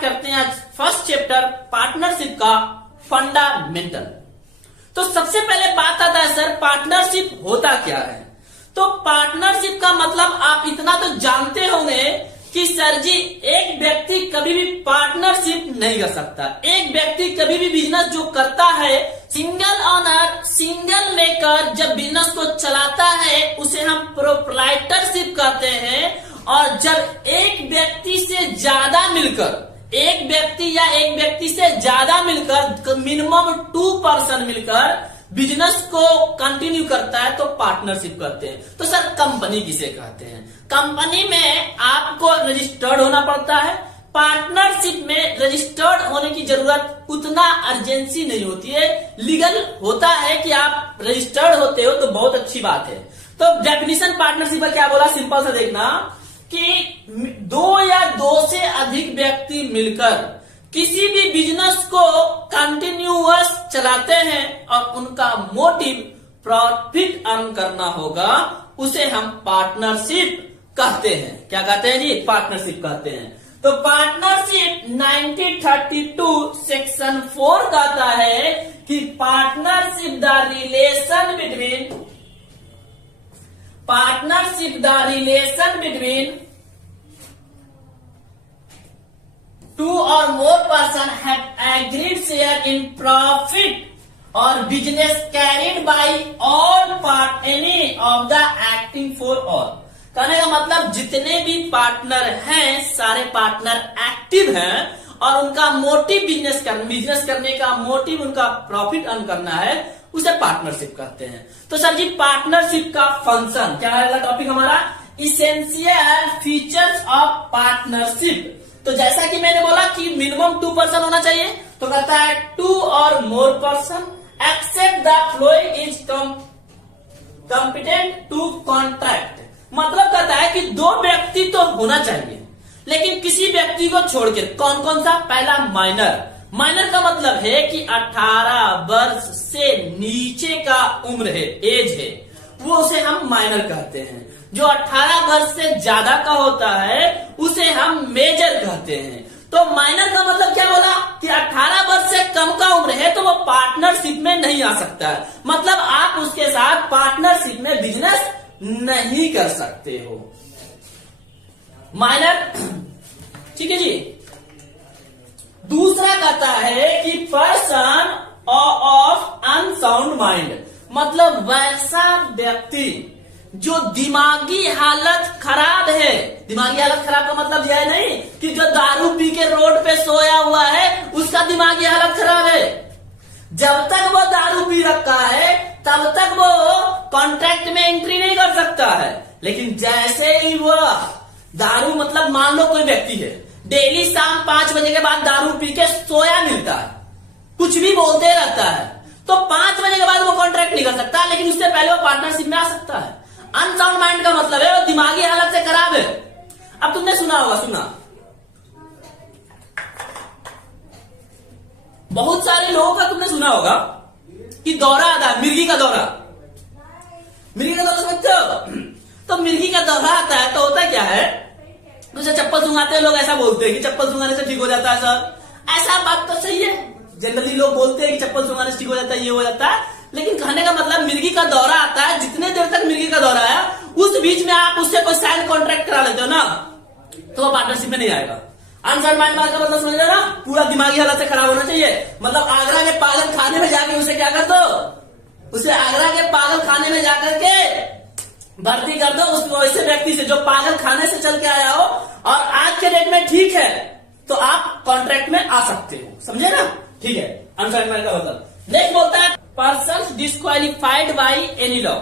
करते हैं आज फर्स्ट चैप्टर पार्टनरशिप का फंडामेंटल। तो सबसे पहले बात आता है सर पार्टनरशिप होता क्या है। तो पार्टनरशिप का मतलब आप इतना तो जानते होंगे कि सर जी एक व्यक्ति कभी भी पार्टनरशिप नहीं कर सकता। एक व्यक्ति कभी भी बिजनेस जो करता है सिंगल ऑनर सिंगल मेकर जब बिजनेस को चलाता है उसे हम प्रोप्राइटरशिप कहते हैं। और जब एक व्यक्ति से ज्यादा मिलकर एक व्यक्ति या एक व्यक्ति से ज्यादा मिलकर मिनिमम 2 पर्सन मिलकर बिजनेस को कंटिन्यू करता है तो पार्टनरशिप करते हैं। तो सर कंपनी किसे कहते हैं? कंपनी में आपको रजिस्टर्ड होना पड़ता है। पार्टनरशिप में रजिस्टर्ड होने की जरूरत उतना अर्जेंसी नहीं होती है। लीगल होता है कि आप रजिस्टर्ड होते हो तो बहुत अच्छी बात है। तो डेफिनेशन पार्टनरशिप का क्या बोला, सिंपल सा देखना कि 2 या 2 से अधिक व्यक्ति मिलकर किसी भी बिजनेस को कंटिन्यूअस चलाते हैं और उनका मोटिव प्रॉफिट अर्न करना होगा, उसे हम पार्टनरशिप कहते हैं। क्या कहते हैं जी? पार्टनरशिप कहते हैं। तो पार्टनरशिप 1932 सेक्शन 4 कहता है कि partnership the relation between 2 or more person have agreed share in profit or business carried by all part any of the acting for all। कहने का मतलब जितने भी पार्टनर हैं सारे पार्टनर एक्टिव हैं और उनका मोटिव बिजनेस करने का मोटिव उनका प्रॉफिट अर्न करना है, उसे पार्टनरशिप कहते हैं। तो सर जी पार्टनरशिप का फंक्शन क्या है? अगला टॉपिक हमारा इसेंशियल फीचर्स ऑफ पार्टनरशिप। तो जैसा कि मैंने बोला कि मिनिमम 2 पर्सन होना चाहिए, तो कहता है 2 or more person except the flowing is competent to contract. मतलब कहता है कि 2 व्यक्ति तो होना चाहिए लेकिन किसी व्यक्ति को छोड़ के। कौन कौन सा? पहला माइनर का मतलब है कि 18 वर्ष से नीचे का उम्र है, एज है, वो उसे हम माइनर कहते हैं। जो 18 वर्ष से ज्यादा का होता है उसे हम मेजर कहते हैं। तो माइनर का मतलब क्या बोला कि 18 वर्ष से कम का उम्र है तो वो पार्टनरशिप में नहीं आ सकता है। मतलब आप उसके साथ पार्टनरशिप में बिजनेस नहीं कर सकते हो। माइनर, ठीक है जी। दूसरा कहता है कि पर्सन ऑफ अनसाउंड माइंड, मतलब वैसा व्यक्ति जो दिमागी हालत खराब है। दिमागी हालत खराब का मतलब यह नहीं कि जो दारू पी के रोड पे सोया हुआ है उसका दिमागी हालत खराब है। जब तक वो दारू पी रखा है तब तक वो कॉन्ट्रैक्ट में एंट्री नहीं कर सकता है। लेकिन जैसे ही वो दारू, मतलब मान लो कोई व्यक्ति है डेली शाम 5 बजे के बाद दारू पी के सोया मिलता है, कुछ भी बोलते रहता है, तो 5 बजे के बाद वो कॉन्ट्रैक्ट नहीं कर सकता, लेकिन उससे पहले वो पार्टनरशिप में आ सकता है। अनसाउंड माइंड का मतलब है वो दिमागी हालत से खराब है। अब तुमने सुना होगा, बहुत सारे लोगों का तुमने सुना होगा कि दौरा आता है, मिर्गी का दौरा समझते हो? तो मिर्गी का दौरा आता है तो होता क्या है, मुझे चप्पल सुंघाते हैं लोग, ऐसा बोलते हैं कि चप्पल सुंघाने से ठीक हो जाता है। सर ऐसा बात तो सही है, जनरली लोग बोलते हैं कि चप्पल सुंघाने से ठीक हो जाता है, ये हो जाता है। लेकिन कहने का मतलब मिर्गी का दौरा आता है, जितने देर तक मिर्गी का दौरा है उस बीच में आप उससे कोई साइन कॉन्ट्रैक्ट करा लेते हो ना, तो वो पार्टनरशिप में नहीं आएगा। अनसाउंड माइंड का मतलब समझ ना, पूरा दिमागी हालत से खराब होना चाहिए। मतलब आगरा के पागल खाने में जाके उसे क्या कर दो, उसे आगरा के पागल खाने में जाकर के भर्ती कर दो उस वैसे व्यक्ति से जो पागल खाने से चल के आया हो और आज के डेट में ठीक है तो आप कॉन्ट्रैक्ट में आ सकते हो। समझे ना? ठीक है, अनसाउंड माइंड का मतलब। नेक्स्ट बोलता है person disqualified by any law.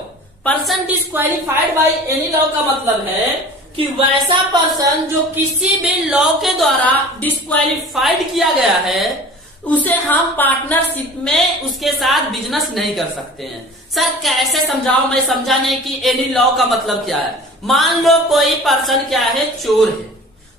Person disqualified by any law का मतलब है कि वैसा पर्सन जो किसी भी लॉ के द्वारा डिस्क्वालिफाइड किया गया है उसे हम पार्टनरशिप में उसके साथ बिजनेस नहीं कर सकते हैं। सर कैसे समझाओ, मैं समझा नहीं कि एनी लॉ का मतलब क्या है। मान लो कोई पर्सन क्या है, चोर है,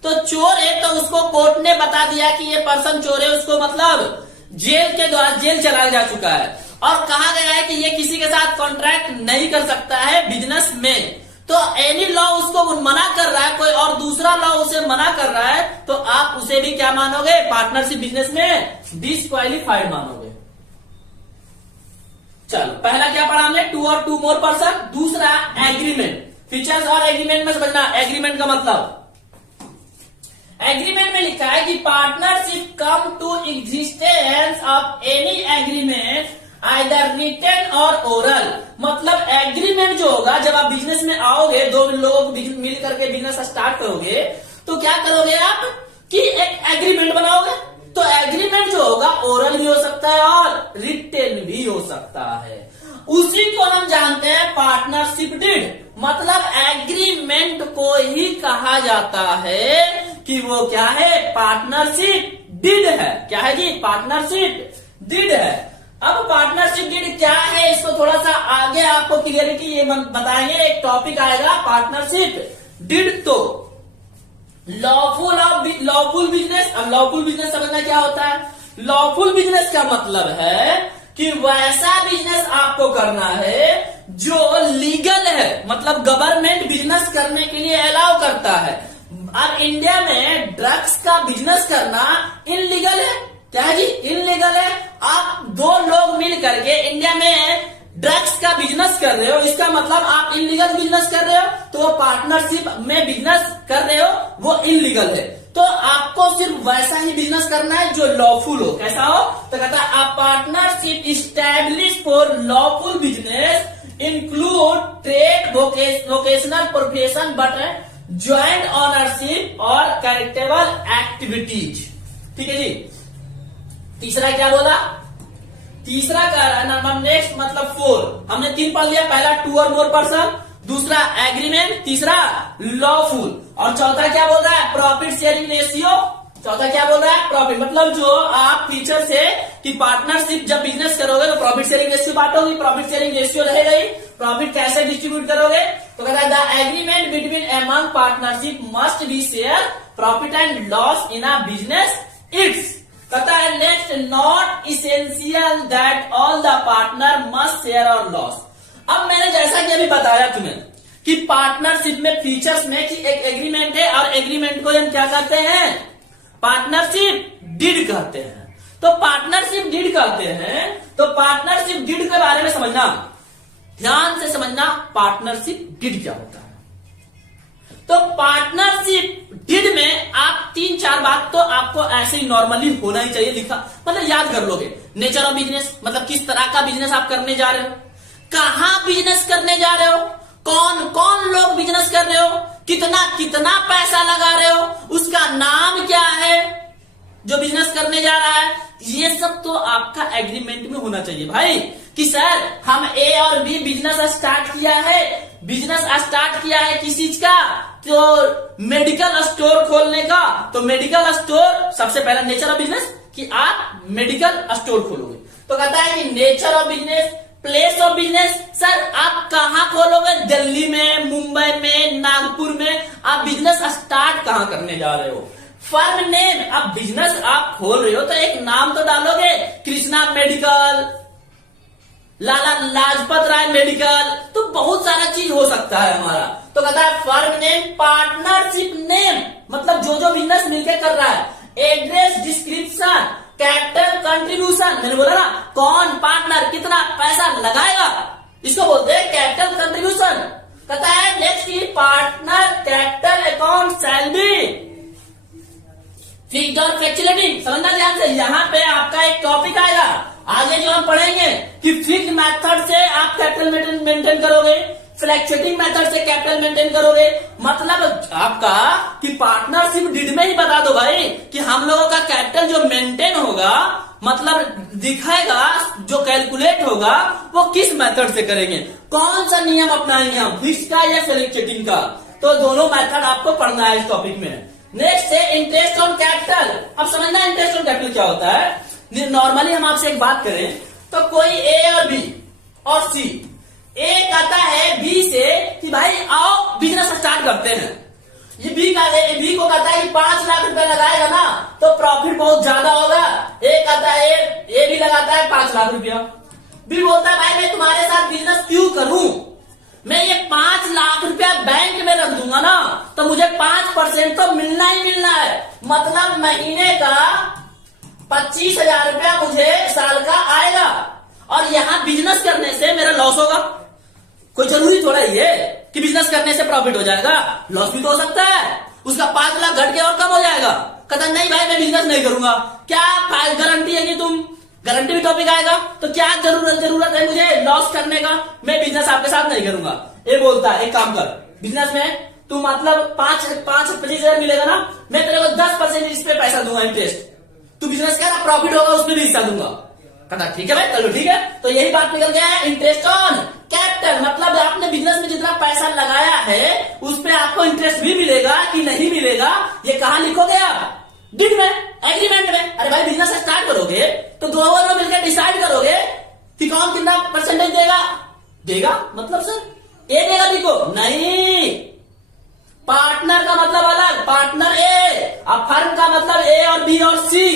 तो चोर है तो उसको कोर्ट ने बता दिया कि ये पर्सन चोर है, उसको मतलब जेल के द्वारा जेल चला जा चुका है और कहा गया है कि ये किसी के साथ कॉन्ट्रैक्ट नहीं कर सकता है बिजनेस में। तो एनी लॉ उसको मना कर रहा है, कोई और दूसरा लॉ उसे मना कर रहा है, तो आप उसे भी क्या मानोगे, पार्टनरशिप बिजनेस में डिस्क्वालीफाइड मानोगे। चलो पहला क्या पढ़ा हमने, टू और टू मोर पर्सन। दूसरा एग्रीमेंट, फीचर्स और एग्रीमेंट में समझना। एग्रीमेंट का मतलब, एग्रीमेंट में लिखा है कि partnership come to existence of any agreement either written or oral. मतलब एग्रीमेंट जो होगा, जब आप बिजनेस में आओगे, दो लोग मिल करके बिजनेस स्टार्ट करोगे, तो क्या करोगे आप कि एक एग्रीमेंट बनाओगे। तो एग्रीमेंट जो होगा ओरल भी हो सकता है और रिटन भी हो सकता है। उसी को हम जानते हैं पार्टनरशिप डीड। मतलब एग्रीमेंट को ही कहा जाता है कि वो क्या है, पार्टनरशिप डीड है। क्या है जी, पार्टनरशिप डीड है। अब पार्टनरशिप डीड क्या है, इसको थोड़ा सा आगे आपको क्लियरिटी ये बताएंगे, एक टॉपिक आएगा पार्टनरशिप डीड। तो लॉफुल बिजनेस। अब लॉफुल बिजनेस समझना क्या होता है। लॉफुल बिजनेस का मतलब है कि वैसा बिजनेस आपको करना है जो लीगल है, मतलब गवर्नमेंट बिजनेस करने के लिए अलाउ करता है। अब इंडिया में ड्रग्स का बिजनेस करना इनलीगल है। क्या है जी, इनलीगल है। आप दो लोग मिल करके इंडिया में ड्रग्स का बिजनेस कर रहे हो, इसका मतलब आप इनलीगल बिजनेस कर रहे हो, तो पार्टनरशिप में बिजनेस कर रहे हो, वो इनलीगल है। तो आपको सिर्फ वैसा ही बिजनेस करना है जो लॉफुल हो। कैसा हो, तो कहता है a partnership establish for lawful business include trade, vocational profession but joint ownership और कैरिटेबल एक्टिविटीज। ठीक है जी। तीसरा क्या बोला, तीसरा का नंबर नेक्स्ट मतलब 4। हमने 3 पढ़ लिया, पहला टू और मोर पर्सन, दूसरा एग्रीमेंट, तीसरा लॉफुल, और चौथा क्या बोल रहा है, प्रॉफिट शेयरिंग रेशियो। चौथा क्या बोल रहा है, प्रॉफिट। मतलब जो आप फीचर से कि पार्टनरशिप जब बिजनेस करोगे तो प्रॉफिट शेयरिंग रेशियो बांटोगे, प्रॉफिट शेयरिंग रेशियो रहेगा ही। प्रॉफिट कैसे डिस्ट्रीब्यूट करोगे, तो कहता है the agreement between among partnership must be share profit and loss in a business it's. कहता है next, not essential that all the partner must share और लॉस। अब मैंने जैसा कि अभी बताया तुम्हें कि पार्टनरशिप में फीचर्स में कि एक एग्रीमेंट है और एग्रीमेंट को हम क्या कहते हैं, पार्टनरशिप डीड कहते हैं। तो पार्टनरशिप डीड कहते हैं, तो पार्टनरशिप डीड के बारे में समझना, ध्यान से समझना, पार्टनरशिप डीड क्या होता है। तो पार्टनरशिप डीड में आप 3-4 बात तो आपको ऐसे ही नॉर्मली होना ही चाहिए, लिखा मतलब याद कर लोगे। नेचर ऑफ बिजनेस, मतलब किस तरह का बिजनेस आप करने जा रहे हो, कहां बिजनेस करने जा रहे हो, कौन कौन लोग बिजनेस कर रहे हो, कितना कितना पैसा लगा रहे हो, उसका नाम क्या है जो बिजनेस करने जा रहा है, ये सब तो आपका एग्रीमेंट में होना चाहिए भाई। कि सर हम ए और बी बिजनेस स्टार्ट किया है, बिजनेस स्टार्ट किया है किस चीज का, तो मेडिकल स्टोर खोलने का। तो मेडिकल स्टोर सबसे पहला नेचर ऑफ बिजनेस कि आप मेडिकल स्टोर खोलोगे। तो कहता है कि nature of business, place of business, sir आप कहां खोलोगे, दिल्ली में, मुंबई में, नागपुर में, आप बिजनेस स्टार्ट कहां करने जा रहे हो। फर्म नेम, अब बिजनेस आप खोल रहे हो तो एक नाम तो डालोगे, कृष्णा मेडिकल, लाला लाजपत राय मेडिकल, तो बहुत सारा चीज हो सकता है हमारा। तो कहता है फर्म नेम, पार्टनरशिप नेम, मतलब जो जो बिजनेस मिलकर कर रहा है, एड्रेस, डिस्क्रिप्शन, कैपिटल कंट्रीब्यूशन, मैंने बोला ना कौन पार्टनर कितना पैसा लगाएगा, इसको बोलते हैं कैपिटल कंट्रीब्यूशन। कहता है नेक्स्ट की partner capital account shall be fixed और फ्लेक्सिबिलिटी। समझना ध्यान से, यहाँ पे आपका एक टॉपिक आएगा आगे जो हम पढ़ेंगे कि फिक्स्ड मेथड से आप कैपिटल मेंटेन करोगे, फ्लैक्चुएटिंग मेथड से कैपिटल मेंटेन करोगे। मतलब आपका कि पार्टनरशिप डीड में ही बता दो भाई कि हम लोगों का कैपिटल जो मेंटेन होगा, मतलब दिखाएगा, जो कैलकुलेट होगा वो किस मेथड से करेंगे, कौन सा नियम अपनाएंगे हम, फिक्स्ड का या फ्लैक्चुएटिंग का। तो दोनों मेथड आपको पढ़ना है इस टॉपिक में। नेक्स्ट है इंटरेस्ट ऑन कैपिटल। अब समझना इंटरेस्ट ऑन कैपिटल क्या होता है। नॉर्मली हम आपसे एक बात करें तो कोई ए और बी और सी, ए कहता है बी से कि भाई आओ बिजनेस स्टार्ट करते हैं, ये बी को कहता है कि 5 लाख रुपए लगाएगा ना तो प्रॉफिट बहुत ज्यादा होगा। ए कहता है ए भी लगाता है 5 लाख रुपया, बी बोलता है भाई मैं तुम्हारे साथ बिजनेस क्यों करूं, मैं ये 5 लाख रुपया बैंक में रख दूंगा ना तो मुझे 5% तो मिलना ही मिलना है। मतलब महीने का 25,000 रुपया मुझे साल का आएगा। और यहां बिजनेस करने से मेरा लॉस होगा। कोई जरूरी थोड़ा ही है कि बिजनेस करने से प्रॉफिट हो जाएगा, लॉस भी तो हो सकता है। उसका 5 लाख घट के और कम हो जाएगा। कहता नहीं भाई मैं बिजनेस नहीं करूंगा। क्या गारंटी है कि तुम, गारंटी भी टॉपिक आएगा। तो क्या जरूरत है मुझे लॉस करने का, मैं बिजनेस आपके साथ नहीं करूंगा। ये बोलता है एक काम कर, बिजनेस में तू मतलब 25,000 मिलेगा ना, मैं तेरे को 10% इस पे पैसा दूंगा इंटरेस्ट। तू बिजनेस कर, प्रॉफिट होगा उसमें भी हिस्सा दूंगा। कहता ठीक है भाई, चलो ठीक है। तो यही बात निकल गया है इंटरेस्ट ऑन कैपिटल। मतलब आपने बिजनेस में जितना पैसा लगाया है उस पे आपको इंटरेस्ट भी मिलेगा कि नहीं मिलेगा, ये कहां लिखोगे आप? डीड में, एग्रीमेंट में। अरे भाई बिजनेस स्टार्ट करोगे तो दो लोग मिलकर डिसाइड करोगे कि कौन कितना परसेंटेज देगा। मतलब सर ए देगा बी को नहीं, पार्टनर का मतलब अलग, पार्टनर ए। अब फर्म का मतलब ए और बी और सी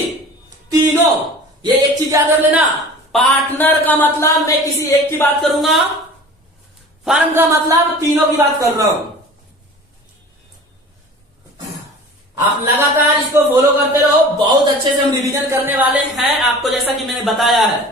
तीनों। ये एक चीज याद कर लेना, पार्टनर का मतलब मैं किसी एक की बात करूंगा, फर्म का मतलब तीनों की बात कर रहा हूं। आप लगातार इसको फॉलो करते रहो, बहुत अच्छे से हम रिवीजन करने वाले हैं आपको, जैसा कि मैंने बताया है।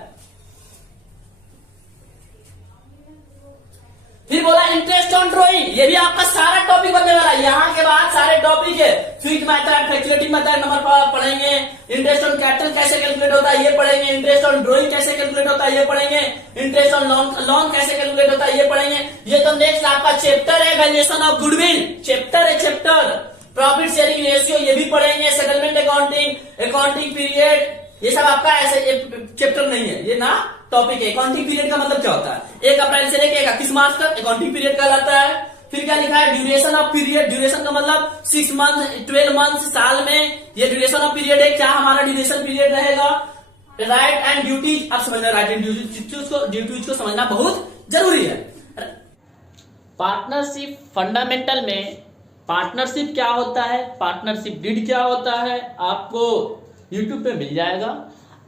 फिर बोला इंटरेस्ट ऑन ड्रॉइंग, ये भी आपका सारा टॉपिक बनने वाला है। यहां के बाद सारे टॉपिक है, fixed method, calculating method number पढ़ेंगे, इंटरेस्ट ऑन कैपिटल कैसे कैलकुलेट होता है ये पढ़ेंगे, इंटरेस्ट ऑन ड्रॉइंग कैसे कैलकुलेट होता है ये पढ़ेंगे, इंटरेस्ट ऑन लोन कैसे कैलकुलेट होता है ये पढ़ेंगे। ये तो नेक्स्ट आपका चैप्टर है, वैल्यूएशन ऑफ गुडविल चैप्टर है, चैप्टर प्रॉफिट शेयरिंग रेशियो ये भी पढ़ेंगे, सेटलमेंट अकाउंटिंग, अकाउंटिंग पीरियड, ये सब आपका ऐसे चैप्टर नहीं है, ये ना टॉपिक है। अकाउंटिंग पीरियड का मतलब क्या होता है? 1 अप्रैल से लेकर 31 मार्च तक अकाउंटिंग पीरियड कहलाता है। फिर क्या लिखा है? ड्यूरेशन ऑफ पीरियड, ड्यूरेशन का मतलब 6 मंथ, 12 मंथ साल में ये ड्यूरेशन ऑफ पीरियड है। क्या हमारा ड्यूरेशन पीरियड रहेगा? राइट एंड ड्यूटीज, आप समझना, राइट एंड ड्यूटीज को समझना बहुत जरूरी है। पार्टनरशिप फंडामेंटल में पार्टनरशिप क्या होता है, पार्टनरशिप डीड क्या होता है, आपको यूट्यूब पे मिल जाएगा।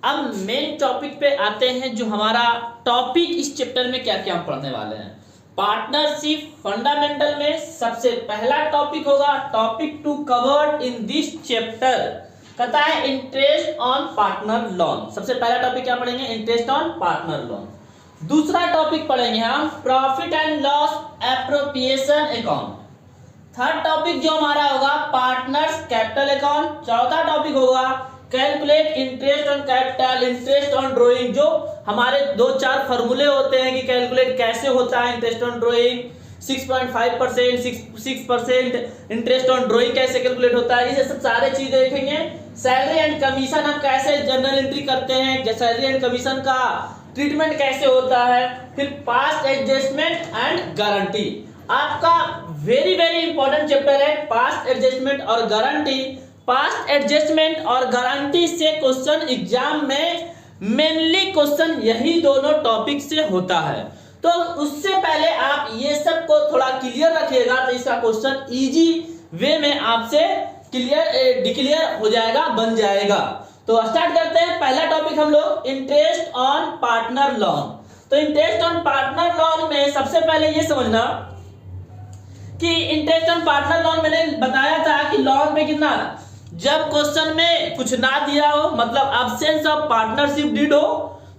अब मेन टॉपिक पे आते हैं, जो हमारा टॉपिक इस चैप्टर में क्या क्या हम पढ़ने वाले हैं। पार्टनरशिप फंडामेंटल में सबसे पहला टॉपिक होगा, topic to covered in this chapter, कहता है इंटरेस्ट ऑन पार्टनर लोन। सबसे पहला टॉपिक क्या पढ़ेंगे? Interest on partner loan. दूसरा टॉपिक पढ़ेंगे हम profit and loss appropriation account. Third topic जो हमारा होगा पार्टनर्स कैपिटल अकाउंट। चौथा टॉपिक होगा calculate interest on capital, interest on drawing, जो हमारे 2-4 फॉर्मूले होते हैं कि कैलकुलेट कैसे होता है interest on drawing, 6.5%, 6% interest on drawing कैसे कैलकुलेट होता है, ये सब सारे चीज देखेंगे। सैलरी एंड कमीशन हम कैसे जर्नल एंट्री करते हैं, सैलरी एंड कमीशन का ट्रीटमेंट कैसे होता है। फिर पास्ट एडजस्टमेंट एंड गारंटी, आपका वेरी वेरी इंपॉर्टेंट चैप्टर है पास्ट एडजस्टमेंट और गारंटी। पास्ट एडजस्टमेंट और गारंटी से क्वेश्चन एग्जाम में मेनली क्वेश्चन यही दोनों टॉपिक से होता है। तो उससे पहले आप ये सब को थोड़ा क्लियर रखिएगा तो इसका क्वेश्चन इजी वे में आपसे डिक्लेयर हो जाएगा, बन जाएगा। तो स्टार्ट करते हैं। पहला टॉपिक हम लोग इंटरेस्ट ऑन पार्टनर लोन। तो इंटरेस्ट ऑन पार्टनर लोन में सबसे पहले ये समझना कि इंटरेस्ट ऑन पार्टनर लोन मैंने बताया था कि लोन में कितना, जब क्वेश्चन में कुछ ना दिया हो, मतलब एब्सेंस ऑफ पार्टनरशिप डीड हो,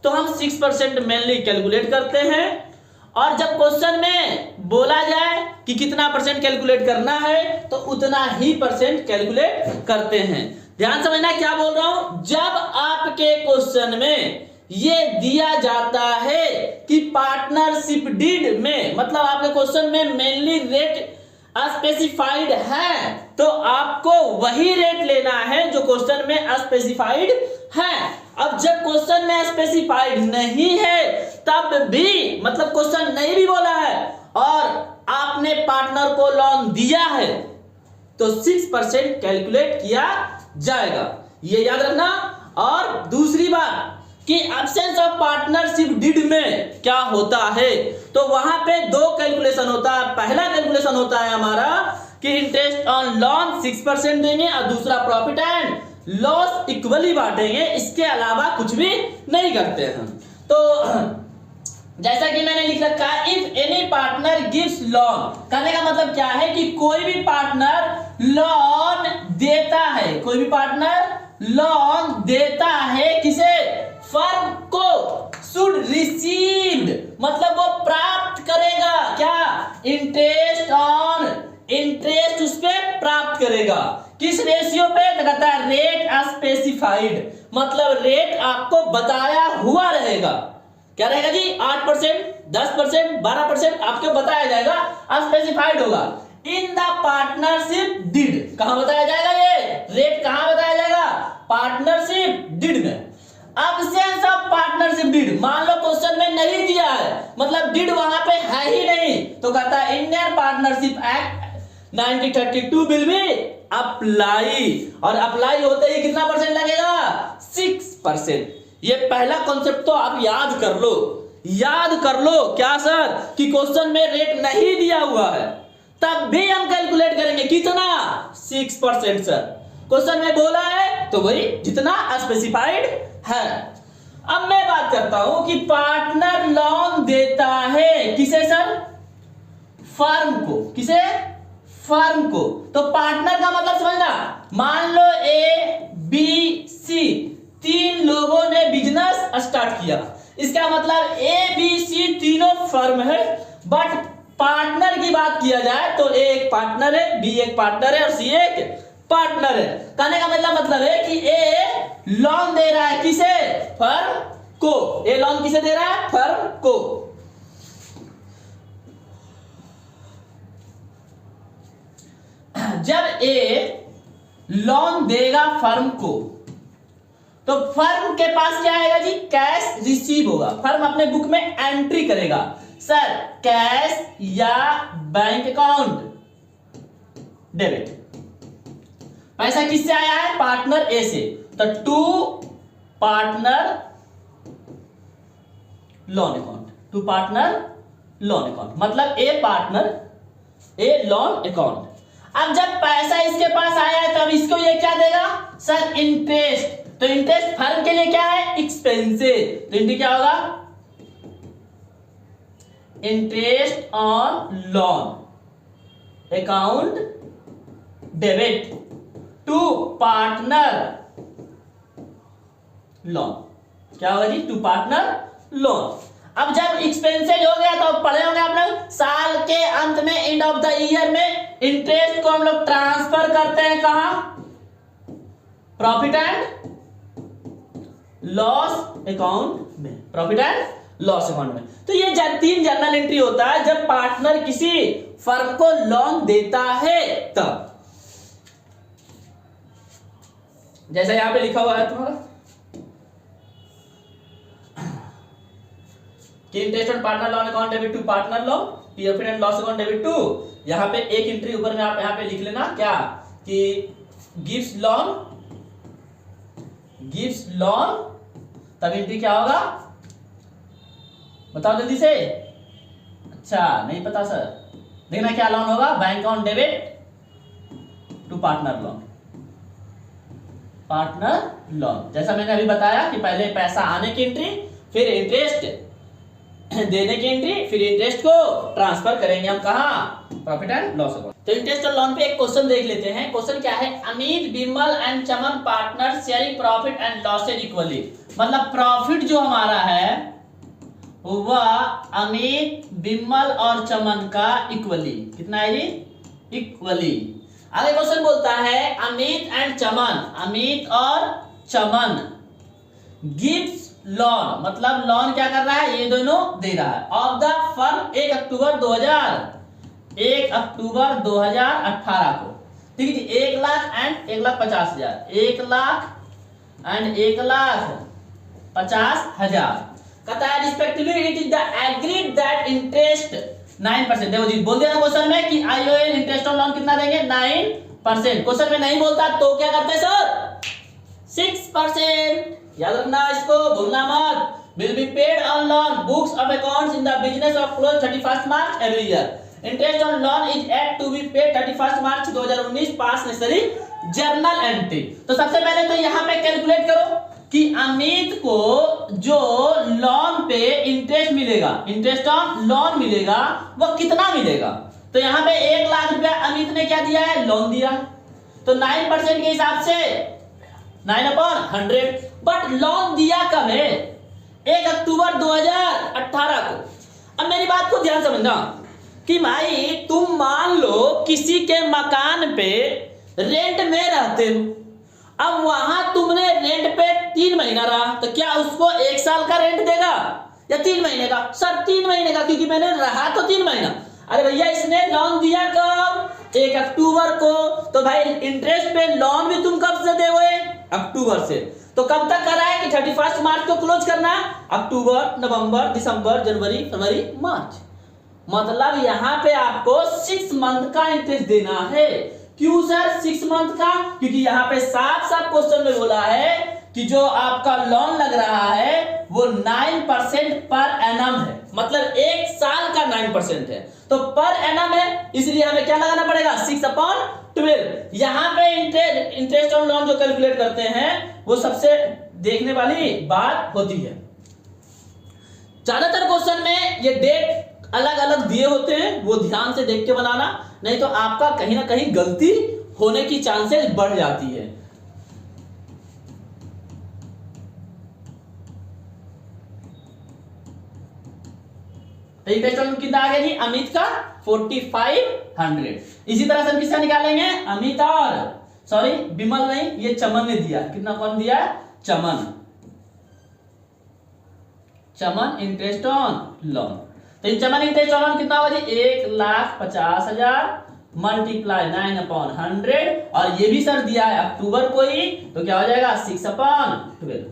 तो हम 6% मेनली कैलकुलेट करते हैं। और जब क्वेश्चन में बोला जाए कि कितना परसेंट कैलकुलेट करना है तो उतना ही परसेंट कैलकुलेट करते हैं। ध्यान समझना क्या बोल रहा हूं। जब आपके क्वेश्चन में ये दिया जाता है कि पार्टनरशिप डीड में, मतलब आपके क्वेश्चन में मेनली रेट स्पेसिफाइड है, तो आपको वही रेट लेना है जो क्वेश्चन में स्पेसिफाइड है। अब जब क्वेश्चन में स्पेसिफाइड नहीं है तब भी, मतलब क्वेश्चन नहीं भी बोला है और आपने पार्टनर को लोन दिया है तो 6% कैलकुलेट किया जाएगा, ये याद रखना। और दूसरी बात कि एब्सेंस ऑफ पार्टनरशिप डीड में क्या होता है, तो वहां पे 2 कैलकुलेशन होता है। पहला कैलकुलेशन होता है हमारा कि इंटरेस्ट ऑन लोन 6% देंगे और दूसरा प्रॉफिट एंड लॉस इक्वली बांटेंगे, इसके अलावा कुछ भी नहीं करते हैं। तो जैसा कि मैंने लिख रखा है, if any partner gives loan, कहने का मतलब क्या है कि कोई भी पार्टनर लोन देता है, कोई भी पार्टनर लोन देता है किसे, फर्म को, शुड रिसीव्ड मतलब वो प्राप्त करेगा क्या, इंटरेस्ट ऑन, इंटरेस्ट उस पे प्राप्त करेगा, किस रेशियो पे, तो कहता है रेट स्पेसिफाइड, मतलब रेट आपको बताया हुआ रहेगा, क्या रहेगा जी, 8%, 10%, 12% आपको बताया जाएगा, स्पेसिफाइड होगा। इन द पार्टनरशिप डीड, कहां बताया जाएगा, ये रेट कहां बताया जाएगा, पार्टनरशिप डीड में। अब्सेंस ऑफ पार्टनरशिप डीड, मान लो क्वेश्चन में नहीं दिया है, मतलब डीड वहां पे है ही नहीं, तो कहता है Indian partnership act 1932 will be apply, और अप्लाई होते ही कितना परसेंट लगेगा, 6%। ये पहला कॉन्सेप्ट तो आप याद कर लो, याद कर लो क्या सर, कि क्वेश्चन में रेट नहीं दिया हुआ है, तब भी हम कैलकुलेट करेंगे कितना, 6% सर, क्वेश्चन में बोला है तो वही जितना स्पेसिफाइड है। अब मैं बात करता हूं कि पार्टनर लोन देता है किसे सर, फर्म को, किसे, फर्म को, तो पार्टनर का मतलब समझना, मान लो ए बी सी तीन लोगों ने बिजनेस स्टार्ट किया, इसका मतलब ए बी सी तीनों फर्म है, बट पार्टनर की बात किया जाए तो ए एक पार्टनर है, बी एक पार्टनर है और सी एक पार्टनर है। कहने का मतलब है कि ए लोन दे रहा है किसे, फर्म को, ए लोन किसे दे रहा है, फर्म को। जब ए लोन देगा फर्म को, तो फर्म के पास क्या आएगा जी, कैश रिसीव होगा, फर्म अपने बुक में एंट्री करेगा, सर कैश या बैंक अकाउंट डेबिट, पैसा किससे आया है, पार्टनर ए से, तो to partner loan account, to partner loan account, मतलब A partner A loan account. अब जब पैसा इसके पास आया है तब इसको ये क्या देगा, सर इंटरेस्ट, तो इंटरेस्ट फर्म के लिए क्या है, एक्सपेंसिव, तो इंटरेस्ट क्या होगा, interest on loan account debit to partner loan, क्या होगा जी, टू पार्टनर लोन। अब जब एक्सपेंसेज हो गया तो पढ़े होंगे आप लोग, साल के अंत में, एंड ऑफ द ईयर में इंटरेस्ट को हम लोग ट्रांसफर करते हैं कहां, प्रॉफिट एंड लॉस अकाउंट में, प्रॉफिट एंड लॉस अकाउंट में। तो ये तीन जर्नल एंट्री होता है जब पार्टनर किसी फर्म को लोन देता है तब, जैसा यहां पे लिखा हुआ है तुम्हारा कि interest on partner loan account debit to partner loan, profit and loss account debit to, यहां पे एक एंट्री ऊपर में आप यहां पे लिख लेना क्या, कि गिव्स लोन, तब एंट्री क्या होगा, बताओ जल्दी से, अच्छा नहीं पता सर, देखना क्या लोन होगा, bank account debit to partner loan, partner loan, जैसा मैंने अभी बताया कि पहले पैसा आने की एंट्री, फिर इंटरेस्ट देने की एंट्री, फिर इंटरेस्ट को ट्रांसफर करेंगे हम कहां, प्रॉफिट एंड लॉस अकाउंट। तो इंटरेस्ट और लोन पे एक क्वेश्चन देख लेते हैं। क्वेश्चन क्या है, Amit Bimal and Chaman partner sharing profit and losses equally, मतलब प्रॉफिट जो हमारा है वह अमित बिमल और चमन का इक्वली, कितना है जी, इक्वली। आगे क्वेश्चन बोलता है अमित एंड चमन, अमित और चमन गिव्स लोन, मतलब लोन क्या कर रहा है, ये दोनों दे रहा है, ऑफ द फर्म 1 अक्टूबर 2018 को, ठीक है जी, 1 लाख एंड 1,50,000, 1 लाख एंड 1,50,000, कहता है respectively it is the agreed that interest 9%, देखो जी बोल दिया ना क्वेश्चन में कि आईओएल इंटरेस्ट ऑन लोन कितना देंगे, 9%, क्वेश्चन में नहीं बोलता तो क्या करते सर, 6%, याद रखना इसको, भूलना मत, will be paid on loan books of accounts in the business of close 31st March every year, interest on loan is at to be paid 31st March 2019 pass necessary journal entry. तो सबसे पहले तो यहाँ पे calculate करो कि अमित को जो लोन पे इंटरेस्ट मिलेगा, इंटरेस्ट ऑन लोन मिलेगा, वो कितना मिलेगा। तो यहां पे 1 लाख रुपया अमित ने क्या दिया है, लोन दिया। तो 9% के हिसाब से 9/100। बट लोन दिया कब है, 1 अक्टूबर 2018 को। अब मेरी बात को ध्यान समझना कि भाई तुम मान लो किसी के मकान पे रेंट में रहते हो, अब वहां तुमने रेंट पे 3 महीना रहा, तो क्या उसको 1 साल का रेंट देगा या 3 महीने का? सर 3 महीने का, क्योंकि मैंने रहा तो 3 महीना। अरे भैया इसने लोन दिया कब, 1 अक्टूबर को, तो भाई इंटरेस्ट पे लोन भी तुम कब से दोगे, अक्टूबर से। तो कब तक करा है कि 31 मार्च को क्लोज करना, अक्टूबर, नवंबर, दिसंबर, जनवरी, फरवरी, मार्च। मतलब यहां पे आपको 6 मंथ का इंटरेस्ट देना है। क्यों सर 6 मंथ का? क्योंकि यहां पे साफ साफ क्वेश्चन में बोला है कि जो आपका लोन लग रहा है वो 9% पर एनम है, मतलब 1 साल का 9% है। तो पर एनम है, इसलिए हमें क्या लगाना पड़ेगा, 6/12। यहां पे इंटरेस्ट ऑन लोन जो कैलकुलेट करते हैं वो सबसे देखने वाली बात होती है। ज्यादातर क्वेश्चन में ये डेट अलग अलग दिए होते हैं, वो ध्यान से देख के बनाना, नहीं तो आपका कहीं ना कहीं गलती होने की चांसेस बढ़ जाती है। कितना आ गया जी, अमित का 4500। इसी तरह से हम किसका निकालेंगे, अमित और सॉरी विमल नहीं, ये चमन ने दिया। कितना कौन दिया, चमन इंटरेस्ट ऑन लोन। तो चमन इंटरेस्ट ऑन लोन कितना होगा जी, 1,50,000 मल्टीप्लाई 9/100, और ये भी सर दिया है अक्टूबर को ही, तो क्या हो जाएगा 6/12।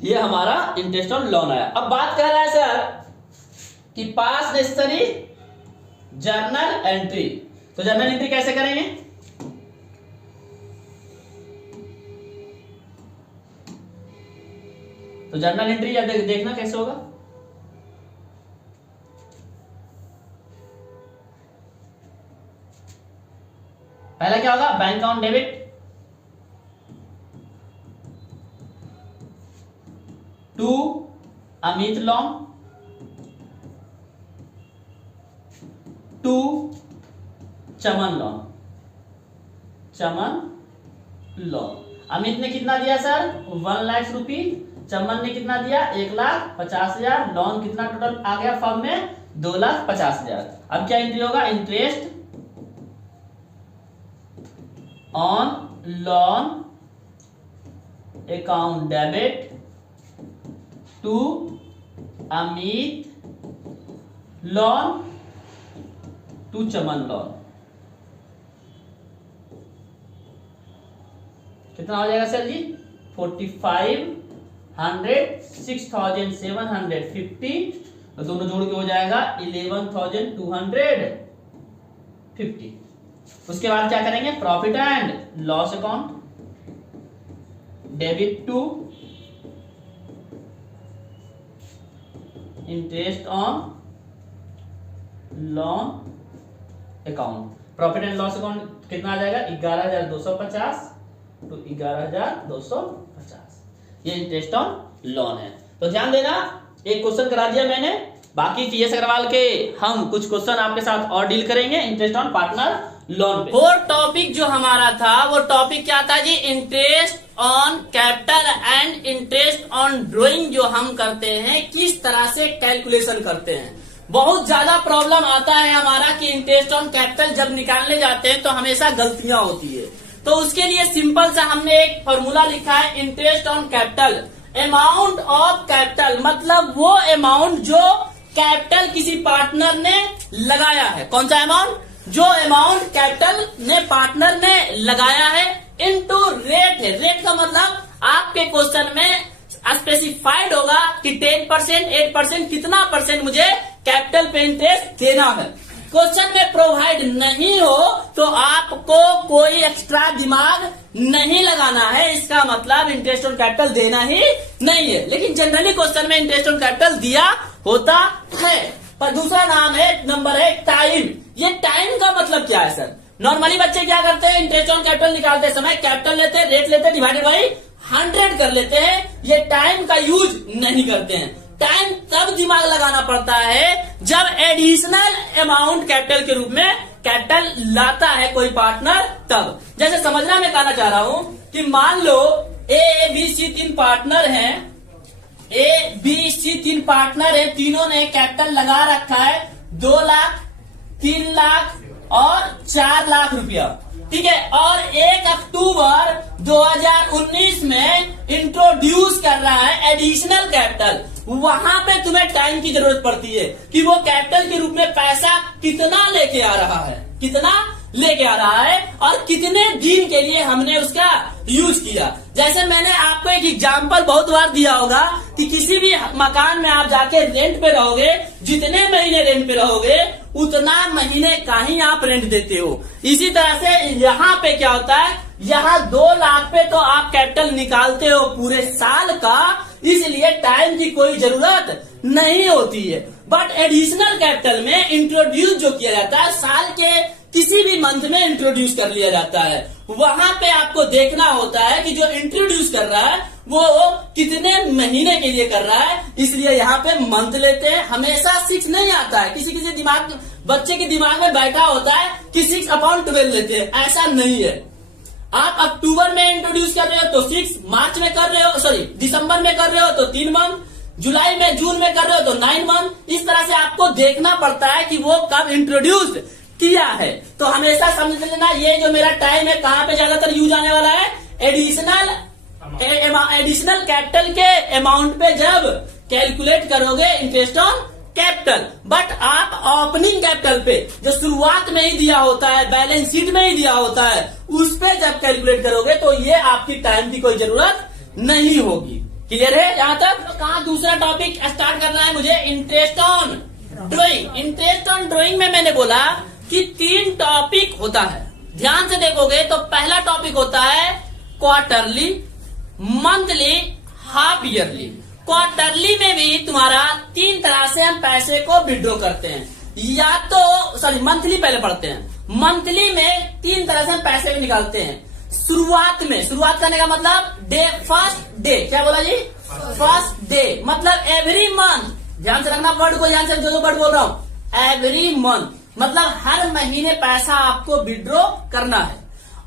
ये हमारा इंटरेस्ट ऑन लोन आया। अब बात कर रहा है सर कि पास नेसेसरी जर्नल एंट्री। तो जर्नल एंट्री कैसे करेंगे, तो जर्नल एंट्री या देखना कैसे होगा। पहला क्या होगा, bank account debit, to Amit loan, to Chaman loan. Amit ने कितना दिया सर, 1 लाख रुपये। चमन ने कितना दिया, 1,50,000। लोन कितना टोटल आ गया फॉर्म में, 2,50,000। अब क्या एंट्री होगा, interest on loan account debit to Amit loan to Chaman loan. कितना हो जाएगा सर जी, 4500, 6,750, तो दोनों जोड़ के हो जाएगा 11,250। उसके बाद क्या करेंगे, profit and loss account debit to interest on loan account. Profit and loss account कितना आ जाएगा, 11,250 टू 11,250। ये इंटरेस्ट ऑन लोन है। तो ध्यान देना, एक क्वेश्चन करा दिया मैंने, बाकी जीएस अग्रवाल के हम कुछ क्वेश्चन आपके साथ और डील करेंगे इंटरेस्ट ऑन पार्टनर लोन पे। और टॉपिक जो हमारा था वो टॉपिक क्या था जी, interest on capital and interest on drawing जो हम करते हैं किस तरह से कैलकुलेशन करते हैं। बहुत ज्यादा प्रॉब्लम आता है हमारा कि इंटरेस्ट ऑन कैपिटल जब निकालने जाते हैं तो हमेशा गलतियां होती है। तो उसके लिए सिंपल सा हमने एक फॉर्मूला लिखा है, interest on capital, amount of capital, मतलब वो अमाउंट जो कैपिटल किसी पार्टनर ने लगाया है। कौन सा अमाउंट, जो अमाउंट कैपिटल ने पार्टनर ने लगाया है, इनटू रेट है। रेट का मतलब आपके क्वेश्चन में स्पेसिफाइड होगा कि 10%, 8%, कितना परसेंट मुझे कैपिटल पे इंटरेस्ट देना है। क्वेश्चन में प्रोवाइड नहीं हो तो आपको कोई एक्स्ट्रा दिमाग नहीं लगाना है, इसका मतलब इंटरेस्ट ऑन कैपिटल देना ही नहीं है। लेकिन जनरली क्वेश्चन में इंटरेस्ट ऑन कैपिटल दिया होता है। पर दूसरा नाम है, नंबर है टाइम। ये टाइम का मतलब क्या है सर? नॉर्मली बच्चे क्या करते हैं, इंटरेस्ट ऑन कैपिटल निकालते समय कैपिटल लेते हैं, रेट लेते हैं, डिवाइडेड बाई 100 कर लेते हैं। ये टाइम का यूज नहीं करते हैं। टाइम तब दिमाग लगाना पड़ता है जब एडिशनल अमाउंट कैपिटल के रूप में कैपिटल लाता है कोई पार्टनर, तब। जैसे समझना मैं कहना चाह रहा हूं कि मान लो ए बी सी 3 पार्टनर हैं, ए बी सी 3 पार्टनर है, तीनों ने कैपिटल लगा रखा है 2 लाख, 3 लाख और 4 लाख रुपया, ठीक है। और 1 अक्टूबर 2019 में इंट्रोड्यूस कर रहा है एडिशनल कैपिटल। वहां पे तुम्हें टाइम की जरूरत पड़ती है कि वो कैपिटल के रूप में पैसा कितना लेके आ रहा है, कितना लेके आ रहा है और कितने दिन के लिए हमने उसका यूज किया। जैसे मैंने आपको एक एग्जांपल बहुत बार दिया होगा कि किसी भी मकान में आप जाके रेंट पे रहोगे, जितने महीने रेंट पे रहोगे उतना महीने का ही आप रेंट देते हो। इसी तरह से यहाँ पे क्या होता है, यहाँ 2 लाख पे तो आप कैपिटल निकालते हो पूरे साल का, इसलिए टाइम की कोई जरूरत नहीं होती है। बट एडिशनल कैपिटल में इंट्रोड्यूस जो किया जाता है, साल के किसी भी मंथ में इंट्रोड्यूस कर लिया जाता है। वहां पे आपको देखना होता है कि जो इंट्रोड्यूस कर रहा है वो कितने महीने के लिए कर रहा है, इसलिए यहाँ पे मंथ लेते हैं। हमेशा 6 नहीं आता है, किसी किसी दिमाग, बच्चे के दिमाग में बैठा होता है कि 6/12 लेते हैं, ऐसा नहीं है। आप अक्टूबर में इंट्रोड्यूस कर रहे हो तो 6, मार्च में कर रहे हो, सॉरी दिसंबर में कर रहे हो तो 3 मंथ, जुलाई में, जून में कर रहे हो तो 9 मंथ। इस तरह से आपको देखना पड़ता है कि वो कब इंट्रोड्यूस किया है। तो हमेशा समझ लेना, ये जो मेरा टाइम है कहाँ पे ज्यादातर यूज आने वाला है, एडिशनल कैपिटल के अमाउंट पे जब कैलकुलेट करोगे इंटरेस्ट ऑन कैपिटल। बट आप ओपनिंग कैपिटल पे जो शुरुआत में ही दिया होता है, बैलेंस शीट में ही दिया होता है, उस पे जब कैलकुलेट करोगे तो ये आपकी टाइम की कोई जरूरत नहीं होगी। क्लियर है यहाँ तक? तो कहाँ दूसरा टॉपिक स्टार्ट करना है मुझे, interest on drawing. Interest on drawing में मैंने बोला कि 3 टॉपिक होता है। ध्यान से देखोगे तो पहला टॉपिक होता है quarterly, monthly, half yearly. Quarterly में भी तुम्हारा 3 तरह से हम पैसे को विड्रॉ करते हैं, या तो सॉरी मंथली पहले पढ़ते हैं। मंथली में 3 तरह से हम पैसे को निकालते हैं। शुरुआत में, शुरुआत करने का मतलब डे, फर्स्ट डे, क्या बोला जी, फर्स्ट डे, मतलब एवरी मंथ। ध्यान से रखना वर्ड को, ध्यान से जो वर्ड बोल रहा हूं, एवरी मंथ मतलब हर महीने पैसा आपको विड्रॉ करना है।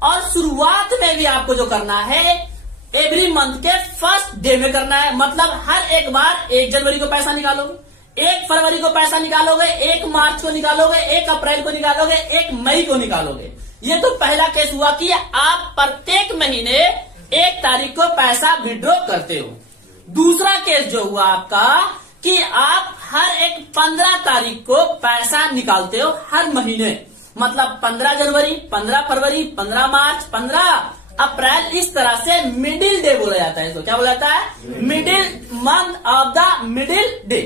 और शुरुआत में भी आपको जो करना है एवरी मंथ के फर्स्ट डे में करना है, मतलब हर एक बार 1 जनवरी को पैसा निकालोगे, 1 फरवरी को पैसा निकालोगे, 1 मार्च को निकालोगे, 1 अप्रैल को निकालोगे, 1 मई को निकालोगे। ये तो पहला केस हुआ कि आप प्रत्येक महीने 1 तारीख को पैसा विड्रॉ करते हो। दूसरा केस जो हुआ आपका कि आप हर एक 15 तारीख को पैसा निकालते हो हर महीने, मतलब 15 जनवरी, 15 फरवरी, 15 मार्च, 15 अप्रैल, इस तरह से मिडिल डे बोला जाता है। इसको क्या बोला जाता है, middle month of the middle day.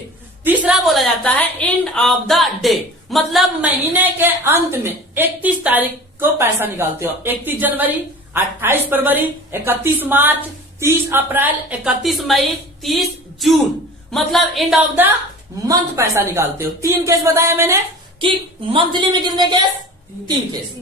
तीसरा बोला जाता है एंड ऑफ द डे, मतलब महीने के अंत में 31 तारीख को पैसा निकालते हो। 31 जनवरी, 28 फरवरी, 31 मार्च, 30 अप्रैल, 31 मई, 30 जून, मतलब एंड ऑफ द मंथ पैसा निकालते हो। 3 केस बताया मैंने कि मंथली में कितने केस, 3 केस।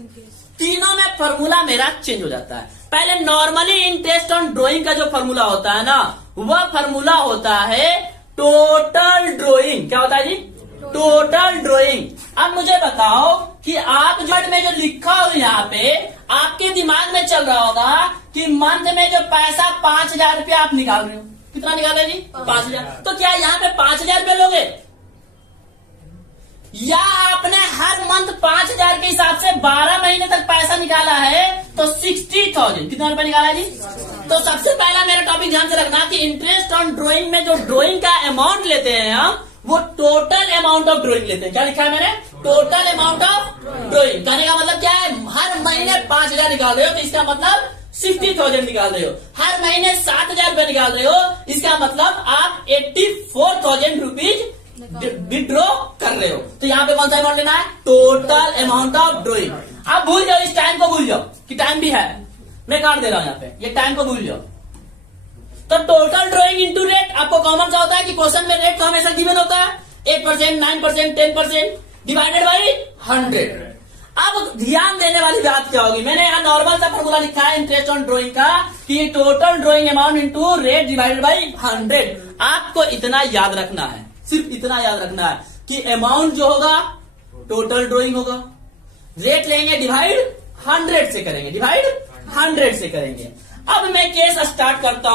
तीनों में फॉर्मूला मेरा चेंज हो जाता है। पहले नॉर्मली इंटरेस्ट ऑन ड्रॉइंग का जो फॉर्मूला होता है ना, वह फॉर्मूला होता है टोटल ड्रॉइंग। क्या होता है जी, टोटल ड्रॉइंग। अब मुझे बताओ कि आप जो में जो लिखा हो यहाँ पे, आपके दिमाग में चल रहा होगा कि मंथ में जो पैसा 5000 रुपया आप निकाल रहे हो, कितना निकाले जी, 5000। तो क्या यहाँ पे 5000 रुपये लोगे, या आपने हर मंथ 5000 के हिसाब से 12 महीने तक पैसा निकाला है तो 60,000, कितना रुपया निकाला जी। तो सबसे पहला मेरा टॉपिक ध्यान से रखना कि इंटरेस्ट ऑन ड्रॉइंग में जो ड्रॉइंग का अमाउंट लेते हैं हम, वो टोटल अमाउंट ऑफ ड्रॉइंग लेते हैं। क्या लिखा है मैंने, टोटल अमाउंट ऑफ ड्रॉइंग। कहने का मतलब क्या है, हर महीने 5000 निकाल रहे हो तो इसका मतलब 60,000 निकाल रहे हो। हर महीने 7,000 रुपए निकाल रहे हो, इसका मतलब आप 84,000 रुपीज विड्रॉ कर रहे हो तो यहाँ पे कौन सा अमाउंट लेना है, टोटल अमाउंट ऑफ ड्रॉइंग। आप भूल जाओ, इस टाइम को भूल जाओ कि टाइम भी है, मैं काट दे रहा हूं यहाँ पे, ये टाइम को भूल जाओ। तो टोटल ड्रॉइंग इंटू रेट, आपको कॉमन सा होता है कि क्वेश्चन में रेट तो हमेशा गिवन होता है 8%, 9%, 10% डिवाइडेड बाई 100। अब ध्यान देने वाली बात क्या होगी, मैंने यहाँ नॉर्मल सा फॉर्मूला लिखा है इंटरेस्ट ऑन ड्रॉइंग का कि total drawing amount into rate divided by 100। आपको इतना याद रखना है, सिर्फ इतना याद रखना है कि अमाउंट जो होगा टोटल ड्रॉइंग होगा, रेट लेंगे डिवाइड 100 से करेंगे, डिवाइड 100 से करेंगे। अब मैं केस स्टार्ट करता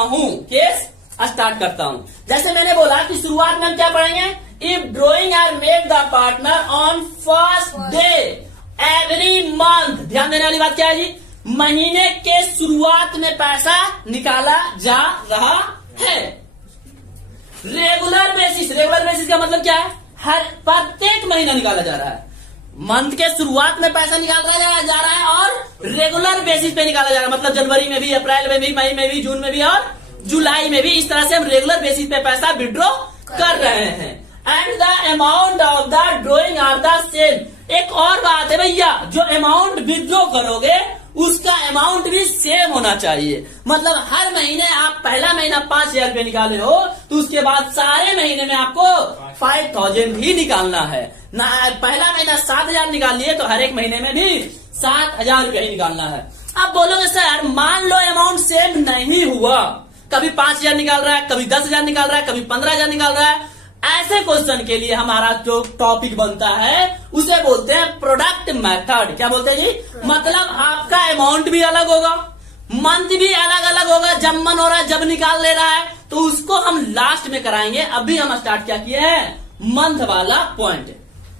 हूं, जैसे मैंने बोला कि शुरुआत में हम क्या पढ़ेंगे, if drawing are made the partner on first day every month. ध्यान देने वाली बात क्या है जी, महीने के शुरुआत में पैसा निकाला जा रहा है। रेगुलर बेसिस का मतलब क्या है, हर प्रत्येक महीना निकाला जा रहा है। मंथ के शुरुआत में पैसा निकाला जा रहा है और रेगुलर बेसिस पे निकाला जा रहा है, मतलब जनवरी में भी, अप्रैल में भी, मई में भी, जून में भी और जुलाई में भी। इस तरह से हम रेगुलर बेसिस पे पैसा विड्रॉ कर रहे हैं। And the amount of the drawing are the same. एक और बात है भैया, जो अमाउंट विड्रॉ करोगे उसका अमाउंट भी सेम होना चाहिए। मतलब हर महीने आप पहला महीना 5,000 रुपये निकाले हो तो उसके बाद सारे महीने में आपको 5,000 ही निकालना है ना। पहला महीना 7,000 निकाल लिए तो हर एक महीने में भी 7,000 रुपये ही निकालना है। अब बोलोगे सर मान लो अमाउंट सेम नहीं हुआ, कभी 5,000 निकाल रहा है, कभी 10,000 निकाल रहा है, कभी 15,000 निकाल रहा है। ऐसे क्वेश्चन के लिए हमारा जो टॉपिक बनता है उसे बोलते हैं प्रोडक्ट मेथड। क्या बोलते हैं जी, मतलब आपका अमाउंट भी अलग होगा, मंथ भी अलग अलग होगा, जब मन हो रहा है जब निकाल ले रहा है, तो उसको हम लास्ट में कराएंगे। अभी हम स्टार्ट क्या किए हैं, मंथ वाला पॉइंट।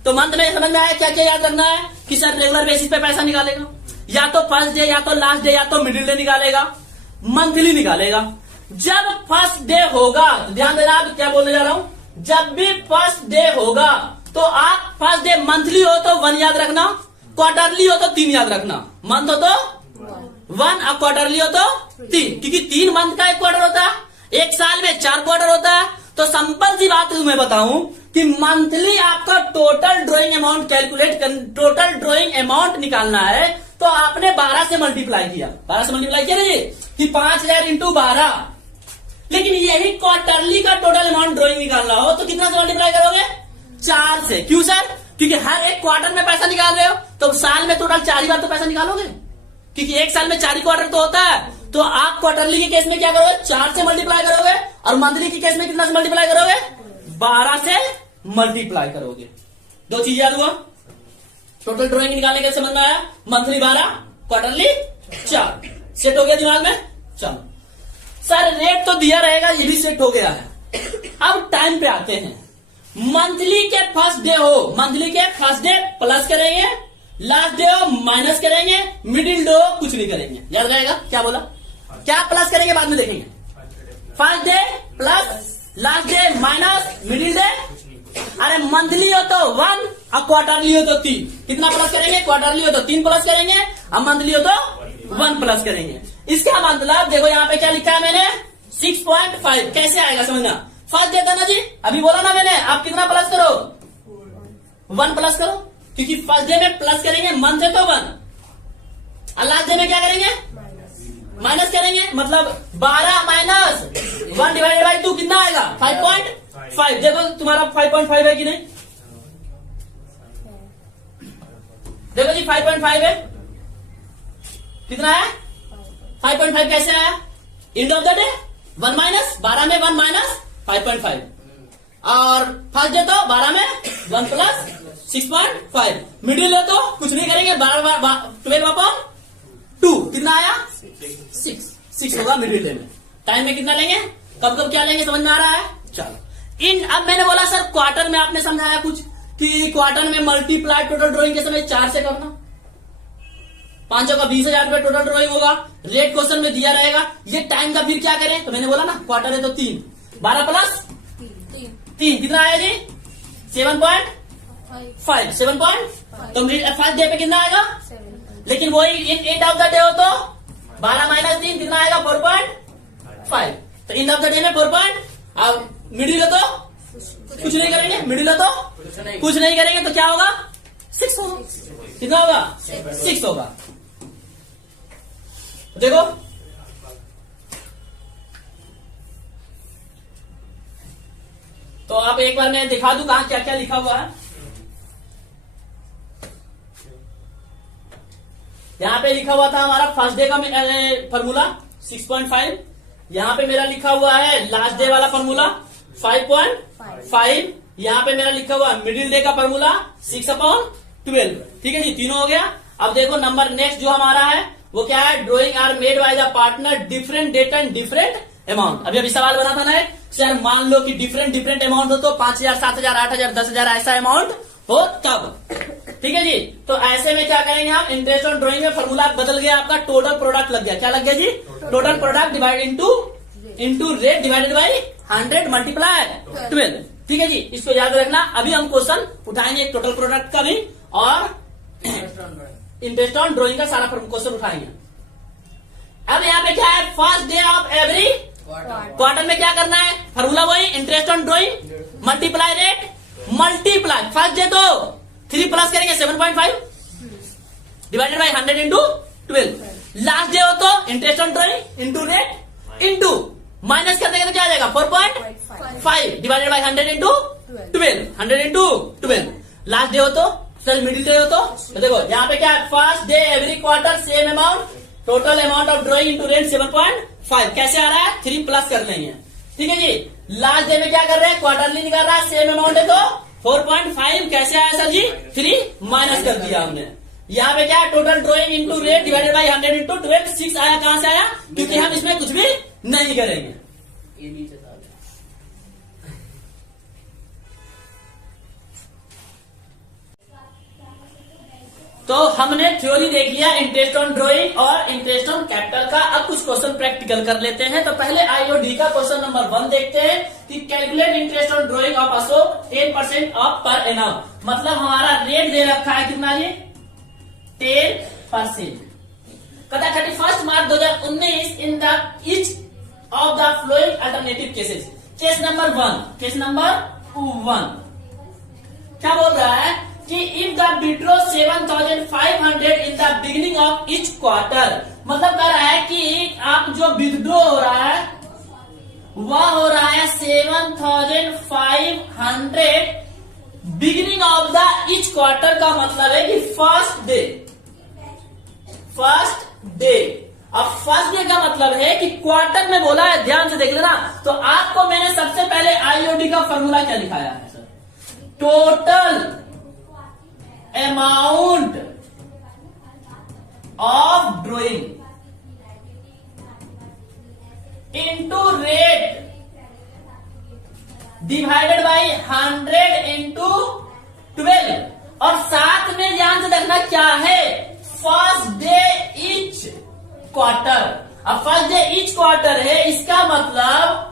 तो मंथ में समझ में आया क्या क्या याद रखना है कि सर रेगुलर बेसिस पे पैसा निकालेगा, या तो फर्स्ट डे, या तो लास्ट डे, या तो मिडिल डे निकालेगा, मंथली निकालेगा। जब फर्स्ट डे होगा, ध्यान देना, आप क्या बोलने जा रहा हूं, जब भी फर्स्ट डे होगा तो आप फर्स्ट डे मंथली हो तो 1 याद रखना, क्वार्टरली हो तो 3 याद रखना। मंथ हो तो 1 और क्वार्टरली हो तो 3, क्योंकि 3 मंथ का 1 क्वार्टर होता है, एक साल में 4 क्वार्टर होता है। तो सिंपल सी बात तुम्हें बताऊं कि मंथली आपका total drawing amount total drawing amount निकालना है तो आपने 12 से मल्टीप्लाई किया, 12 से मल्टीप्लाई किया ना कि 5,000 इंटू 12। लेकिन यही क्वार्टरली का टोटल अमाउंट ड्रॉइंग निकालना हो तो कितना से मल्टीप्लाई करोगे, 4 से। क्यों सर, क्योंकि हर एक क्वार्टर में पैसा निकाल रहे हो तो साल में टोटल 4 ही बार तो पैसा निकालोगे, क्योंकि एक साल में 4 ही क्वार्टर तो होता है। तो आप क्वार्टरली के केस में क्या करोगे, 4 से मल्टीप्लाई करोगे, और मंथली के केस में कितना से मल्टीप्लाई करोगे, 12 से मल्टीप्लाई करोगे। 2 चीज याद हुआ, टोटल ड्रॉइंग निकालने के समझ में आया, मंथली 12, क्वार्टरली 4। सेट हो गया दिमाग में। चलो सर रेट तो दिया रहेगा, ये भी सेट हो गया है। अब टाइम पे आते हैं, मंथली के फर्स्ट डे हो, मंथली के फर्स्ट डे प्लस करेंगे, लास्ट डे हो माइनस करेंगे, मिडिल डे हो कुछ नहीं करेंगे। याद रहेगा क्या बोला, क्या प्लस करेंगे बाद में देखेंगे। First debt plus, last day minus, middle day. अरे मंथली हो तो 1 और क्वार्टरली हो तो 3। कितना प्लस करेंगे, क्वार्टरली हो तो 3 प्लस करेंगे और मंथली हो तो 1 प्लस करेंगे। इसका मतलब देखो यहाँ पे क्या लिखा है मैंने, 6.5। कैसे आएगा समझना, फर्स्ट डे था ना जी, अभी बोला ना मैंने, आप कितना प्लस करो, 1 प्लस करो, क्योंकि फर्स्ट डे में प्लस करेंगे, मंथ है तो 1, और लास्ट डे में क्या करेंगे, माइनस करेंगे। मतलब 12 माइनस 1 डिवाइडेड बाई 2 कितना आएगा, 5.5। देखो तुम्हारा 5.5 है कि नहीं, देखो जी 5.5 है, कितना है 5.5। कैसे आया, end of the day 1 minus 12 में 1 माइनस 5.5, और फर्स्ट डे तो 12 में 1 प्लस 6.5। मिडिल है तो कुछ नहीं करेंगे, 12/2 कितना आया, 6 होगा मिडिल डे में। टाइम में कितना लेंगे, कब कब क्या लेंगे, समझ में आ रहा है। चलो अब मैंने बोला सर क्वार्टर में आपने समझाया कुछ कि क्वार्टर में मल्टीप्लाई टोटल ड्रॉइंग के समय 4 से करना, 5 का 20,000 रुपये टोटल ड्रॉइंग होगा, रेट क्वेश्चन में दिया रहेगा। ये टाइम का फिर क्या करें, तो मैंने बोला ना क्वार्टर है तो 3, 12 प्लस 3 कितना आया जी, 7.5, 7.5। तो फर्स्ट डे पे कितना आएगा, लेकिन वही एंड ऑफ द डे हो तो 12 माइनस 3 कितना आएगा, 4.5। तो एंड ऑफ द डे में 4. अब मिडिल है तो कुछ नहीं करेंगे, मिडिल है तो कुछ नहीं करेंगे तो क्या होगा? 6 होगा। कितना होगा? 6 होगा। देखो तो आप एक बार मैं दिखा दूं कहां क्या क्या लिखा हुआ है। यहां पे लिखा हुआ था हमारा फर्स्ट डे का फॉर्मूला 6.5। यहां पे मेरा लिखा हुआ है लास्ट डे वाला फॉर्मूला 5.5। यहां पे मेरा लिखा हुआ मिडिल डे का फॉर्मूला 6/12। ठीक है जी, तीनों हो गया। अब देखो नंबर नेक्स्ट जो हमारा है वो क्या है? Drawing are made by the partner different date and different amount. अभी सवाल बना था ना सर, मान लो कि डिफरेंट अमाउंट हो तो 5,000, 7,000, 8,000, 10,000 ऐसा अमाउंट हो तब। ठीक है जी, तो ऐसे में क्या करेंगे हम? इंटरेस्ट ऑन ड्रॉइंग में फॉर्मूला बदल गया, आपका टोटल प्रोडक्ट लग गया। क्या लग गया जी? Total product divide into rate divided by 100 multiply 12। ठीक है जी, इसको याद रखना। अभी हम क्वेश्चन उठाएंगे टोटल प्रोडक्ट का भी और इंटरेस्ट ऑन ड्रॉइंग का सारा क्वेश्चन उठाएंगे। अब यहाँ पे क्या है? First day of every quarter में क्या करना है? फॉर्मूला वही interest on drawing multiply rate multiply first day तो 3 प्लस करेंगे 7.5 divided by 100 into 12। Last day हो तो interest on drawing into rate into minus कर देंगे तो क्या आ जाएगा? 4.5 divided by 100 into 12। 100 into 12 last day हो तो सर मिडिल डे हो तो देखो यहाँ पे क्या है? First day every quarter same amount total amount of drawing into rent 7.5 कैसे आ रहा है? 3 प्लस कर लेंगे। ठीक है जी, लास्ट डे में क्या कर रहे हैं? क्वार्टरली निकाल रहा है, सेम अमाउंट है तो 4.5 कैसे आया सर जी? 3 माइनस कर दिया हमने। यहाँ पे क्या है? Total drawing into rate divided by 100 into 12 6 आया। कहां से आया? क्योंकि हम इसमें कुछ भी नहीं करेंगे। तो हमने थ्योरी देख लिया इंटरेस्ट ऑन ड्रॉइंग और इंटरेस्ट ऑन कैपिटल का। अब कुछ क्वेश्चन प्रैक्टिकल कर लेते हैं। तो पहले आईओडी का क्वेश्चन नंबर 1 देखते हैं कि calculate interest on drawing of Ashok 10% of per annum. मतलब हमारा रेट दे रखा है कितना जी? 10%। कहता 31 मार्च 2019 in the each of the flowing alternative cases. Case number 1 क्या बोल रहा है कि if the withdraw 7,500 in the beginning of each quarter. मतलब कह रहा है कि आप जो विड्रॉ हो रहा है वह हो रहा है 7,500 beginning of the each quarter. का मतलब है कि फर्स्ट डे। अब फर्स्ट डे का मतलब है कि क्वार्टर में बोला है, ध्यान से देख लेना। तो आपको मैंने सबसे पहले आईओडी का फॉर्मूला क्या दिखाया है sir? Total amount of drawing into rate divided by 100 into 12। और साथ में ध्यान से देखना क्या है? First day each quarter. अब फर्स्ट डे ईच क्वार्टर है, इसका मतलब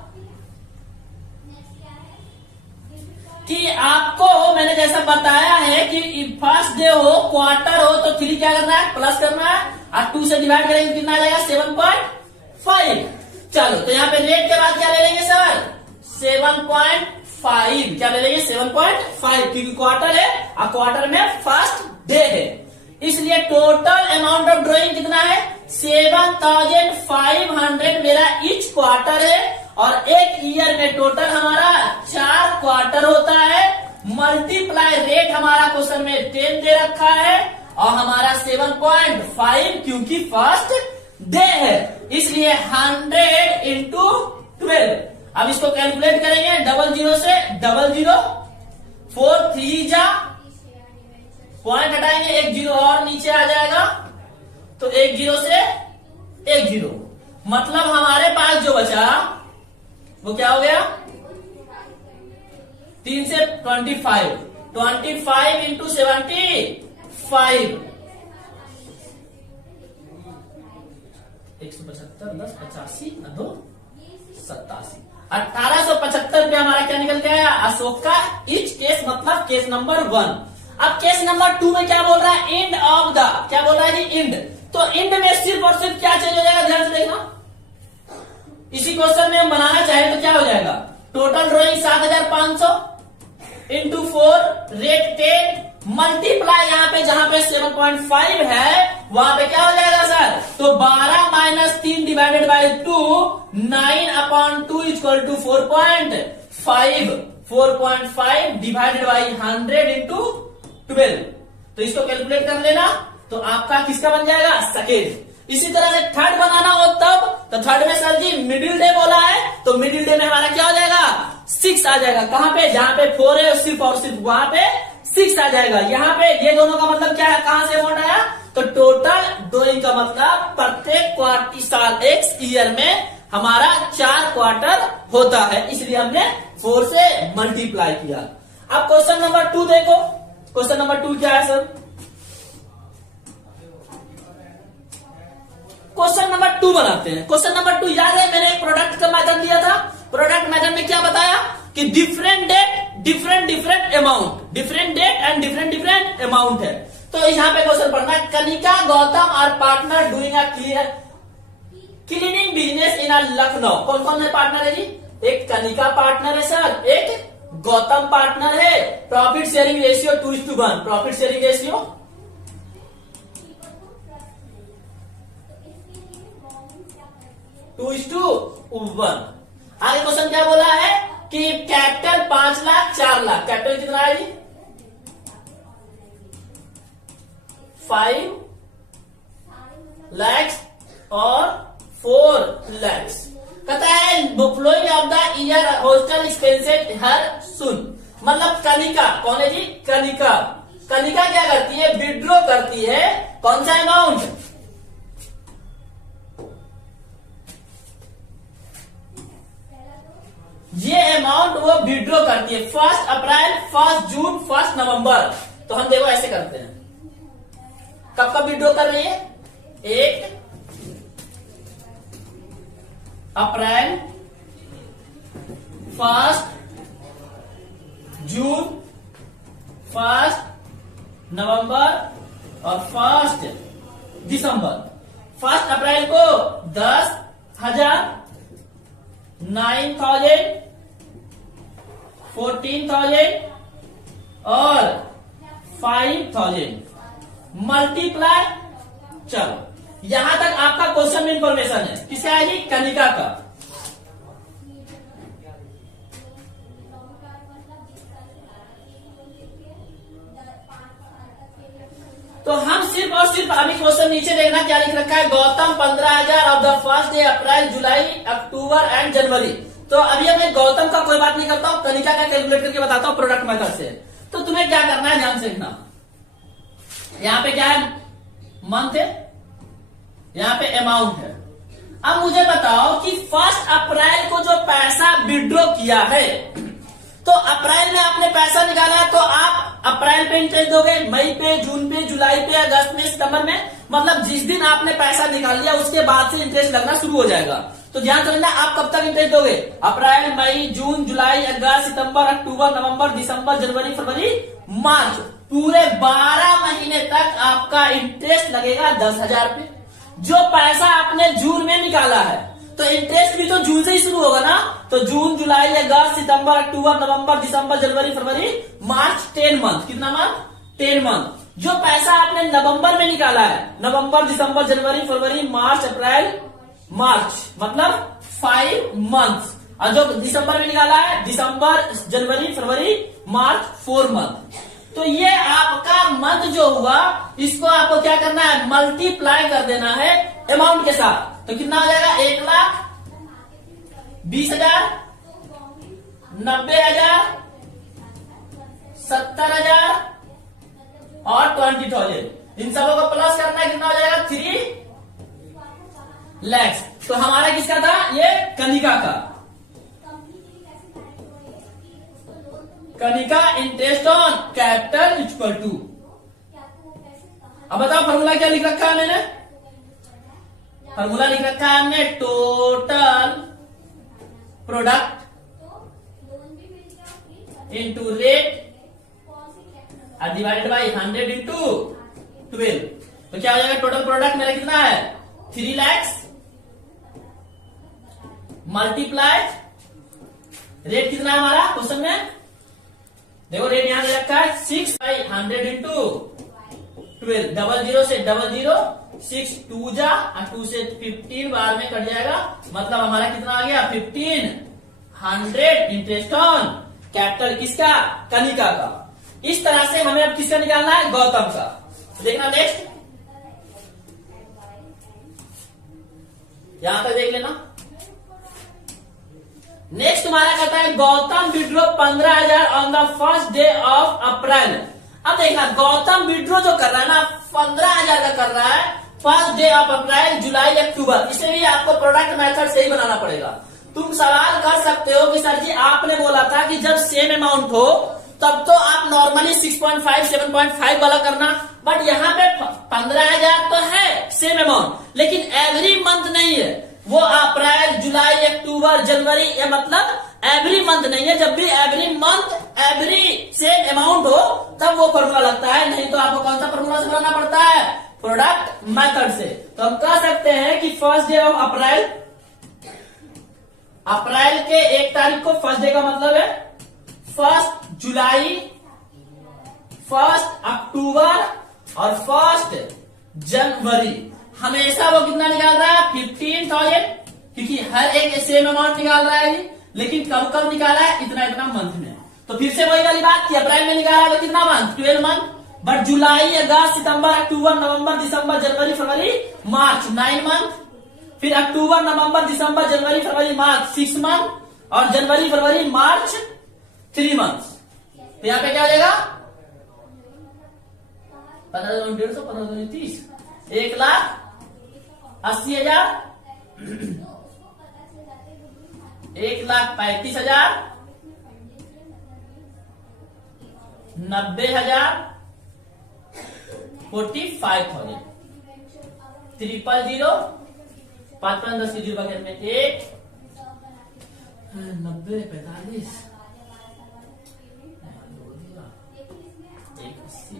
कि आपको मैंने जैसा बताया है कि फर्स्ट डे हो क्वार्टर हो तो 3 क्या करना है? प्लस करना है और 2 से डिवाइड करेंगे कितना आ जाएगा? 7.5। चलो तो यहाँ पे रेट के बाद क्या ले लेंगे सर? 7.5। क्या ले लेंगे? 7.5 क्योंकि क्वार्टर है और क्वार्टर में फर्स्ट डे है, इसलिए टोटल अमाउंट ऑफ ड्रॉइंग कितना है? 7,500 मेरा ईच क्वार्टर है। और एक ईयर में टोटल हमारा 4 क्वार्टर होता है। मल्टीप्लाई रेट हमारा क्वेश्चन में 10 दे रखा है और हमारा 7.5 क्योंकि फर्स्ट डे है, इसलिए 100 इंटू 12। अब इसको कैलकुलेट करेंगे 00 से 00 4 3 जा पॉइंट हटाएंगे, 1 0 और नीचे आ जाएगा तो 1 0 से 1 0। मतलब हमारे पास जो बचा वो क्या हो गया? 3 से 25 इंटू 75 175 10 85 2 87 1875 रुपया हमारा क्या निकल के आया? अशोक का ईच केस मतलब केस नंबर 1। अब केस नंबर 2 में क्या बोल रहा है? End of the. क्या बोल रहा है जी? एंड। तो एंड में सिर्फ और सिर्फ क्या चेंज हो जाएगा? ध्यान से देखना। इसी क्वेश्चन में हम बनाना चाहें तो क्या हो जाएगा? Total drawing 7,500 into 4 rate 10 multiply यहाँ पे जहां पे 7.5 है वहां पे क्या हो जाएगा सर? तो 12 minus 3 divided by 2 9/2 equal to 4.5 4.5 divided by 100 into 12। तो इसको कैलकुलेट कर लेना तो आपका किसका बन जाएगा? सेकेंड। इसी तरह से थर्ड बनाना हो तब तो थर्ड में सर जी मिडिल डे बोला है तो मिडिल डे में हमारा क्या हो जाएगा? 6 आ जाएगा। कहां पे? जहां पे 4 है सिर्फ और सिर्फ वहां पे 6 आ जाएगा। यहाँ पे ये दोनों का मतलब क्या है? कहां से अमाउंट आया? तो टोटल डूइंग का मतलब प्रत्येक क्वार्टर साल एक ईयर में हमारा 4 क्वार्टर होता है, इसलिए हमने 4 से मल्टीप्लाई किया। अब क्वेश्चन नंबर 2 देखो। क्वेश्चन नंबर 2 क्या है सर? क्वेश्चन नंबर 2 बनाते हैं। क्वेश्चन नंबर 2 याद है मैंने एक प्रोडक्ट का मेथड दिया था। प्रोडक्ट मेथड में क्या बताया कि different date different amount, different date and different amount है। तो यहाँ पे क्वेश्चन पढ़ना है, कनिका गौतम और partner doing a cleaning business in Lucknow. कौन कौन है पार्टनर है जी? एक कनिका पार्टनर है सर, एक गौतम पार्टनर है। Profit sharing ratio 2:1। Profit sharing ratio 2:1। आगे क्वेश्चन क्या बोला है कि कैपिटल 5 लाख 4 लाख। कैपिटल कितना है जी? 5 lakhs और 4 lakhs। कहता है flowing of the year hostel expenses हर सुन। मतलब कनिका कौन है जी? कनिका। कनिका क्या करती है? विड्रॉ करती है कौन सा अमाउंट? ये अमाउंट वो विड्रॉ करती है 1 अप्रैल, 1 जून, 1 नवंबर। तो हम देखो ऐसे करते हैं, कब कब विड्रॉ कर रही है? 1 अप्रैल, 1 जून, 1 नवंबर और 1 दिसंबर। 1 अप्रैल को 10,000, 9,000, 14,000 और 5,000 मल्टीप्लाई। चलो यहां तक आपका क्वेश्चन में इंफॉर्मेशन है। किसका है जी? कनिका का। तो हम सिर्फ और सिर्फ अभी क्वेश्चन नीचे देखना क्या लिख रखा है? Gautam 15,000 of the first day April, July, October and January. तो अभी मैं गौतम का कोई बात नहीं करता हूं, कनिका का कैलकुलेट करके बताता हूं प्रोडक्ट मेथड से। तो तुम्हें क्या करना है ध्यान से देखना। यहां पे क्या है? मंथ है, यहां पे अमाउंट है। अब मुझे बताओ कि 1 अप्रैल को जो पैसा विड्रॉ किया है, तो अप्रैल में आपने पैसा निकाला है तो आप अप्रैल पे इंटरेस्ट दोगे, मई पे, जून पे, जुलाई पे, अगस्त में, सितंबर में। मतलब जिस दिन आपने पैसा निकाल लिया उसके बाद से इंटरेस्ट लगना शुरू हो जाएगा। तो ध्यान रखना आप कब तक इंटरेस्ट दोगे? अप्रैल, मई, जून, जुलाई, अगस्त, सितंबर, अक्टूबर, नवंबर, दिसंबर, जनवरी, फरवरी, मार्च। पूरे 12 महीने तक आपका इंटरेस्ट लगेगा 10,000 पे। जो पैसा आपने जून में निकाला है तो इंटरेस्ट भी तो जून से ही शुरू होगा ना। तो जून, जुलाई, अगस्त, सितंबर, अक्टूबर, नवंबर, दिसंबर, जनवरी, फरवरी, मार्च, 10 मंथ। कितना मंथ? 10 मंथ। जो पैसा आपने नवंबर में निकाला है, नवंबर, दिसंबर, जनवरी, फरवरी, मार्च, अप्रैल, मार्च, मतलब 5 मंथ। और जो दिसंबर में निकाला है, दिसंबर, जनवरी, फरवरी, मार्च, 4 मंथ। तो ये आपका मंथ जो हुआ इसको आपको क्या करना है? मल्टीप्लाई कर देना है अमाउंट के साथ। तो कितना हो जाएगा? 1,20,000, 90,000, 70,000 और 20,000। इन सबों को प्लस करना है, कितना हो जाएगा? 3 lakhs। तो हमारा किसका था? ये कनिका का। Kanika interest on capital equal to. अब बताओ फॉर्मूला क्या लिख रखा है मैंने? फॉर्मूला लिख रखा है हमने total product into rate divided by 100 into 12। तो क्या हो जाएगा? टोटल प्रोडक्ट मेरा कितना है? 3 lakhs मल्टीप्लाई रेट कितना है हमारा क्वेश्चन में? देखो रेट यहां दे रखा है 6/100 इंटू 12, डबल जीरो से डबल जीरो, 6 2 जा और 2 से 15 बार में कट जाएगा, मतलब हमारा कितना आ गया 1500 इंटरेस्ट ऑन कैपिटल किसका, कनिका का। इस तरह से हमें अब किसका निकालना है, गौतम का। देखना नेक्स्ट, यहां तक देख लेना। नेक्स्ट तुम्हारा कहता है Gautam withdraw 15,000 on the first day of April. अब देखना गौतम विड्रॉ जो कर रहा है ना 15,000 का कर रहा है first day of April, July, अक्टूबर। इसे भी आपको प्रोडक्ट मेथड से ही बनाना पड़ेगा। तुम सवाल कर सकते हो कि सर जी आपने बोला था कि जब सेम अमाउंट हो तब तो आप नॉर्मली 6.5 7.5 वाला करना, बट यहाँ पे 15,000 तो है सेम अमाउंट, लेकिन एवरी मंथ नहीं है वो। अप्रैल, जुलाई, अक्टूबर, जनवरी, ये मतलब एवरी मंथ नहीं है। जब भी every month every same amount हो तब वो फॉर्मूला लगता है, नहीं तो आपको कौन सा फॉर्मूला से बनाना पड़ता है, प्रोडक्ट मेथड से। तो हम कह सकते हैं कि फर्स्ट डे ऑफ अप्रैल, अप्रैल के 1 तारीख को फर्स्ट डे का मतलब है 1 जुलाई, 1 अक्टूबर और 1 जनवरी। हमेशा वो कितना निकाल रहा है 15,000, क्योंकि हर एक सेम अमाउंट निकाल रहा है, लेकिन कब कब निकाला है, इतना इतना मंथ में। तो फिर से वही वाली बात कि अप्रैल में निकाला है तो कितना month, 12 month, but July, August, September, October, November, December, January, February, March 9 month, फिर अक्टूबर, नवंबर, दिसंबर, जनवरी, फरवरी, मार्च 6 मंथ, और जनवरी, फरवरी, मार्च 3 मंथ। तो यहाँ पे क्या हो जाएगा 15,150, 15,30, 1,80,000, 1,35,000, 90,000, 45,000, 000, 5 5 10 की 0 बकेट में 1, 90, 45,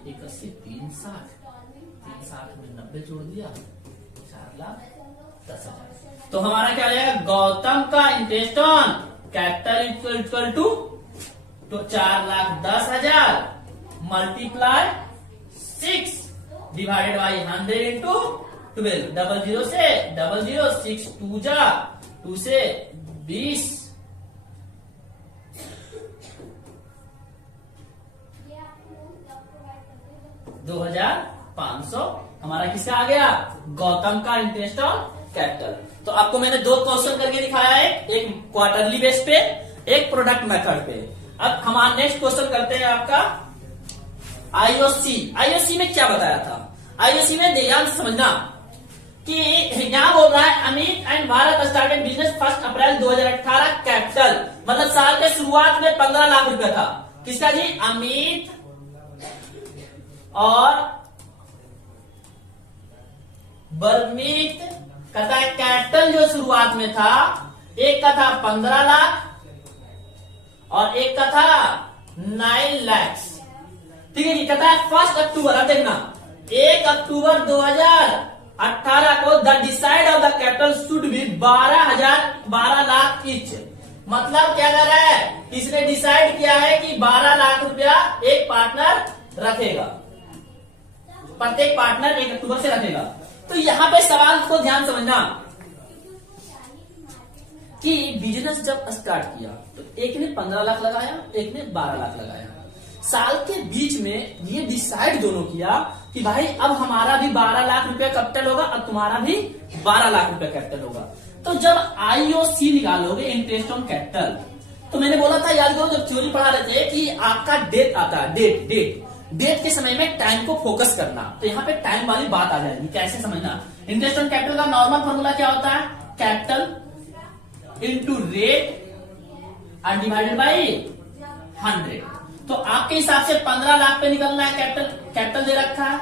81, 360 में 90 जोड़ दिया, 4,10,000। तो हमारा क्या हो जाएगा, गौतम का interest on capital equal to तो 4,10,000 multiply 6 divided by 100 into 12, double zero से डबल जीरो, 6 2 जा, 2 से 20, 2,500 हमारा किसका आ गया, गौतम का इंटरेस्ट ऑन कैपिटल। तो आपको मैंने 2 क्वेश्चन करके दिखाया है, एक क्वार्टरली बेस पे, एक प्रोडक्ट मेथड पे। अब हमारा नेक्स्ट क्वेश्चन करते हैं आपका आईओसी। आईओसी में क्या बताया था, आईओसी में ध्यान से समझना कि यहाँ बोल रहा है Amit and Bharat started business 1 April 2018, capital मतलब साल के शुरुआत में 15 लाख रुपया था। किसका जी, अमित और बलमीत कहता है कैपिटल जो शुरुआत में था, एक का था 15 लाख और एक का था 9 लाख। ठीक है जी, कहता है 1 अक्टूबर, अब देखना 1 अक्टूबर 2018 को the decide of the capital should be 12 lakh each. मतलब क्या कर रहा है, इसने डिसाइड किया है कि 12 लाख रुपया एक पार्टनर रखेगा, प्रत्येक पार्टनर 1 अक्टूबर से रखेगा। तो यहां पे सवाल को ध्यान समझना कि बिजनेस जब स्टार्ट किया तो एक ने 15 लाख लगाया, एक ने 12 लाख लगाया। साल के बीच में ये डिसाइड दोनों किया कि भाई अब हमारा भी 12 लाख रुपया कैपिटल होगा, अब तुम्हारा भी 12 लाख रुपया कैपिटल होगा। तो जब आईओसी निकालोगे, इंटरेस्ट ऑन कैपिटल, तो मैंने बोला था, याद करो जब थ्योरी पढ़ा रहे थे कि आपका डेट आता है, डेट के समय में टाइम को फोकस करना। तो यहाँ पे टाइम वाली बात आ जाएगी, कैसे समझना। इंटरेस्ट ऑन कैपिटल का नॉर्मल फॉर्मूला क्या होता है, कैपिटल इंटू रेट और डिवाइडेड बाई 100। तो आपके हिसाब से 15 लाख पे निकलना है, कैपिटल दे रखा है।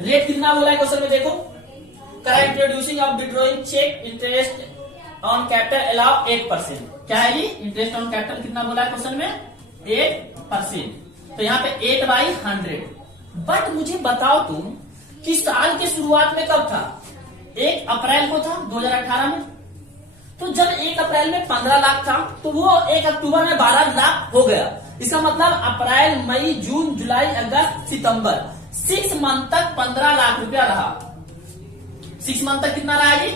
रेट कितना बोला है क्वेश्चन में, देखो introducing of withdrawing check interest on capital allow 8%। क्या है ये, इंटरेस्ट ऑन कैपिटल कितना बोला है क्वेश्चन में, 8%। तो यहाँ पे 8/100। बट मुझे बताओ तुम कि साल के शुरुआत में कब था, 1 अप्रैल को था 2018 में। तो जब 1 अप्रैल में 15 लाख था तो वो 1 अक्टूबर में 12 लाख हो गया। इसका मतलब अप्रैल, मई, जून, जुलाई, अगस्त, सितंबर 6 मंथ तक 15 लाख रुपया रहा। 6 मंथ तक कितना रहा जी?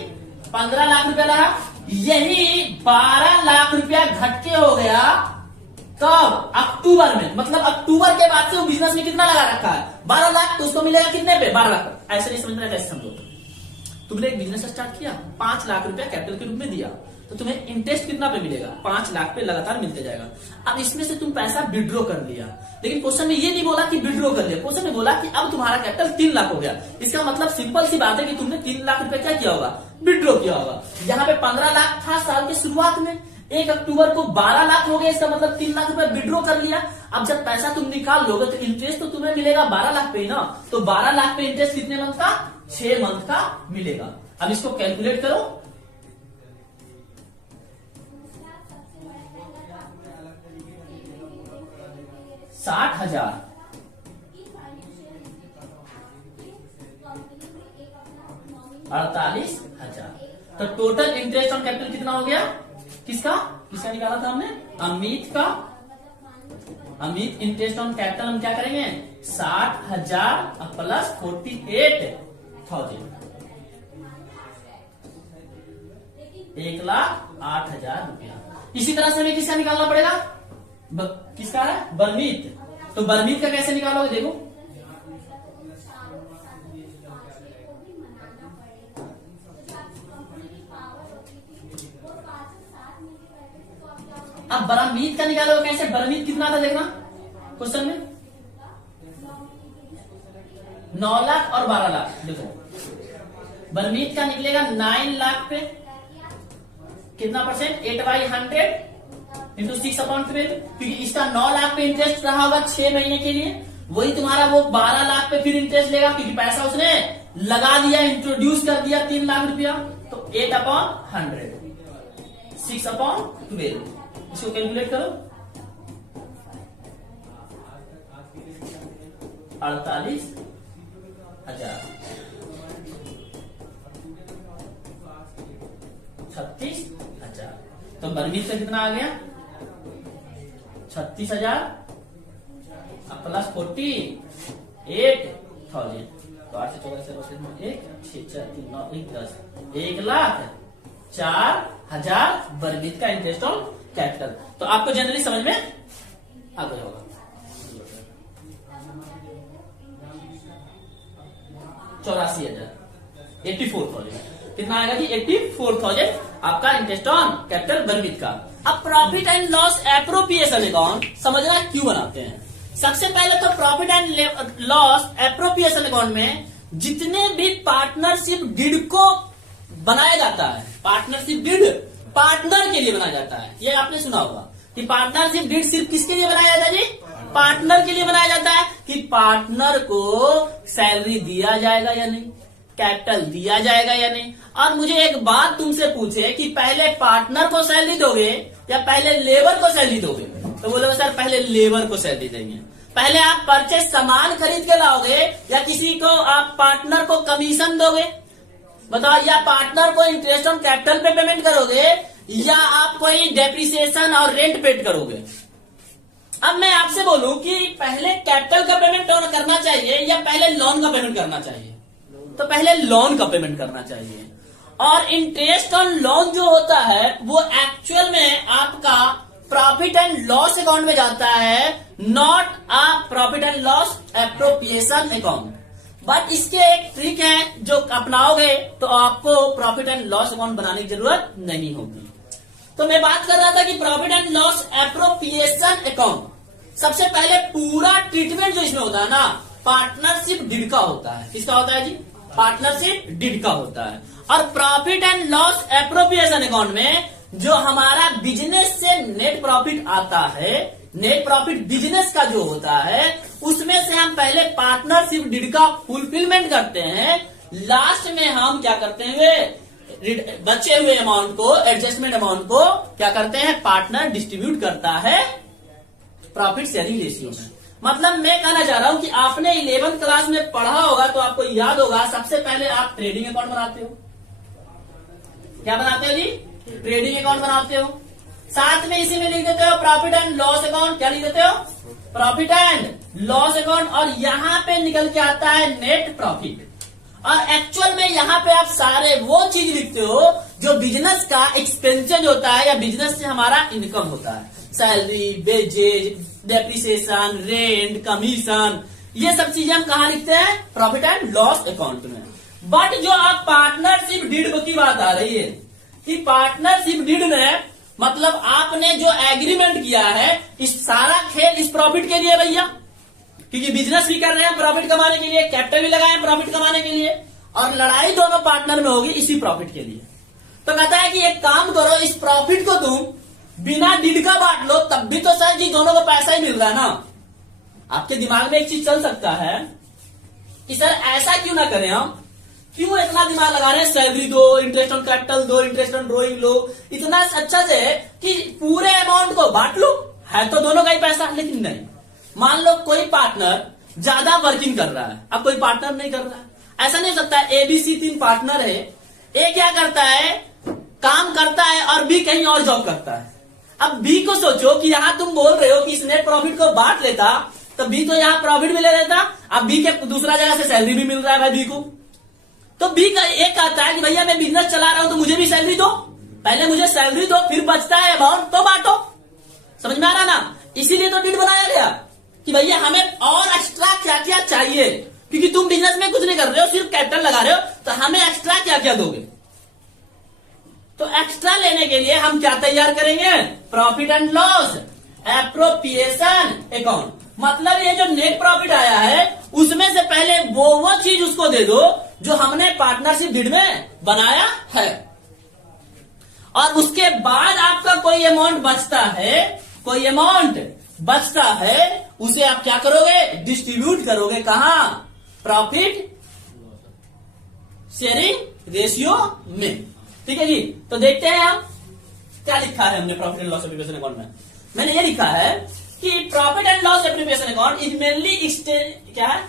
15 लाख रुपया रहा। यही 12 लाख रुपया घट के हो गया कब? अक्टूबर में। मतलब अक्टूबर के बाद से वो बिजनेस में कितना लगा रखा है? 12 लाख। तो उसको मिलेगा कितने पे? 12 लाख। ऐसे नहीं समझना, कैसे समझो? तुमने एक बिजनेस स्टार्ट किया, 5 लाख रुपया कैपिटल के रूप में दिया, तो तुम्हें इंटरेस्ट कितना पे मिलेगा? 5 लाख पे लगातार मिलते जाएगा। अब इसमें से तुम पैसा विड्रॉ कर लिया, लेकिन क्वेश्चन में ये नहीं बोला कि विड्रॉ कर लिया, क्वेश्चन में बोला कि अब तुम्हारा कैपिटल 3 लाख हो गया। इसका मतलब सिंपल सी बात है कि तुमने 3 लाख रुपया क्या किया होगा? विड्रॉ किया होगा। यहाँ पे 15 लाख था साल की शुरुआत में, 1 अक्टूबर को 12 लाख हो गया, इसका मतलब 3 लाख रुपया विड्रॉ कर लिया। अब जब पैसा तुम निकाल लोगे तो इंटरेस्ट तो तुम्हें मिलेगा 12 लाख पे ही ना। तो 12 लाख पे इंटरेस्ट कितने मंथ का? 6 मंथ का मिलेगा। अब इसको कैलकुलेट करो। $60,000 $48,000। तो टोटल इंटरेस्ट ऑन कैपिटल कितना हो गया? किसका निकाला था हमने? अमित का। अमित इंटरेस्ट ऑन कैपिटल हम क्या करेंगे? 60,000 प्लस 48,000, 1,08,000 रुपया। इसी तरह से हमें किसका निकालना पड़ेगा? किसका है? बरमीत। तो बरमीत का कैसे निकालोगे? देखो, अब बरमीत का निकालोगे कैसे? बरमीत कितना था देखना क्वेश्चन में, 9 लाख और 12 लाख। देखो बरमीत का निकलेगा 9 लाख पे कितना परसेंट? 8/100 इंटू 6/12, क्योंकि इसका 9 लाख पे इंटरेस्ट रहा होगा 6 महीने के लिए, वही तुम्हारा वो 12 लाख पे फिर इंटरेस्ट लेगा, क्योंकि पैसा उसने लगा दिया, इंट्रोड्यूस कर दिया 3 लाख रुपया। तो 8/100, 6/12, इसको कैलकुलेट करो। 48,000, 36,000। तो बरमीत का कितना आ गया? 36,000 प्लस 48,000। तो 8 से 14 से 1, 6, 4, 3, 9, 1, 10, 1,04,000 बरमीत का इंटरेस्ट ऑन कैपिटल। तो आपको जनरली समझ में आ गया होगा। 84,000, 84,000 कितना आएगा जी? 84,000 आपका इंटरेस्ट ऑन कैपिटल बरमीत का। अब profit and loss appropriation account समझना क्यों बनाते हैं। सबसे पहले तो profit and loss appropriation account में जितने भी पार्टनरशिप डीड को बनाया जाता है, पार्टनरशिप डीड पार्टनर के लिए बनाया जाता है। ये आपने सुना होगा कि पार्टनरशिप डीड सिर्फ किसके लिए बनाया जाता है जी? पार्टनर के लिए बनाया जाता है कि पार्टनर को सैलरी दिया जाएगा या नहीं, कैपिटल दिया जाएगा या नहीं। और मुझे एक बात तुमसे पूछे कि पहले पार्टनर को सैलरी दोगे या पहले लेबर को सैलरी दोगे? तो बोलोगे सर पहले लेबर को सैलरी देंगे। पहले आप परचेज सामान खरीद के लाओगे या किसी को आप पार्टनर को कमीशन दोगे? बताओ, या पार्टनर को इंटरेस्ट ऑन कैपिटल पे पेमेंट करोगे या आप कोई डेप्रिसिएशन और रेंट पेड करोगे? अब मैं आपसे बोलूं कि पहले कैपिटल का पेमेंट करना चाहिए या पहले लोन का पेमेंट करना चाहिए? तो पहले लोन का पेमेंट करना चाहिए। और इंटरेस्ट ऑन लोन जो होता है वो एक्चुअल में आपका प्रॉफिट एंड लॉस अकाउंट में जाता है, not a profit and loss appropriation account. But इसके एक ट्रिक है, जो अपनाओगे तो आपको प्रॉफिट एंड लॉस अकाउंट बनाने की जरूरत नहीं होगी। तो मैं बात कर रहा था कि profit and loss appropriation account, सबसे पहले पूरा ट्रीटमेंट जो इसमें होता है ना, पार्टनरशिप डीड का होता है। किसका होता है जी? पार्टनरशिप डीड का होता है। और profit and loss appropriation account में जो हमारा बिजनेस से नेट प्रॉफिट आता है, नेट प्रॉफिट बिजनेस का जो होता है, उसमें से हम पहले पार्टनरशिप डीड का फुलफिलमेंट करते हैं, लास्ट में हम क्या करते हैं, बचे हुए अमाउंट को, एडजस्टमेंट अमाउंट को क्या करते हैं, पार्टनर डिस्ट्रीब्यूट करता है प्रॉफिट शेयरिंग रेशियो में। मतलब मैं कहना चाह रहा हूं कि आपने 11th क्लास में पढ़ा होगा तो आपको याद होगा, सबसे पहले आप ट्रेडिंग अकाउंट बनाते हो। क्या बनाते हो जी? ट्रेडिंग अकाउंट बनाते हो। साथ में इसी में लिख देते हो प्रॉफिट एंड लॉस अकाउंट। क्या लिख देते हो? Profit and loss account. और यहां पे निकल के आता है नेट प्रॉफिट। और एक्चुअल में यहां पे आप सारे वो चीज लिखते हो जो बिजनेस का एक्सपेंसेज होता है या बिजनेस से हमारा इनकम होता है। Salary, wages, depreciation, rent, commission, ये सब चीजें हम कहा लिखते हैं? प्रॉफिट एंड लॉस अकाउंट में। बट जो आप पार्टनरशिप डीड की बात आ रही है कि पार्टनरशिप डीड में मतलब आपने जो एग्रीमेंट किया है, इस सारा खेल इस प्रॉफिट के लिए भैया, क्योंकि बिजनेस भी कर रहे हैं प्रॉफिट कमाने के लिए, कैपिटल भी लगाए हैं प्रॉफिट कमाने के लिए, और लड़ाई दोनों पार्टनर में होगी इसी प्रॉफिट के लिए। तो कहता है कि एक काम करो, इस प्रॉफिट को तुम बिना डीड का बांट लो, तब भी तो सर जी दोनों को पैसा ही मिल रहा है ना। आपके दिमाग में एक चीज चल सकता है कि सर ऐसा क्यों ना करें हम, क्यों इतना दिमाग लगा रहे हैं, सैलरी दो, इंटरेस्ट ऑन कैपिटल दो, इंटरेस्ट ऑन ड्रॉइंग लो, इतना अच्छा से कि पूरे अमाउंट को बांट लो, है तो दोनों का ही पैसा। लेकिन नहीं, मान लो कोई पार्टनर ज्यादा वर्किंग कर रहा है, अब कोई पार्टनर नहीं कर रहा है। ऐसा नहीं हो सकता ABC 3 पार्टनर है, ए क्या करता है, काम करता है और बी कहीं और जॉब करता है। अब बी को सोचो कि यहां तुम बोल रहे हो कि इस नेट प्रॉफिट को बांट लेता तो बी तो यहां प्रॉफिट भी ले लेता, अब बी के दूसरा जगह से सैलरी भी मिल रहा है भाई बी को। तो बी का एक कहता है कि भैया मैं बिजनेस चला रहा हूं तो मुझे भी सैलरी दो, पहले मुझे सैलरी दो, फिर बचता है अमाउंट तो बांटो। समझ में आ रहा ना? इसीलिए तो डीड बनाया गया कि भैया हमें और एक्स्ट्रा क्या क्या चाहिए, क्योंकि तुम बिजनेस में कुछ नहीं कर रहे हो, सिर्फ कैपिटल लगा रहे हो, तो हमें एक्स्ट्रा क्या क्या दोगे। तो एक्स्ट्रा लेने के लिए हम क्या तैयार करेंगे? Profit and loss appropriation account. मतलब ये जो नेट प्रॉफिट आया है उसमें से पहले वो चीज उसको दे दो जो हमने पार्टनरशिप डीड में बनाया है, और उसके बाद आपका कोई अमाउंट बचता है, कोई अमाउंट बचता है, उसे आप क्या करोगे? डिस्ट्रीब्यूट करोगे। कहां? प्रॉफिट शेयरिंग रेशियो में। ठीक है जी। तो देखते हैं हम क्या लिखा है हमने profit and loss appropriation account में। मैंने ये लिखा है कि profit and loss appropriation account is mainly क्या है,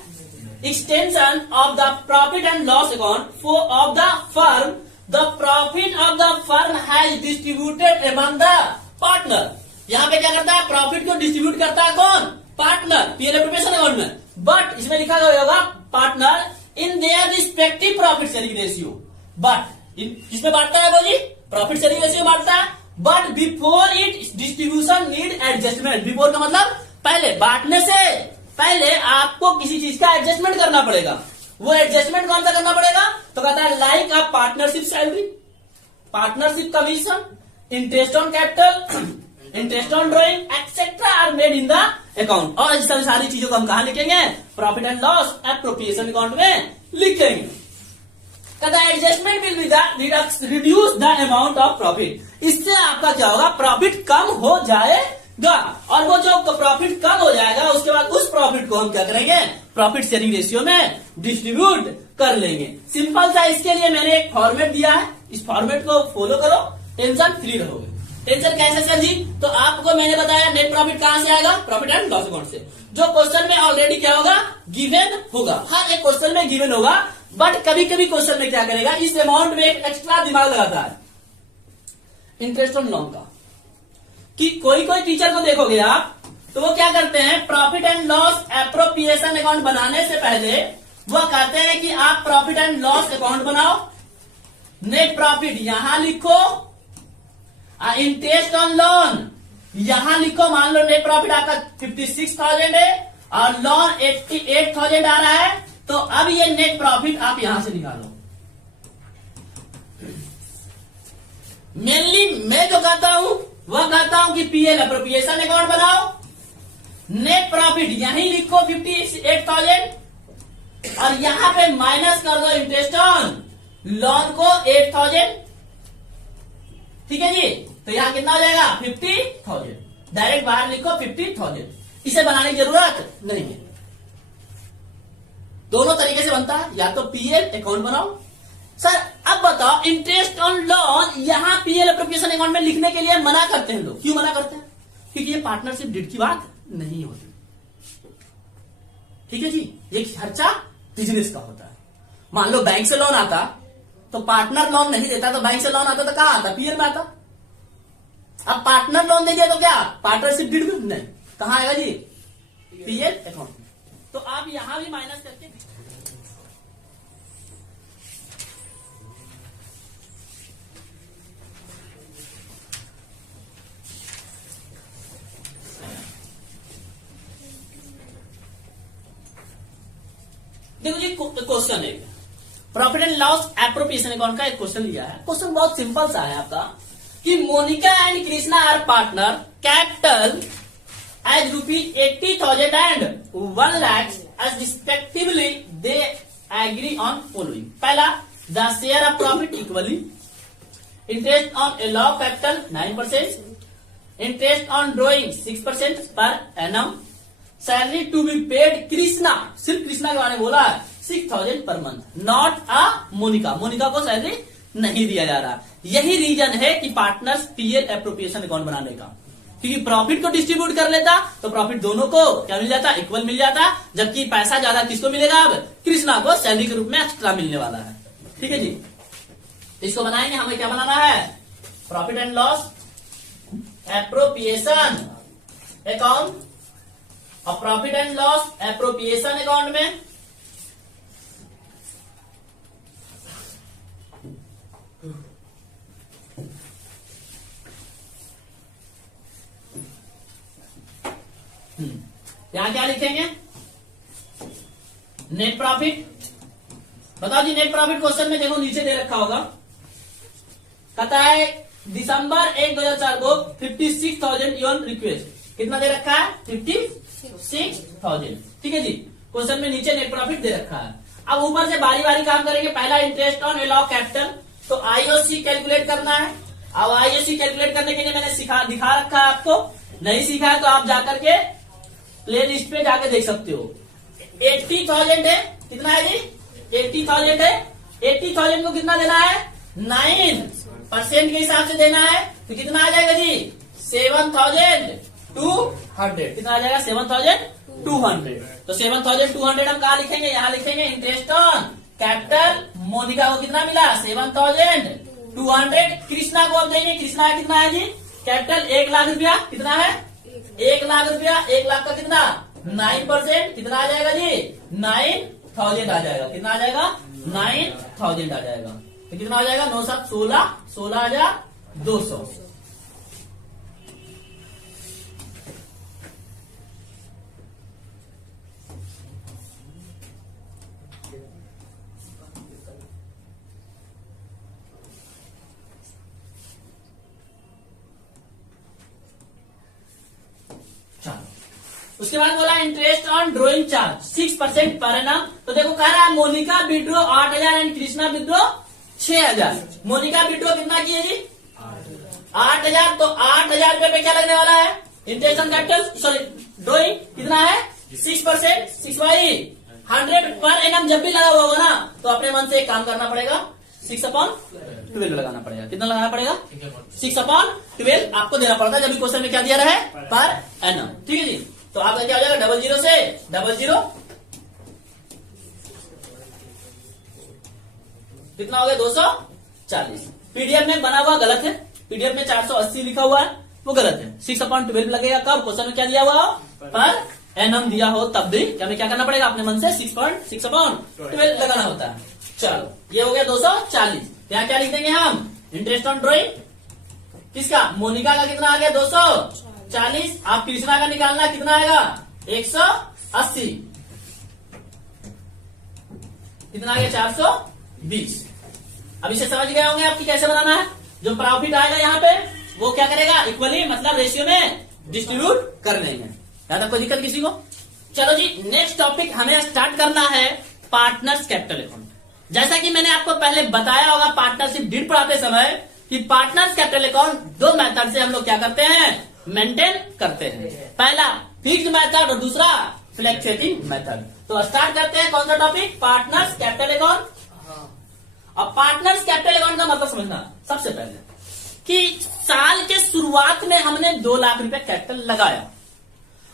extension of the profit and loss account of the firm. The profit of the firm has distributed among the partner. यहाँ पे क्या करता है? प्रॉफिट को डिस्ट्रीब्यूट करता है कौन? पार्टनर, पीएल एप्रोप्रिएशन अकाउंट में। बट इसमें लिखा गया होगा partner in their respective profit sharing ratio. But किसमें बांटता है वो जी? प्रॉफिट शेयरिंग रेशियो बांटता है। But before it distribution need adjustment. Before का मतलब पहले, बांटने से पहले आपको किसी चीज का एडजस्टमेंट करना पड़ेगा। वो एडजस्टमेंट कौन सा करना पड़ेगा? तो कहता है like a partnership salary, partnership commission, interest on capital, interest on drawing etcetera are made in the account. और इस सारी चीजों को हम कहा लिखेंगे? Profit and loss appropriation account में लिखेंगे। कहता है adjustment will be reduce the amount of profit. इससे आपका क्या होगा? प्रॉफिट कम हो जाएगा, और वो जो प्रॉफिट कम हो जाएगा उसके बाद उस प्रॉफिट को हम क्या करेंगे? प्रॉफिट शेयरिंग रेशियो में डिस्ट्रीब्यूट कर लेंगे। सिंपल सा इसके लिए मैंने एक फॉर्मेट दिया है, इस फॉर्मेट को फॉलो करो, टेंशन फ्री रहोगे। टेंशन कैसे सर जी? तो आपको मैंने बताया नेट प्रॉफिट कहां से आएगा? प्रॉफिट एंड लॉस अकाउंट से, जो क्वेश्चन में ऑलरेडी क्या होगा? गिवन होगा। हर एक क्वेश्चन में गिवन होगा, बट कभी कभी क्वेश्चन में क्या करेगा? इस अमाउंट में एक एक्स्ट्रा दिमाग लगाता है, इंटरेस्ट ऑन लोन का। कि कोई कोई टीचर को देखोगे आप तो वो क्या करते हैं? Profit and loss appropriation account बनाने से पहले वो कहते हैं कि आप प्रॉफिट एंड लॉस अकाउंट बनाओ, नेट प्रॉफिट यहां लिखो, इंटरेस्ट ऑन लोन यहां लिखो। मान लो नेट प्रॉफिट आपका 56,000 है और लोन 88,000 आ रहा है, तो अब ये नेट प्रॉफिट आप यहां से निकालो। मेनली मैं जो कहता हूं वह कहता हूं कि पीएल एप्रोप्रिएशन अकाउंट बनाओ, नेट प्रॉफिट यहीं लिखो 58,000 और यहां पे माइनस कर दो इंटरेस्ट ऑन लोन को 8,000। ठीक है जी। तो यहां कितना हो जाएगा? 50,000। डायरेक्ट बाहर लिखो 50,000। इसे बनाने की जरूरत नहीं है, दोनों तरीके से बनता है। या तो पीएल अकाउंट बनाओ। सर अब बताओ, इंटरेस्ट ऑन लोन यहां पीएल एप्रोप्रिएशन अकाउंट में लिखने के लिए मना करते हैं लोग। क्यों मना करते हैं? क्योंकि ये पार्टनरशिप डीड की बात नहीं होती। ठीक है जी। ये खर्चा बिजनेस का होता है। मान लो बैंक से लोन आता तो पार्टनर लोन नहीं देता, तो बैंक से लोन आता तो कहां आता? पीएल में आता। अब पार्टनर लोन दे दिया तो क्या पार्टनरशिप डीड में नहीं, कहाँ आएगा जी पीएल अकाउंट में। तो आप यहां भी माइनस करके देखो जी क्वेश्चन है profit and loss appropriation account का एक क्वेश्चन लिया है। क्वेश्चन बहुत सिंपल सा है आपका कि Monika and Krishna are partner capital as ₹80,000 and 1 lakh as respectively they agree on following. पहला the share of profit equally, interest on allow capital 9%, interest on drawing 6% per annum, salary to be paid Krishna, सिर्फ कृष्णा के बारे में बोला है 6,000 per month, not a Monika, Monika को salary नहीं दिया जा रहा। यही रीजन है कि पार्टनर्स पीएल एप्रोप्रिएशन अकाउंट बनाने का, क्योंकि प्रॉफिट को डिस्ट्रीब्यूट कर लेता तो प्रॉफिट दोनों को क्या मिल जाता इक्वल मिल जाता, जबकि पैसा ज्यादा किसको मिलेगा अब कृष्णा को सैलरी के रूप में एक्स्ट्रा मिलने वाला है। ठीक है जी, इसको बनाएंगे, हमें क्या बनाना है profit and loss appropriation account. और profit and loss appropriation account में यहां क्या लिखेंगे नेट प्रॉफिट। बताओ जी नेट प्रॉफिट क्वेश्चन में देखो नीचे दे रखा होगा, कहता है दिसंबर 1, 2004 को 56,000 यून रिक्वेस्ट, कितना दे रखा है 56,000। ठीक है जी, क्वेश्चन में नीचे नेट प्रॉफिट दे रखा है। अब ऊपर से बारी बारी काम करेंगे। पहला इंटरेस्ट ऑन एलॉ कैपिटल, तो आईओसी कैलकुलेट करना है। अब आईओसी कैलकुलेट करने के लिए मैंने दिखा रखा है, आपको नहीं सीखा है तो आप जाकर के प्ले लिस्ट पे जाके देख सकते हो। 80,000 है, कितना है जी 80,000 है। 80,000 को कितना देना है 9% के हिसाब से देना है, तो कितना आ जाएगा जी 7,200, कितना आ जाएगा 7,200। तो 7,200 हम कहा लिखेंगे, यहाँ लिखेंगे इंटरेस्ट ऑन कैपिटल। मोनिका को कितना मिला 7,200, कृष्णा को अब देंगे, कृष्णा का कितना है जी कैपिटल 1 लाख रुपया, कितना है 1 लाख रुपया, 1 लाख का कितना 9%, कितना आ जाएगा जी 9,000 आ जाएगा, कितना आ जाएगा 9,000 आ जाएगा। तो कितना आ जाएगा 9 7 16, 16,200। उसके बाद बोला interest on drawing charge 6% per annum. तो देखो कह रहा है Monika withdrew 8,000 and Krishna withdrew 6,000। Monika withdrew कितना की है जी 8,000, तो 8,000 रुपये पे क्या लगने वाला है interest on capital, sorry drawing कितना है 6%, 6/100 पर एनम जब भी लगा हुआ होगा ना तो अपने मन से एक काम करना पड़ेगा 6/12 लगाना पड़ेगा। कितना लगाना पड़ेगा 6/12 आपको देना पड़ता है, जब भी क्वेश्चन में क्या दिया रहा है पर एनम। ठीक है जी, तो आपका क्या हो जाएगा 00 से 00, कितना हो गया 240। पीडीएफ में बना हुआ गलत है, पीडीएफ में 480 लिखा हुआ है वो गलत है। 6/12 लगेगा कब क्वेश्चन में क्या दिया हुआ हो पर एनम दिया हो तब भी हमें क्या करना पड़ेगा अपने मन से 6/12 लगाना होता है। चलो ये हो गया 240। यहाँ क्या लिख देंगे हम इंटरेस्ट ऑन ड्रॉइंग किसका मोनिका का कितना आ गया 240। आप कृष्णा का निकालना कितना आएगा 180, कितना आ गया 420। अब इसे समझ गए होंगे आपकी कैसे बनाना है। जो प्रॉफिट आएगा यहाँ पे वो क्या करेगा इक्वली मतलब रेशियो में डिस्ट्रीब्यूट कर लेंगे। यहाँ तक कोई दिक्कत किसी को। चलो जी नेक्स्ट टॉपिक हमें स्टार्ट करना है पार्टनर्स कैपिटल अकाउंट। जैसा कि मैंने आपको पहले बताया होगा पार्टनरशिप डीड पढ़ाते समय कि पार्टनर्स कैपिटल अकाउंट 2 मेथड से हम लोग क्या करते हैं मेंटेन करते हैं। पहला फिक्स्ड मेथड और दूसरा फ्लक्चुएटिंग मेथड। तो स्टार्ट करते हैं कौन सा टॉपिक पार्टनर्स कैपिटल अकाउंट। अब पार्टनर्स कैपिटल अकाउंट का मतलब समझना सबसे पहले कि साल के शुरुआत में हमने 2 लाख रुपए कैपिटल लगाया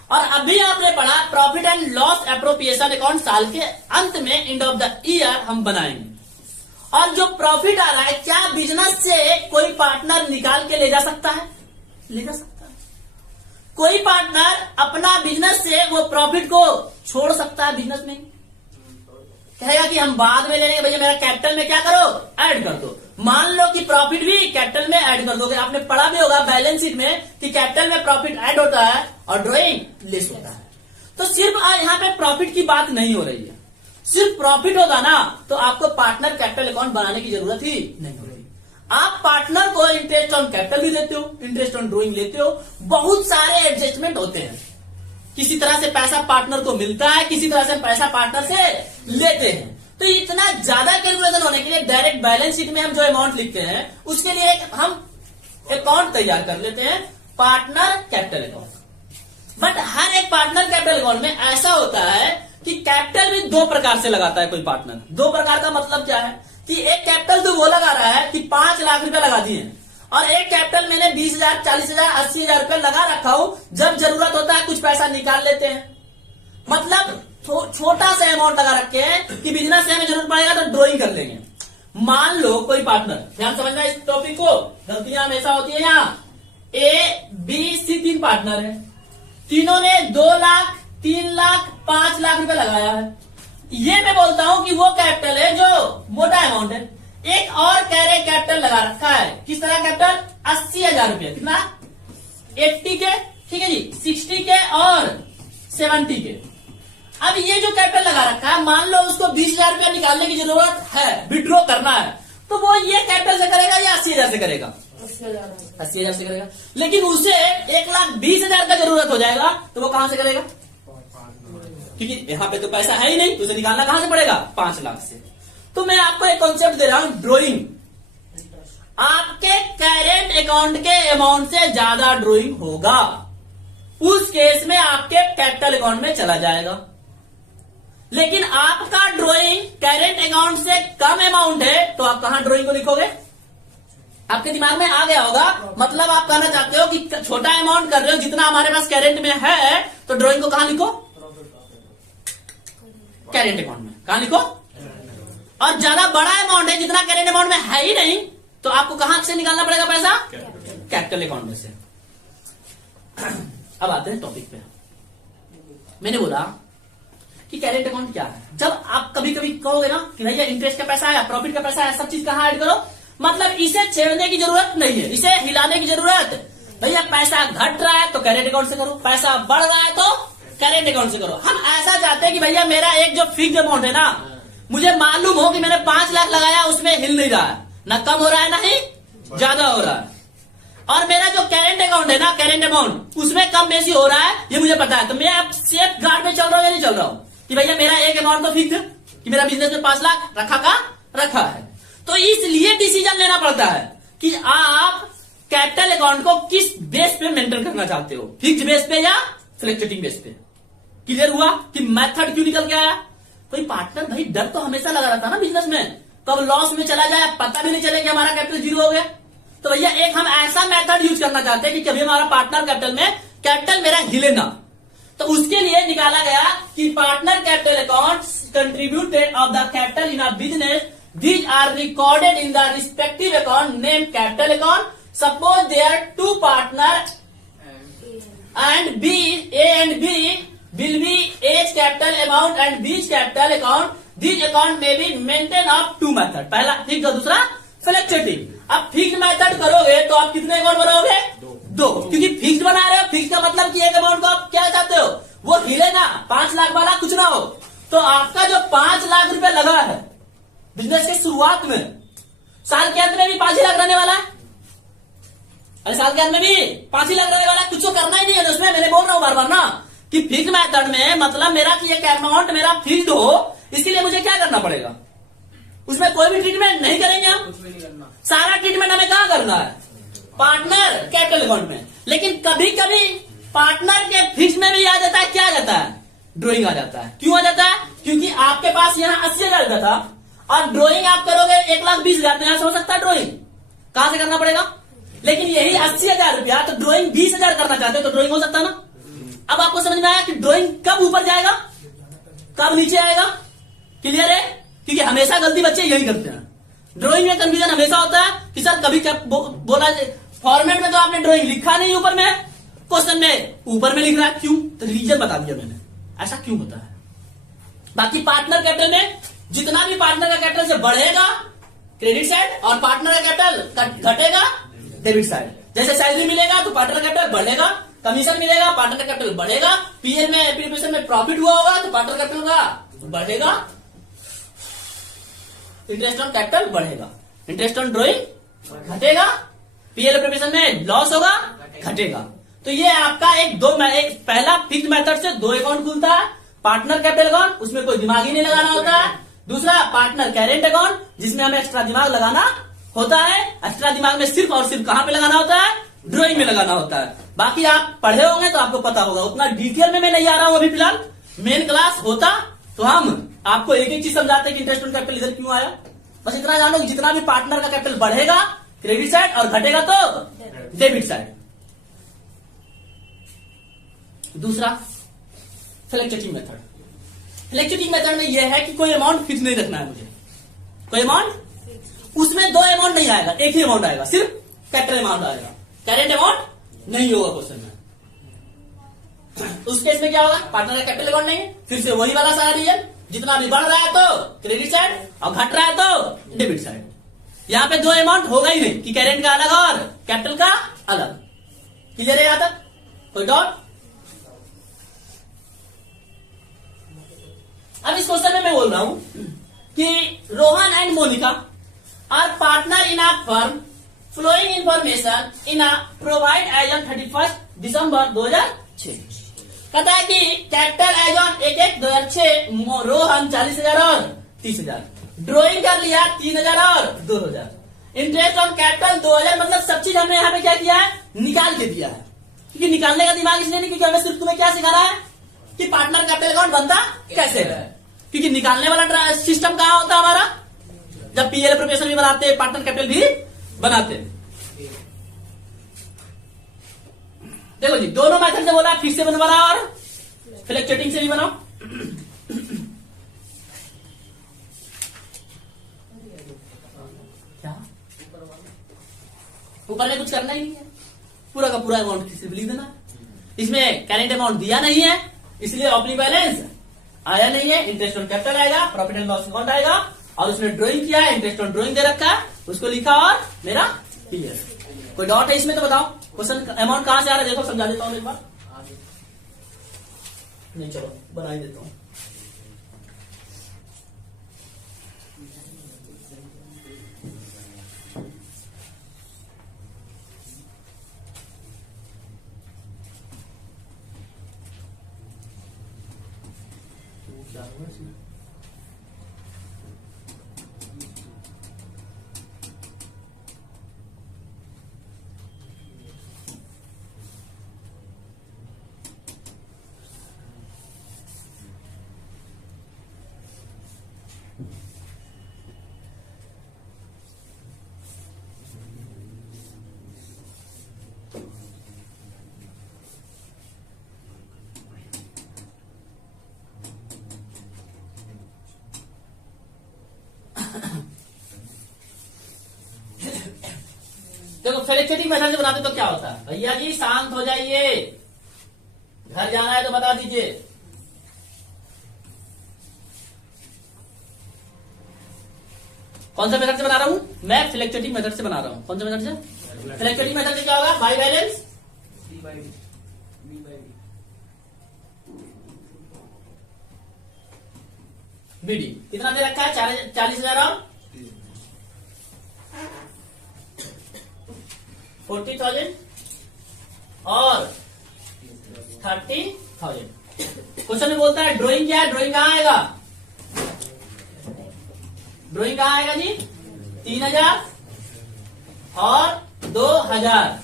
और अभी आपने पढ़ा profit and loss appropriation account साल के अंत में एंड ऑफ द ईयर हम बनाएंगे। और जो प्रॉफिट आ रहा है क्या बिजनेस से कोई पार्टनर निकाल के ले जा सकता है ले जा सकता है। कोई पार्टनर अपना बिजनेस से वो प्रॉफिट को छोड़ सकता है बिजनेस में, कहेगा कि हम बाद में ले लेंगे, भैया मेरा कैपिटल में क्या करो, ऐड कर दो। मान लो कि प्रॉफिट भी कैपिटल में ऐड कर दोगे। आपने पढ़ा भी होगा बैलेंस शीट में कि कैपिटल में प्रॉफिट ऐड होता है और ड्रॉइंग लेस होता है। तो सिर्फ यहाँ पे प्रॉफिट की बात नहीं हो रही है, सिर्फ प्रॉफिट होगा ना तो आपको पार्टनर कैपिटल अकाउंट बनाने की जरूरत ही नहीं होगी। आप पार्टनर को इंटरेस्ट ऑन कैपिटल भी देते हो, इंटरेस्ट ऑन ड्रॉइंग लेते हो, बहुत सारे एडजस्टमेंट होते हैं। किसी तरह से पैसा पार्टनर को मिलता है, किसी तरह से पैसा पार्टनर से लेते हैं। तो इतना ज्यादा कैलकुलेशन होने के लिए डायरेक्ट बैलेंस शीट में हम जो अमाउंट लिखते हैं उसके लिए हम अकाउंट तैयार कर लेते हैं, पार्टनर कैपिटल अकाउंट। बट हर एक पार्टनर कैपिटल अकाउंट में ऐसा होता है कि कैपिटल भी दो प्रकार से लगाता है कोई पार्टनर। दो प्रकार का मतलब क्या है कि एक कैपिटल तो वो लगा रहा है कि 5 लाख रुपए लगा दिए और एक कैपिटल मैंने 20,000, 40,000, 80,000 रुपए लगा रखा हूं, जब जरूरत होता है कुछ पैसा निकाल लेते हैं। मतलब छोटा सा अमाउंट लगा रखे हैं कि बिजनेस से हमें जरूरत पड़ेगा तो ड्रॉइंग कर लेंगे। मान लो कोई पार्टनर, ध्यान समझना इस टॉपिक को, गलतियां हमेशा होती है। यहाँ ए बी सी 3 पार्टनर है, तीनों ने 2 लाख, 3 लाख, 5 लाख रुपए लगाया है। ये मैं बोलता हूं कि वो कैपिटल है जो मोटा अमाउंट है। एक और कैरे कैपिटल लगा रखा है, किस तरह कैपिटल, 80,000 रुपया, कितना, 80 के, ठीक है जी, 60 के और 70 के। अब ये जो कैपिटल लगा रखा है, मान लो उसको 20,000 रुपया निकालने की जरूरत है, विड्रॉ करना है, तो वो ये कैपिटल से करेगा या 80,000 से करेगा, 80,000 से करेगा। लेकिन उसे 1,20,000 का जरूरत हो जाएगा तो वो कहां से करेगा, क्योंकि यहाँ पे तो पैसा है ही नहीं, तो उसे निकालना कहां से पड़ेगा, 5 लाख से। तो मैं आपको एक कॉन्सेप्ट दे रहा हूं, ड्रॉइंग। आपके करेंट अकाउंट के अमाउंट से ज्यादा ड्रॉइंग होगा, उस केस में आपके कैपिटल अकाउंट में चला जाएगा। लेकिन आपका ड्रॉइंग करेंट अकाउंट से कम अमाउंट है तो आप कहां ड्रॉइंग को लिखोगे, आपके दिमाग में आ गया होगा। मतलब आप कहना चाहते हो कि छोटा अमाउंट कर रहे हो, जितना हमारे पास करेंट में है, तो ड्रॉइंग को कहां लिखो, करेंट अकाउंट में। कहां लिखो, और ज्यादा बड़ा अमाउंट है, जितना करेंट अमाउंट में है ही नहीं, तो आपको कहां से निकालना पड़ेगा पैसा, कैपिटल अकाउंट में से। अब आते हैं टॉपिक पे। मैंने बोला कि करेंट अकाउंट क्या है। जब आप कभी कभी कहोगे ना कि भैया इंटरेस्ट का पैसा है, प्रॉफिट का पैसा है, सब चीज कहां ऐड करो, मतलब इसे छेड़ने की जरूरत नहीं है, इसे हिलाने की जरूरत। भैया पैसा घट रहा है तो करेंट अकाउंट से करो, पैसा बढ़ रहा है तो करेंट अकाउंट से करो। हम ऐसा चाहते हैं कि भैया मेरा एक जो फिक्स अमाउंट है ना, मुझे मालूम हो कि मैंने 5 लाख लगाया, उसमें हिल नहीं रहा है, ना कम हो रहा है ना ही ज्यादा हो रहा है। और मेरा जो करेंट अकाउंट है ना, करेंट अमाउंट, उसमें कम बेसी हो रहा है, ये मुझे पता है। तो मैं अब सेफ गार्ड में चल रहा हूं या नहीं चल रहा हूं कि भैया मेरा एक अमाउंट तो फिक्स है कि मेरा बिजनेस में 5 लाख रखा का रखा है। तो इसलिए डिसीजन लेना पड़ता है कि आप कैपिटल अकाउंट को किस बेस पे मेंटेन करना चाहते हो, फिक्स बेस पे या फ्लक्चुएटिंग बेस पे। क्लियर हुआ कि मेथड क्यों निकल के आया। कोई पार्टनर, भाई डर तो हमेशा लगा रहता ना बिजनेस में, कब लॉस में चला जाए पता भी नहीं चले कि हमारा कैपिटल 0 हो गया। तो भैया एक हम ऐसा मेथड यूज करना चाहते हैं कि कभी हमारा पार्टनर कैपिटल में कैपिटल मेरा हिले ना। तो उसके लिए निकाला गया कि partner capital account contributed of the capital in a business, these are recorded in the respective account named capital account. Suppose there are 2 partners and B, A and B will be A's capital amount and B's capital account. These account may be maintained of 2 method. पहला fix और दूसरा fluctuating. अब fix method करोगे तो आप कितने account बनाओगे, 2, क्योंकि फिक्स बना रहे हो। फिक्स का मतलब कि एक अमाउंट को आप क्या चाहते हो, वो हिले ना, 5 लाख वाला कुछ ना हो। तो आपका जो 5 लाख रुपए लगा है बिजनेस के शुरुआत में, साल के अंत में भी 5 ही लाख रहने वाला है। अरे साल के अंत में भी 5 ही लाख रहने वाला है, कुछ तो करना ही नहीं है उसमें। मैंने बोल रहा हूं बार बार ना कि फिक्स मेथड में मतलब मेरा कि एक अमाउंट मेरा फिक्स्ड हो, इसके लिए मुझे क्या करना पड़ेगा, उसमें कोई भी ट्रीटमेंट नहीं करेंगे हम। सारा ट्रीटमेंट हमें कहां करना है, पार्टनर कैपिटल अकाउंट में। लेकिन कभी कभी पार्टनर के फिक्स में भी आ जाता है, क्या आ जाता है, ड्रॉइंग आ जाता है। क्यों आ जाता है, क्योंकि आपके पास यहाँ 80,000 रुपया था और ड्रॉइंग आप करोगे 1,20,000, तो यहां से हो सकता है ड्रॉइंग कहां से करना पड़ेगा। लेकिन यही 80,000 रुपया तो ड्रॉइंग 20,000 करना चाहते हो तो ड्रॉइंग हो सकता है ना। अब आपको समझ में आया कि ड्रॉइंग कब ऊपर जाएगा कब नीचे आएगा। क्लियर है, क्योंकि हमेशा गलती बच्चे यही करते हैं। ड्रॉइंग में कंफ्यूजन हमेशा होता है कि सर कभी क्या बोला फॉर्मेट में तो आपने ड्राइंग लिखा नहीं ऊपर में, क्वेश्चन में ऊपर में लिख रहा है, क्यों? तो रीजन बता दिया मैंने, ऐसा क्यों होता है। बाकी पार्टनर कैपिटल में जितना भी पार्टनर का कैपिटल से बढ़ेगा क्रेडिट साइड और पार्टनर का कैपिटल घटेगा डेबिट साइड। जैसे सैलरी मिलेगा तो पार्टनर का कैपिटल बढ़ेगा, कमीशन मिलेगा पार्टनर का कैपिटल बढ़ेगा, पीएल में एप्लीकेशन में प्रॉफिट हुआ होगा तो पार्टनर कैपिटल का बढ़ेगा, इंटरेस्ट ऑन कैपिटल बढ़ेगा, इंटरेस्ट ऑन ड्रॉइंग घटेगा, पीएल एप्लीकेशन में लॉस होगा घटेगा। तो ये आपका एक पहला फिक्स मेथड से दो अकाउंट खुलता है, पार्टनर कैपिटल अकाउंट, उसमें कोई दिमाग ही नहीं लगाना होता है। दूसरा पार्टनर करेंट अकाउंट, जिसमें हमें एक्स्ट्रा दिमाग लगाना होता है। एक्स्ट्रा दिमाग में सिर्फ और सिर्फ कहां पे लगाना होता है? ड्राइंग में लगाना होता है। बाकी आप पढ़े होंगे तो आपको पता होगा, उतना डिटेल में मैं नहीं आ रहा हूं अभी फिलहाल। मेन क्लास होता तो हम आपको एक एक चीज समझाते कि इंटरेस्ट ऑन कैपिटल इधर क्यों आया। बस इतना जानो कि जितना भी पार्टनर का कैपिटल बढ़ेगा क्रेडिट साइड और घटेगा तो डेबिट साइड। दूसरा फ्लक्चुएटिंग मेथड। फ्लक्चुएटिंग मेथड में यह है कि कोई अमाउंट फिक्स नहीं रखना है मुझे, कोई अमाउंट, उसमें दो अमाउंट नहीं आएगा, एक ही अमाउंट आएगा, सिर्फ कैपिटल अमाउंट आएगा, करेंट अमाउंट नहीं होगा क्वेश्चन में। उस केस में क्या होगा? पार्टनर का कैपिटल अकाउंट नहीं है, फिर से वही वाला सारा रीजन, जितना भी बढ़ रहा है तो क्रेडिट साइड और घट रहा है तो डेबिट साइड। यहां पे दो अमाउंट होगा ही नहीं कि करेंट का अलग और कैपिटल का अलग। क्लियर है यहां तक? कोई डाउट? अब इस क्वेश्चन में मैं बोल रहा हूं कि Rohan and Monika are partner in a firm, flowing information in a provide as on 31 December 2006। कहता है कि कैपिटल एज ऑन 1/1/2006 रोहन 40,000 और 30,000, ड्रॉइंग कर लिया 3,000 और 2,000, इंटरेस्ट ऑन कैपिटल 2,000। मतलब सब चीज हमने यहाँ पे क्या किया है? निकाल के दिया है। क्योंकि निकालने का दिमाग इसलिए नहीं, क्योंकि हमें सिर्फ तुम्हें क्या सिखा रहा है कि पार्टनर कैपिटल अकाउंट बनता कैसे है। क्योंकि निकालने वाला सिस्टम कहां होता है हमारा? जब पीएल प्रोफेशन भी बनाते हैं, पार्टनर कैपिटल भी बनाते हैं। देखो जी, दोनों मेथड से बोला, फिर से बनवाना और फ्लक्चुएटिंग से भी बनाओ। क्या ऊपर में कुछ करना ही नहीं है, पूरा का पूरा अमाउंट किसी भी लिख देना। इसमें करेंट अमाउंट दिया नहीं है, इसलिए ओपनिंग बैलेंस आया नहीं है, इंटरेस्ट ऑन कैपिटल आएगा, प्रॉफिट एंड लॉस अकाउंट आएगा, और उसने ड्राइंग किया है, इंटरेस्ट ऑन ड्राइंग दे रखा है, उसको लिखा और मेरा पीएल। कोई डॉट है इसमें तो बताओ, क्वेश्चन अमाउंट कहां से आ रहा है? देखो समझा देता हूं एक बार। नहीं चलो बना ही देता हूं। क्या होगा इसमें? देखो फ्लक्चुएटिंग मेथड से बनाते तो क्या होता है? भैया जी शांत हो जाइए, घर जाना है तो बता दीजिए। कौन सा मेथड से बना रहा हूं मैं? फ्लक्चुएटिंग मेथड से बना रहा हूं। कौन सा मेथड से? फ्लक्चुएटिंग मेथड से क्या होगा? बाय बैलेंस बीडी कितना दे रखा है? 40,000 और 40,000 और 30,000। क्वेश्चन में बोलता है ड्राइंग क्या है? ड्राइंग कहां आएगा? ड्राइंग कहां आएगा जी? 3,000 और 2,000।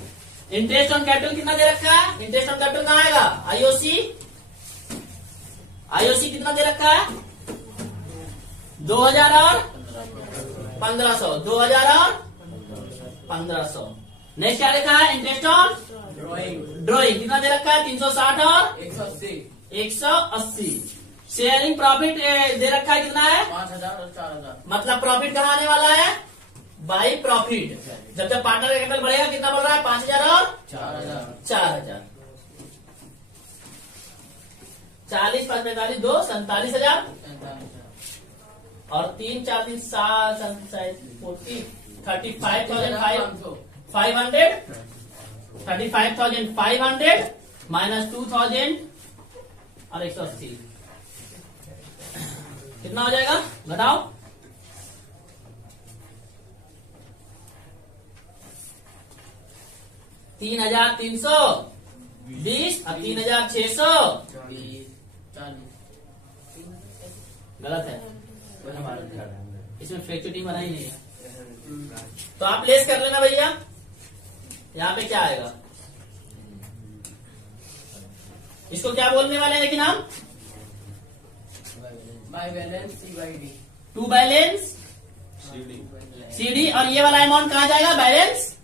इंटरेस्ट ऑन कैपिटल कितना दे रखा है? इंटरेस्ट ऑन कैपिटल कहां आएगा? आईओसी, आईओसी कितना दे रखा है? 2,000 और 1,500, 2,000 और 1,500। नेक्स्ट क्या लिखा है? इंटरेस्ट ऑन ड्राइंग कितना दे रखा है? 360 और 180। शेयरिंग प्रॉफिट दे रखा है कितना है? 5,000 और 4,000। मतलब प्रॉफिट कहाँ आने वाला है? By profit. जब जब पार्टनर का कैपिटल बढ़ेगा कितना बढ़ रहा है? 5,000 और 4,000। 40 5 45 2 47,000 और 3 4 3 7 40 35,500 माइनस 2,000 और 180 कितना हो जाएगा? घटाओ। 3,320 और 3,600 गलत है, इसमें फ्लैक्चुएटिंग बना ही नहीं है। तो आप लेस कर लेना भैया। यहाँ पे क्या आएगा? इसको क्या बोलने वाले हैं लेकिन हम? By balance C by D. To balance CD. और ये वाला अमाउंट कहाँ जाएगा? बैलेंस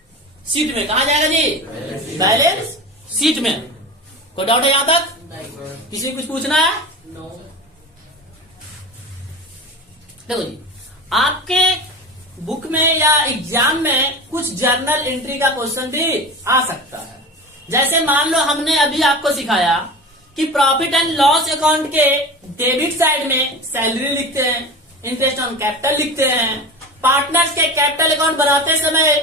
शीट में। कहाँ जाएगा जी? बैलेंस शीट में। कोई डाउट है यहाँ तक? किसी को कुछ पूछना है? नो। देखो जी, आपके बुक में या एग्जाम में कुछ जर्नल एंट्री का क्वेश्चन भी आ सकता है। जैसे मान लो हमने अभी आपको सिखाया कि प्रॉफिट एंड लॉस अकाउंट के डेबिट साइड में सैलरी लिखते हैं, इंटरेस्ट ऑन कैपिटल लिखते हैं। पार्टनर्स के कैपिटल अकाउंट बनाते समय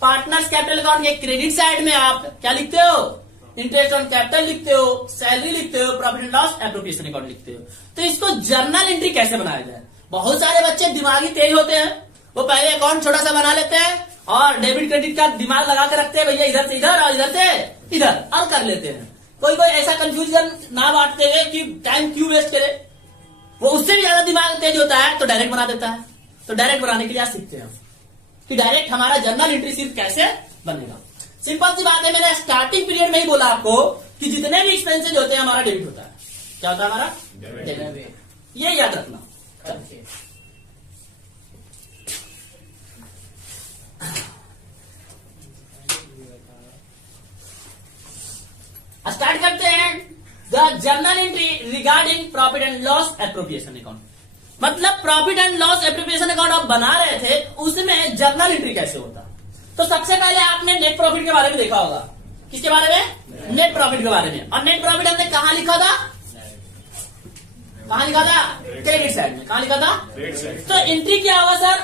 पार्टनर्स कैपिटल अकाउंट के क्रेडिट साइड में आप क्या लिखते हो? इंटरेस्ट ऑन कैपिटल लिखते हो, सैलरी लिखते हो, profit and loss appropriation account लिखते हो। तो इसको जर्नल एंट्री कैसे बनाया जाए? बहुत सारे बच्चे दिमागी तेज होते हैं, वो पहले अकाउंट छोटा सा बना लेते हैं और डेबिट क्रेडिट का दिमाग लगा के रखते हैं, भैया इधर से इधर और इधर से इधर और कर लेते हैं। कोई कोई ऐसा कंफ्यूजन ना बांटते हुए कि टाइम क्यों वेस्ट करे, वो उससे भी ज्यादा दिमाग तेज होता है तो डायरेक्ट बना देता है। तो डायरेक्ट बनाने के लिए आज सीखते हैं कि डायरेक्ट हमारा जर्नल एंट्री सिर्फ कैसे बनेगा। सिंपल सी बात है, मैंने स्टार्टिंग पीरियड में ही बोला आपको कि जितने भी एक्सपेंसेज होते हैं हमारा डेबिट होता है। क्या होता है? हमारा डेबिट। ये याद रखना। स्टार्ट करते हैं the journal entry regarding profit and loss appropriation account. मतलब profit and loss appropriation account आप बना रहे थे, उसमें जर्नल एंट्री कैसे होता? तो सबसे पहले आपने नेट प्रॉफिट के बारे में देखा होगा। किसके बारे में? नेट प्रॉफिट के बारे में। और नेट प्रॉफिट हमने कहां लिखा था? कहां लिखा था? क्रेडिट साइड में। कहां लिखा था? तो एंट्री क्या होगा sir?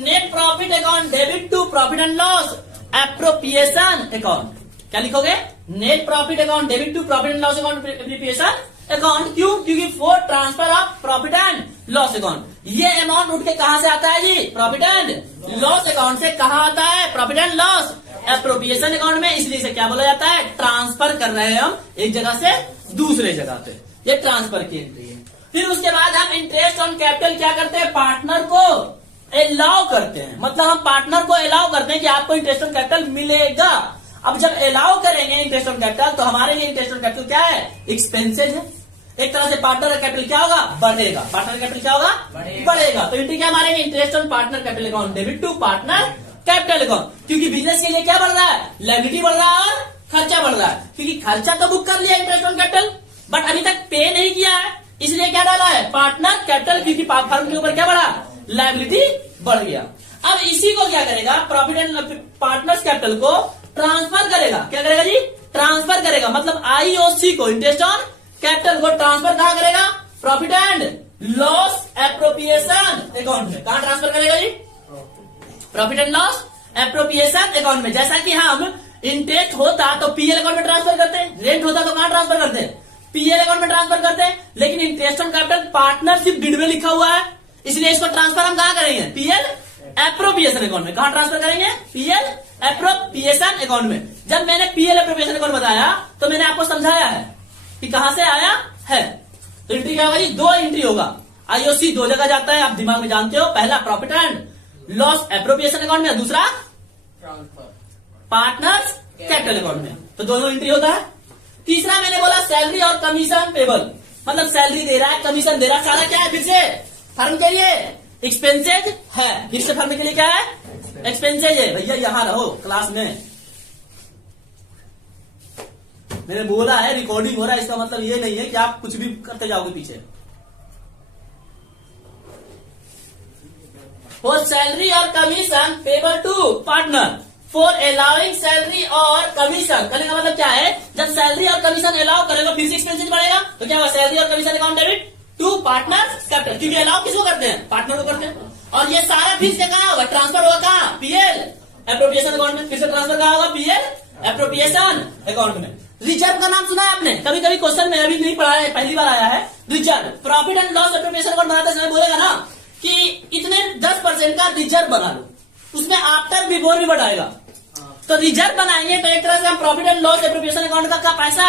Net profit account debit to profit and loss appropriation account. क्या लिखोगे? Net profit account debit to profit and loss account appropriation account. क्यों? क्योंकि for transfer of profit and loss account. ये अमाउंट उठ के कहां से आता है जी? प्रॉफिट एंड लॉस अकाउंट से। कहां आता है? Profit and loss appropriation account में। इसलिए इसे क्या बोला जाता है? ट्रांसफर कर रहे हैं हम एक जगह से दूसरे जगह पे। ये ट्रांसफर की एंट्री है। फिर उसके बाद हम इंटरेस्ट ऑन कैपिटल क्या करते हैं? पार्टनर को अलाउ करते हैं। मतलब हम पार्टनर को अलाउ करते हैं कि आपको इंटरेस्ट ऑन कैपिटल मिलेगा। अब जब अलाउ करेंगे इंटरेस्ट ऑन कैपिटल तो हमारे लिए इंटरेस्ट ऑन कैपिटल क्या है? एक्सपेंसेज है। एक तरह से पार्टनर का कैपिटल क्या होगा? बढ़ेगा। पार्टनर कैपिटल क्या होगा? बढ़ेगा। तो एंट्री क्या मारेंगे? Interest on partner capital account debit to partner capital account. क्योंकि बिजनेस के लिए क्या बढ़ रहा है? लायबिलिटी बढ़ रहा है और खर्चा बढ़ रहा है। क्योंकि खर्चा तो बुक कर लिया इंटरेस्ट ऑन कैपिटल, बट अभी तक पे नहीं किया है, इसलिए क्या डाला है? Partner capital. क्योंकि फर्म के ऊपर क्या बढ़ा? लायबिलिटी बढ़ गया। अब इसी को क्या करेगा? प्रॉफिट एंड पार्टनर्स कैपिटल को ट्रांसफर करेगा। क्या करेगा जी? ट्रांसफर करेगा। मतलब आईओसी को, इंटरेस्ट ऑन कैपिटल को ट्रांसफर कहां करेगा? Profit and loss appropriation account में। कहां ट्रांसफर करेगा जी? Profit and loss appropriation account में। जैसा कि हम इंटरेस्ट होता तो पीएल अकाउंट में ट्रांसफर करते हैं, रेंट होता तो कहां ट्रांसफर करते हैं? पीएल अकाउंट में ट्रांसफर करते हैं। लेकिन interest on capital partnership deed में लिखा हुआ है, इसलिए इसको ट्रांसफर हम कहां करेंगे? पीएल एप्रोप्रिएशन अकाउंट में। कहां ट्रांसफर करेंगे? पीएल एप्रोप्रिएशन अकाउंट में। जब मैंने पीएल एप्रोप्रिएशन अकाउंट बताया तो मैंने आपको समझाया है कि कहां से आया है। तो एंट्री क्या होगा जी? दो एंट्री होगा। आईओसी दो जगह जाता है, आप दिमाग में जानते हो। पहला profit and loss appropriation account में, दूसरा ट्रांसफर पार्टनर्स कैपिटल अकाउंट में। तो दोनों एंट्री होता है। तीसरा मैंने बोला सैलरी और कमीशन पेबल। मतलब सैलरी दे रहा है, कमीशन दे रहा है, सारा क्या है? फिर से फर्म के लिए एक्सपेंसेज है। फिर से फर्म के लिए क्या है? एक्सपेंसेज है। भैया यहां रहो क्लास में, मैंने बोला है रिकॉर्डिंग हो रहा है, इसका मतलब ये नहीं है कि आप कुछ भी करते जाओगे पीछे। फॉर सैलरी और commission payable to partner, for allowing salary और कमीशन। करने का मतलब क्या है, जब सैलरी और कमीशन अलाउ करेगा फिर एक्सपेंसेस बढ़ेगा, तो क्या होगा, सैलरी और commission account debit to partner capital, क्योंकि अलाउ किसको करते हैं, पार्टनर को करते हैं। और ये सारा फिर से कहाँ होगा, ट्रांसफर होगा कहाँ, पीएल एप्रोप्रिएशन अकाउंट में। फिर से ट्रांसफर कहाँ होगा, पीएल एप्रोप्रिएशन अकाउंट में। रिजर्व का नाम सुना है आपने, कभी कभी क्वेश्चन में अभी नहीं पढ़ा है, पहली बार आया है। Reserve profit and loss appropriation account बनाते समय बोलेगा ना कि इतने 10% का रिजर्व बना लो, उसमें आफ्टर बिफोर भी बढ़ाएगा। तो रिजर्व बनाएंगे तो एक तरह से हम profit and loss appropriation account का पैसा,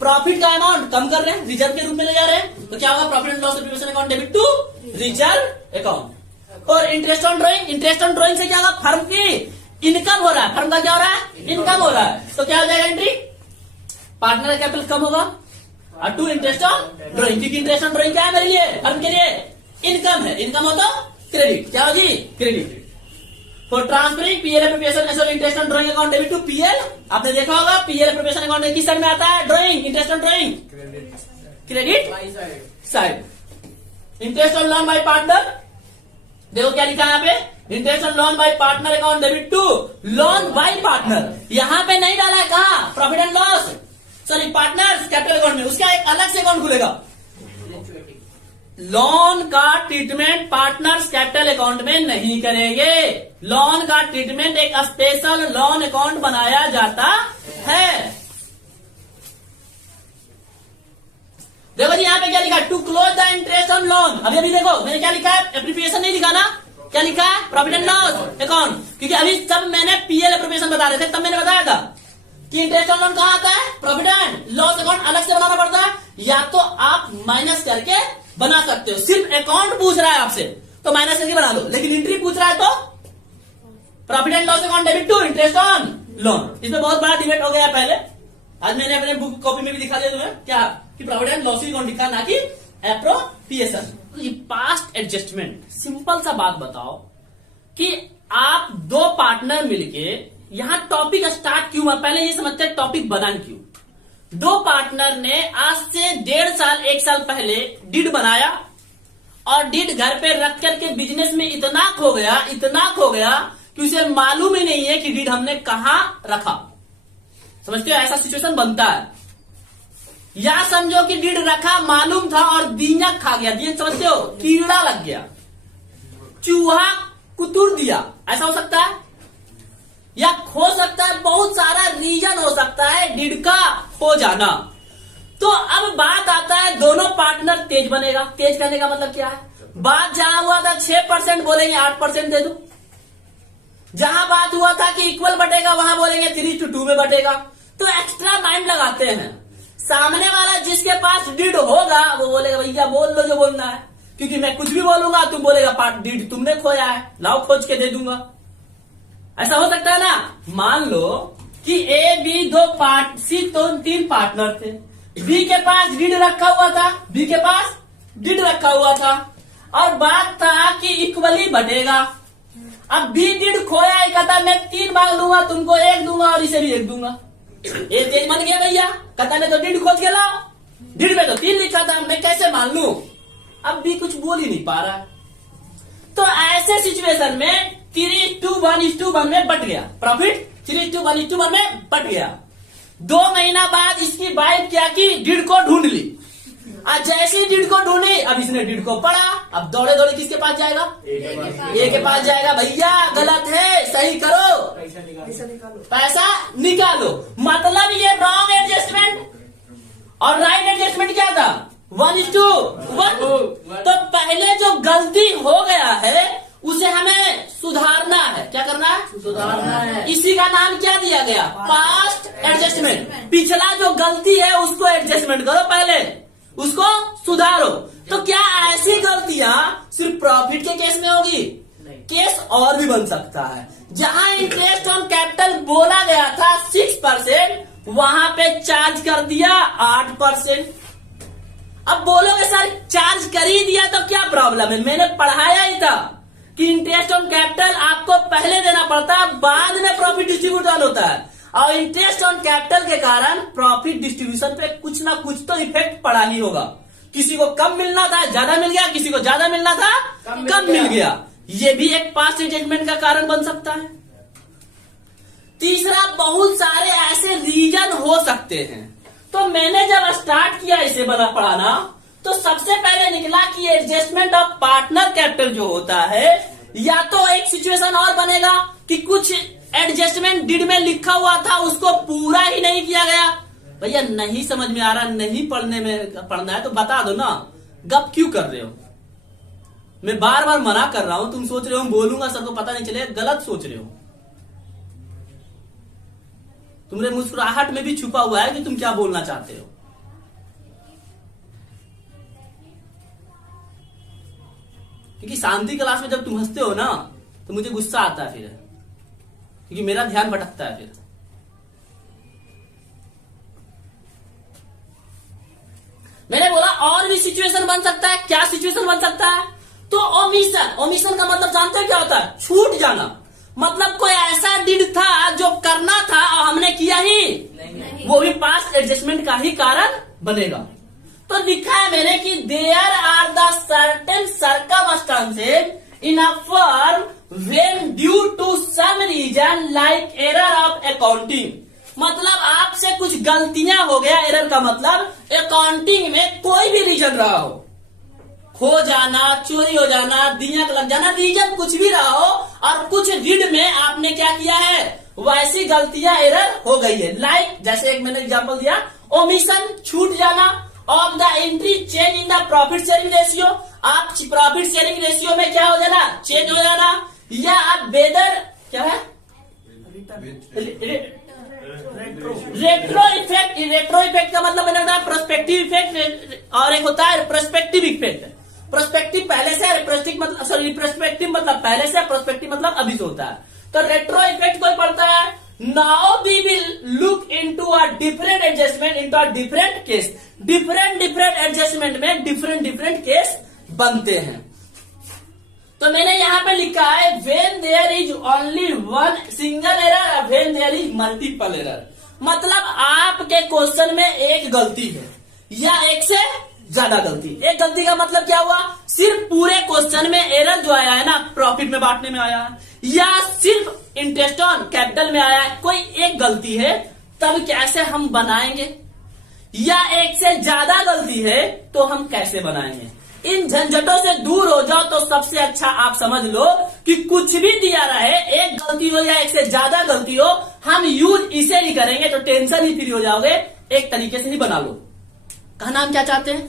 प्रॉफिट का अमाउंट कम कर रहे हैं, रिजर्व के रूप में ले जा रहे हैं। तो क्या होगा, profit and loss appropriation account debit to reserve account. और interest on drawing, interest on drawing से क्या होगा, फर्म की इनकम हो रहा है, फर्म का क्या हो रहा है, इनकम हो रहा है। तो क्या हो जाएगा एंट्री, पार्टनर कैपिटल कम होगा और टू इंटरेस्ट ऑन ड्रॉइंग, क्योंकि इंटरेस्ट ऑन ड्रॉइंग क्या है मेरे लिए, फर्म के लिए इनकम है, इनकम हो तो क्रेडिट, क्या हो जी, credit. For transferring PL appropriation interest on drawing account debit to PL, आपने देखा होगा पीएल एप्रोप्रिएशन अकाउंट किस साइड में आता है, drawing, interest on drawing credit side. Interest on loan by partner, देखो क्या लिखा है यहाँ पे, interest on loan by partner account debit to loan by partner. यहाँ पे नहीं डाला है, कहाँ, profit and loss, sorry partners capital account में, उसका एक अलग से अकाउंट खुलेगा। लोन का ट्रीटमेंट पार्टनर्स कैपिटल अकाउंट में नहीं करेंगे, लोन का ट्रीटमेंट एक स्पेशल लोन अकाउंट बनाया जाता है। देखो जी यहाँ पे क्या लिखा है, to close the interest on loan. अभी अभी देखो मैंने क्या लिखा है, एप्रोप्रिएशन नहीं लिखा ना, क्या लिखा है, प्रॉफिट एंड लॉस अकाउंट, क्योंकि अभी जब मैंने पीएल एप्रोप्रिएशन बता रहे थे तब मैंने बताया था कि इंटरेस्ट ऑन लोन कहाँ आता है, प्रॉफिट एंड लॉस अकाउंट अलग से बनाना पड़ता है, या तो आप माइनस करके बना सकते हो। सिर्फ अकाउंट पूछ रहा है आपसे तो माइनस करके बना लो, लेकिन एंट्री पूछ रहा है तो profit and loss account debit to interest on loan. इसमें बहुत बड़ा डिबेट हो गया है पहले, आज मैंने अपने बुक कॉपी में भी दिखा दिया तुम्हें क्या, कि प्रॉफिट एंड लॉस अकाउंट लिखा, ना कि एप्रोप्रिएशन। ये पास्ट एडजस्टमेंट, सिंपल सा बात बताओ कि आप दो पार्टनर मिलके, यहां टॉपिक स्टार्ट क्यों हुआ, पहले ये समझते हैं टॉपिक बना क्यों। दो पार्टनर ने आज से 1.5 साल 1 साल पहले डीड बनाया, और डीड घर पे रख करके बिजनेस में इतना खो गया कि उसे मालूम ही नहीं है कि डीड हमने कहां रखा। समझते हो, ऐसा सिचुएशन बनता है। या समझो कि डीड रखा मालूम था और दीमक खा गया, दीमक समझते हो, कीड़ा लग गया, चूहा कुतुर दिया, ऐसा हो सकता है, या हो सकता है, बहुत सारा रीजन हो सकता है डीड का हो जाना। तो अब बात आता है, दोनों पार्टनर तेज बनेगा। तेज करने का मतलब क्या है, बात जहां हुआ था 6% बोलेंगे 8% दे दो, जहां बात हुआ था कि इक्वल बटेगा वहां बोलेंगे 3:2 में बटेगा। तो एक्स्ट्रा माइंड लगाते हैं। सामने वाला जिसके पास डीड होगा वो बोलेगा भैया बोल लो जो बोलना है, क्योंकि मैं कुछ भी बोलूंगा तुम बोलेगा डीड तुमने खोया है, लाओ खोज के दे दूंगा। ऐसा हो सकता है ना। मान लो कि ए बी सी तो 3 पार्टनर थे, बी के पास डीड रखा हुआ था, और बात था कि इक्वली बटेगा। अब बी डीड खोया है, कहता मैं 3 भाग दूंगा, तुमको 1 दूंगा और इसे भी 1 दूंगा। ये तेज बन गया भैया, कहता मैं तो डीड खोज के लाओ, डीड में तो 3 लिखा था, मैं कैसे मान लू। अब भी कुछ बोल ही नहीं पा रहा है। तो ऐसे सिचुएशन में 3:1 में बट गया प्रॉफिट, 3:1 में बट गया। 2 महीना बाद इसकी वाइफ क्या की, डीड को ढूंढ ली। आज जैसे ही डीड को ढूंढी, अब इसने डीड को पढ़ा, अब दौड़े दौड़े किसके पास जाएगा, ए के पास जाएगा। भैया गलत है, सही करो, पैसा निकालो। मतलब ये रॉन्ग एडजस्टमेंट और राइट एडजस्टमेंट क्या था, 1:1। तो पहले जो गलती हो गया है उसे हमें सुधारना है। क्या करना है, सुधारना है। इसी का नाम क्या दिया गया, पास्ट एडजस्टमेंट। पिछला जो गलती है उसको एडजस्टमेंट करो, पहले उसको सुधारो। तो क्या ऐसी गलतियां सिर्फ प्रॉफिट के केस में होगी, केस और भी बन सकता है। जहां इंटरेस्ट ऑन कैपिटल बोला गया था 6%, वहां पे चार्ज कर दिया 8%। अब बोलोगे सर चार्ज कर ही दिया तो क्या प्रॉब्लम है, मैंने पढ़ाया ही था कि इंटरेस्ट ऑन कैपिटल आपको पहले देना पड़ता है, बाद में प्रॉफिट डिस्ट्रीब्यूशन होता है। और इंटरेस्ट ऑन कैपिटल के कारण प्रॉफिट डिस्ट्रीब्यूशन पे कुछ ना कुछ तो इफेक्ट पड़ा ही होगा। किसी को कम मिलना था ज्यादा मिल गया, किसी को ज्यादा मिलना था कम मिल गया। ये भी एक पास्ट एडजस्टमेंट का कारण बन सकता है। तीसरा, बहुत सारे ऐसे रीजन हो सकते हैं। तो मैंने जब स्टार्ट किया इसे पढ़ाना तो सबसे पहले निकला कि एडजस्टमेंट ऑफ पार्टनर कैपिटल जो होता है, या तो एक सिचुएशन और बनेगा कि कुछ एडजस्टमेंट डिड में लिखा हुआ था उसको पूरा ही नहीं किया गया। भैया नहीं समझ में आ रहा, नहीं पढ़ना है तो बता दो ना, गप क्यों कर रहे हो? मैं बार बार मना कर रहा हूं, तुम सोच रहे हो बोलूंगा सर को पता नहीं चलेगा, गलत सोच रहे हो। तुम्हारे मुस्कुराहट में भी छुपा हुआ है कि तुम क्या बोलना चाहते हो। क्योंकि शांति क्लास में जब तुम हंसते हो ना तो मुझे गुस्सा आता है फिर, क्योंकि मेरा ध्यान भटकता है फिर। मैंने बोला और भी सिचुएशन बन सकता है। क्या सिचुएशन बन सकता है? तो ओमिशन। ओमिशन का मतलब जानते हो क्या होता है? छूट जाना। मतलब कोई ऐसा डिड था जो करना था और हमने किया ही नहीं, वो भी पास्ट एडजस्टमेंट का ही कारण बनेगा। तो लिखा है मैंने कि there are the certain circumstances in a firm when due to some reason like error of accounting. मतलब आपसे कुछ गलतियां हो गया। एरर का मतलब अकाउंटिंग में कोई भी रीजन रहा हो, खो जाना, चोरी हो जाना, दिया लग जाना, रीजन कुछ भी रहा हो, और कुछ रीड में आपने क्या किया है, वैसी गलतियां एरर हो गई है। लाइक जैसे एक मैंने एग्जांपल दिया, ओमिशन छूट जाना of the entry change in the profit sharing ratio. आप प्रॉफिट शेयरिंग रेशियो में क्या हो जाना, चेंज हो जाना, या आप वेदर क्या है, रेट्रो इफेक्ट। रेट्रो इफेक्ट का मतलब मैंने बताया प्रोस्पेक्टिव इफेक्ट, और एक होता है प्रोस्पेक्टिव इफेक्ट। प्रोस्पेक्टिव पहले से, रिप्रोस्पेक्टिव मतलब पहले से, प्रोस्पेक्टिव मतलब अभी से होता है। तो रेट्रो इफेक्ट कोई पड़ता है। Now we will look into a different adjustment into a different case. Different adjustment में डिफरेंट केस बनते हैं। तो मैंने यहां पे लिखा है when there is only one single error, when there is multiple error. मतलब आपके क्वेश्चन में एक गलती है या एक से ज्यादा गलती। एक गलती का मतलब क्या हुआ, सिर्फ पूरे क्वेश्चन में एरर जो आया है ना, प्रॉफिट में बांटने में आया है, या सिर्फ इंटरेस्ट ऑन कैपिटल में आया है, कोई एक गलती है, तब कैसे हम बनाएंगे, या एक से ज्यादा गलती है तो हम कैसे बनाएंगे। इन झंझटों से दूर हो जाओ तो सबसे अच्छा आप समझ लो कि कुछ भी दिया रहे, एक गलती हो या एक से ज्यादा गलती हो, हम यूज इसे नहीं करेंगे तो टेंशन ही फ्री हो जाओगे। एक तरीके से ही बना लो। कहना हम क्या चाहते हैं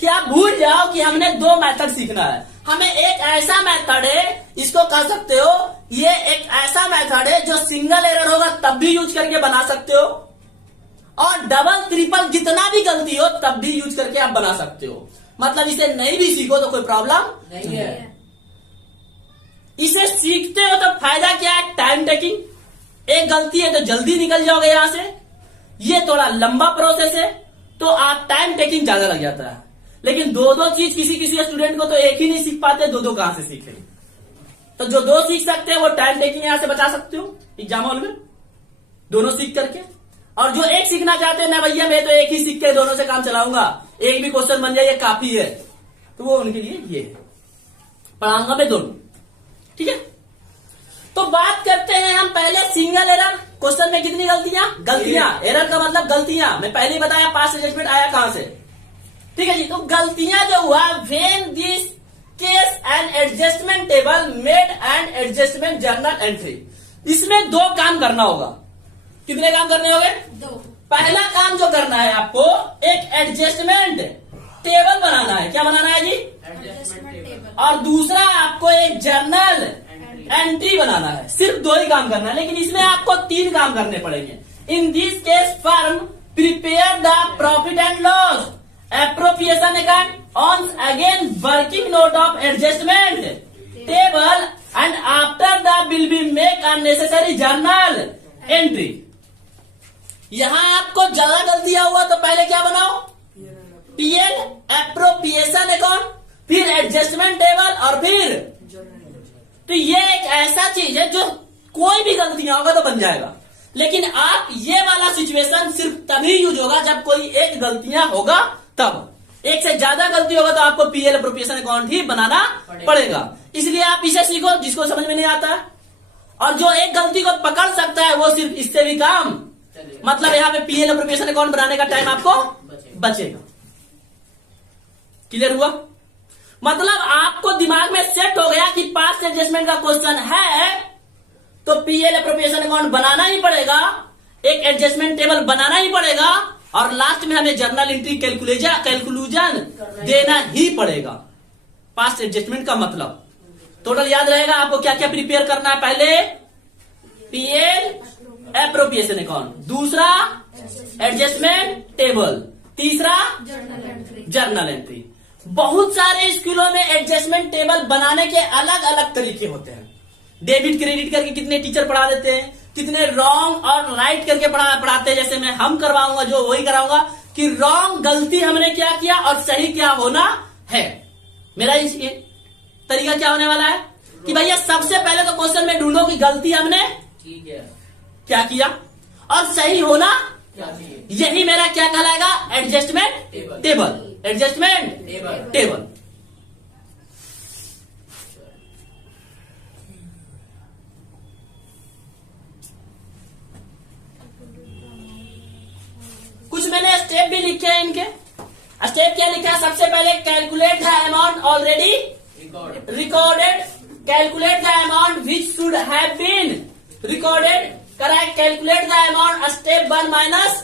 कि आप भूल जाओ कि हमने दो मेथड सीखना है। हमें एक ऐसा मेथड है, इसको कह सकते हो ये एक ऐसा मेथड है जो सिंगल एरर होगा तब भी यूज करके बना सकते हो, और डबल ट्रिपल जितना भी गलती हो तब भी यूज करके आप बना सकते हो। मतलब इसे नहीं भी सीखो तो कोई प्रॉब्लम नहीं है। इसे सीखते हो तो फायदा क्या है, टाइम टेकिंग। एक गलती है तो जल्दी निकल जाओगे यहां से। ये थोड़ा लंबा प्रोसेस है तो आप टाइम टेकिंग ज्यादा लग जाता है। लेकिन दो चीज किसी स्टूडेंट को तो एक ही नहीं सीख पाते, दो कहां से सीखे। तो जो दो सीख सकते हैं वो टाइम टेकिंग यहां से बचा सकते हो एग्जाम हॉल में, दोनों सीख करके। और जो एक सीखना चाहते हैं ना भैया मैं तो एक ही सीख के दोनों से काम चलाऊंगा, एक भी क्वेश्चन बन जाए ये काफी है, तो वो उनके लिए ये पढ़ाऊंगा मैं दोनों। ठीक है, तो बात करते हैं हम पहले सिंगल एरर। क्वेश्चन में कितनी गलतियां, एरर का मतलब गलतियां। मैं पहले ही बताया पास्ट एडजस्टमेंट आया कहां से। ठीक है जी, तो गलतियां जो हुआ, when this case and adjustment table made and adjustment journal entry. इसमें दो काम करना होगा। कितने काम करने होंगे? दो। पहला काम जो करना है आपको, एक एडजस्टमेंट टेबल बनाना है। क्या बनाना है जी? Adjustment table. और दूसरा आपको एक जर्नल एंट्री बनाना है। सिर्फ दो ही काम करना है, लेकिन इसमें आपको तीन काम करने पड़ेंगे। In this case firm prepare the profit and loss, appropriation account, on again working note of adjustment table, and after the will be make unnecessary journal entry. यहां आपको ज्यादा गलतियां हुआ तो पहले क्या बनाओ, पीएल, एप्रोप्रिएशन अकाउंट, फिर एडजस्टमेंट टेबल, और फिर तो ये एक ऐसा चीज है जो कोई भी गलतियां होगा तो बन जाएगा। लेकिन आप ये वाला सिचुएशन सिर्फ तभी यूज होगा जब कोई एक गलतियां होगा तब। एक से ज्यादा गलती होगा तो आपको पीएल, एप्रोप्रिएशन अकाउंट ही बनाना पड़ेगा। इसलिए आप इसे सीखो जिसको समझ में नहीं आता, और जो एक गलती को पकड़ सकता है वो सिर्फ इससे भी काम, मतलब यहाँ पे पीएल अप्रोप्रिएशन अकाउंट बनाने का टाइम आपको बचेगा। क्लियर हुआ? मतलब आपको दिमाग में सेट हो गया कि पास्ट एडजस्टमेंट का क्वेश्चन है तो पीएल अप्रोप्रिएशन अकाउंट बनाना ही पड़ेगा, एक एडजस्टमेंट टेबल बनाना ही पड़ेगा, और लास्ट में हमें जर्नल एंट्री कैलकुलेशन देना ही पड़ेगा। पास्ट एडजस्टमेंट का मतलब टोटल याद रहेगा आपको क्या क्या प्रिपेयर करना है। पहले पीएल एप्रोप्रिएशन अकाउंट, दूसरा एडजस्टमेंट टेबल, तीसरा जर्नल एंट्री। बहुत सारे स्कूलों में एडजस्टमेंट टेबल बनाने के अलग अलग तरीके होते हैं। डेबिट क्रेडिट करके कितने टीचर पढ़ा देते हैं, कितने रॉन्ग और राइट करके पढ़ाते हैं। जैसे मैं हम करवाऊंगा, जो वही कराऊंगा कि रॉन्ग गलती हमने क्या किया और सही क्या होना है। मेरा तरीका क्या होने वाला है कि भैया सबसे पहले तो क्वेश्चन में ढूंढो कि गलती हमने ठीक है क्या किया और सही होना क्या चाहिए। यही मेरा क्या कहलाएगा, एडजस्टमेंट टेबल। Adjustment table. कुछ मैंने स्टेप भी लिखे हैं इनके। स्टेप क्या लिखा है? सबसे पहले calculate the amount already recorded, calculate the amount which should have been recorded, correct, calculate the amount step 1 minus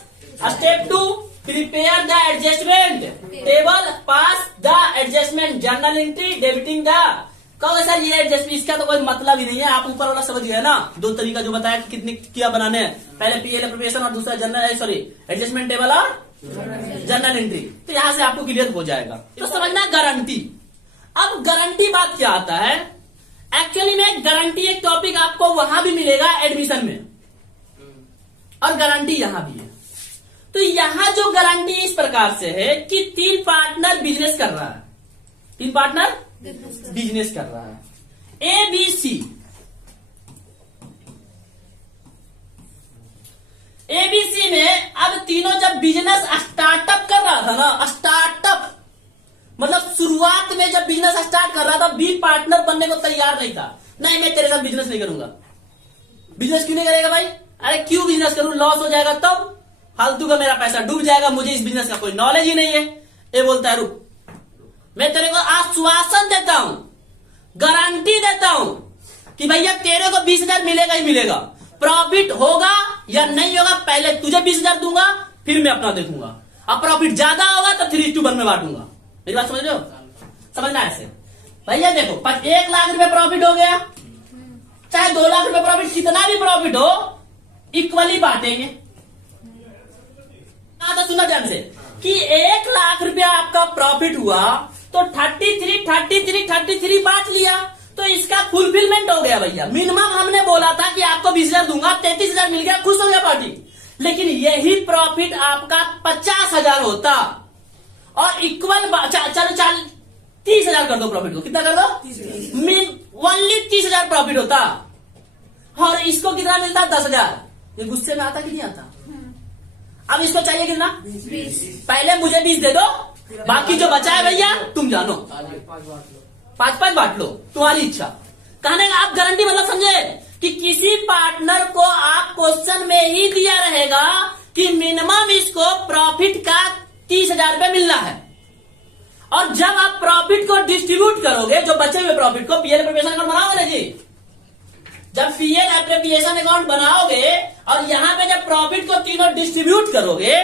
step 2, prepare the adjustment table, pass the adjustment journal entry, debiting the. कहोगे sir ये adjustment इसका तो कोई मतलब ही नहीं है, आप ऊपर वाला समझ गए ना। दो तरीका जो बताया कि कितने क्या बनाने हैं, पहले पीएल एप्रोप्रिएशन और दूसरा एडजस्टमेंट टेबल और जर्नल एंट्री। तो यहां से आपको क्लियर हो जाएगा। तो समझना गारंटी। अब गारंटी बात क्या आता है, एक्चुअली में गारंटी एक टॉपिक आपको वहां भी मिलेगा एडमिशन में, और गारंटी यहां भी है। तो यहां जो गारंटी इस प्रकार से है कि 3 पार्टनर बिजनेस कर रहा है, 3 पार्टनर बिजनेस कर रहा है, ए बी सी। एबीसी में अब तीनों जब बिजनेस स्टार्टअप कर रहा था ना, स्टार्टअप मतलब शुरुआत में जब बिजनेस स्टार्ट कर रहा था, बी पार्टनर बनने को तैयार नहीं था। नहीं मैं तेरे साथ बिजनेस नहीं करूंगा। बिजनेस क्यों नहीं करेगा भाई? अरे क्यों बिजनेस करूं, लॉस हो जाएगा, तब फालतू का मेरा पैसा डूब जाएगा, मुझे इस बिजनेस का कोई नॉलेज ही नहीं है। ये बोलता है रुक, मैं तेरे को आश्वासन देता हूं, गारंटी देता हूं कि भैया तेरे को 20,000 मिलेगा ही मिलेगा, प्रॉफिट होगा या नहीं होगा, पहले तुझे 20,000 दूंगा, फिर मैं अपना देखूंगा। अब प्रॉफिट ज्यादा होगा तो 3:1 में बांटूंगा। मेरी बात समझ रहे हो? समझना ऐसे भैया, देखो 1 लाख रुपए प्रॉफिट हो गया, चाहे 2 लाख रुपए प्रॉफिट, कितना भी प्रॉफिट हो, इक्वली बांटेंगे। तो सुना ध्यान से कि 1 लाख रुपया आपका प्रॉफिट हुआ तो 33 बांट लिया, तो इसका फुलफिलमेंट हो गया भैया। मिनिमम हमने बोला था कि आपको 20,000 दूंगा, 33,000 मिल गया, खुश हो गया पार्टी। लेकिन यही प्रॉफिट आपका 50,000 होता और इक्वल चलो 30,000 कर दो, प्रॉफिट को कितना कर दो, ओनली 30,000 प्रॉफिट होता, और इसको कितना मिलता, 10,000। ये गुस्से में आता कि नहीं आता? अब इसको चाहिए कितना, 20। पहले मुझे 20 दे दो, बाकी जो बचा है भैया तुम जानो, 5 बांट लो, तुम्हारी इच्छा। कहने का आप गारंटी मतलब समझे कि किसी पार्टनर को आप क्वेश्चन में ही दिया रहेगा कि मिनिमम इसको प्रॉफिट का 30,000 रुपए मिलना है, और जब आप प्रॉफिट को डिस्ट्रीब्यूट करोगे, जो बचे हुए प्रॉफिट को पीएल एप्रोप्रिएशन अकाउंट बनाओगे ना जी, जब पीएल एप्रोप्रिएशन अकाउंट बनाओगे और यहां पे जब प्रॉफिट को तीनों डिस्ट्रीब्यूट करोगे,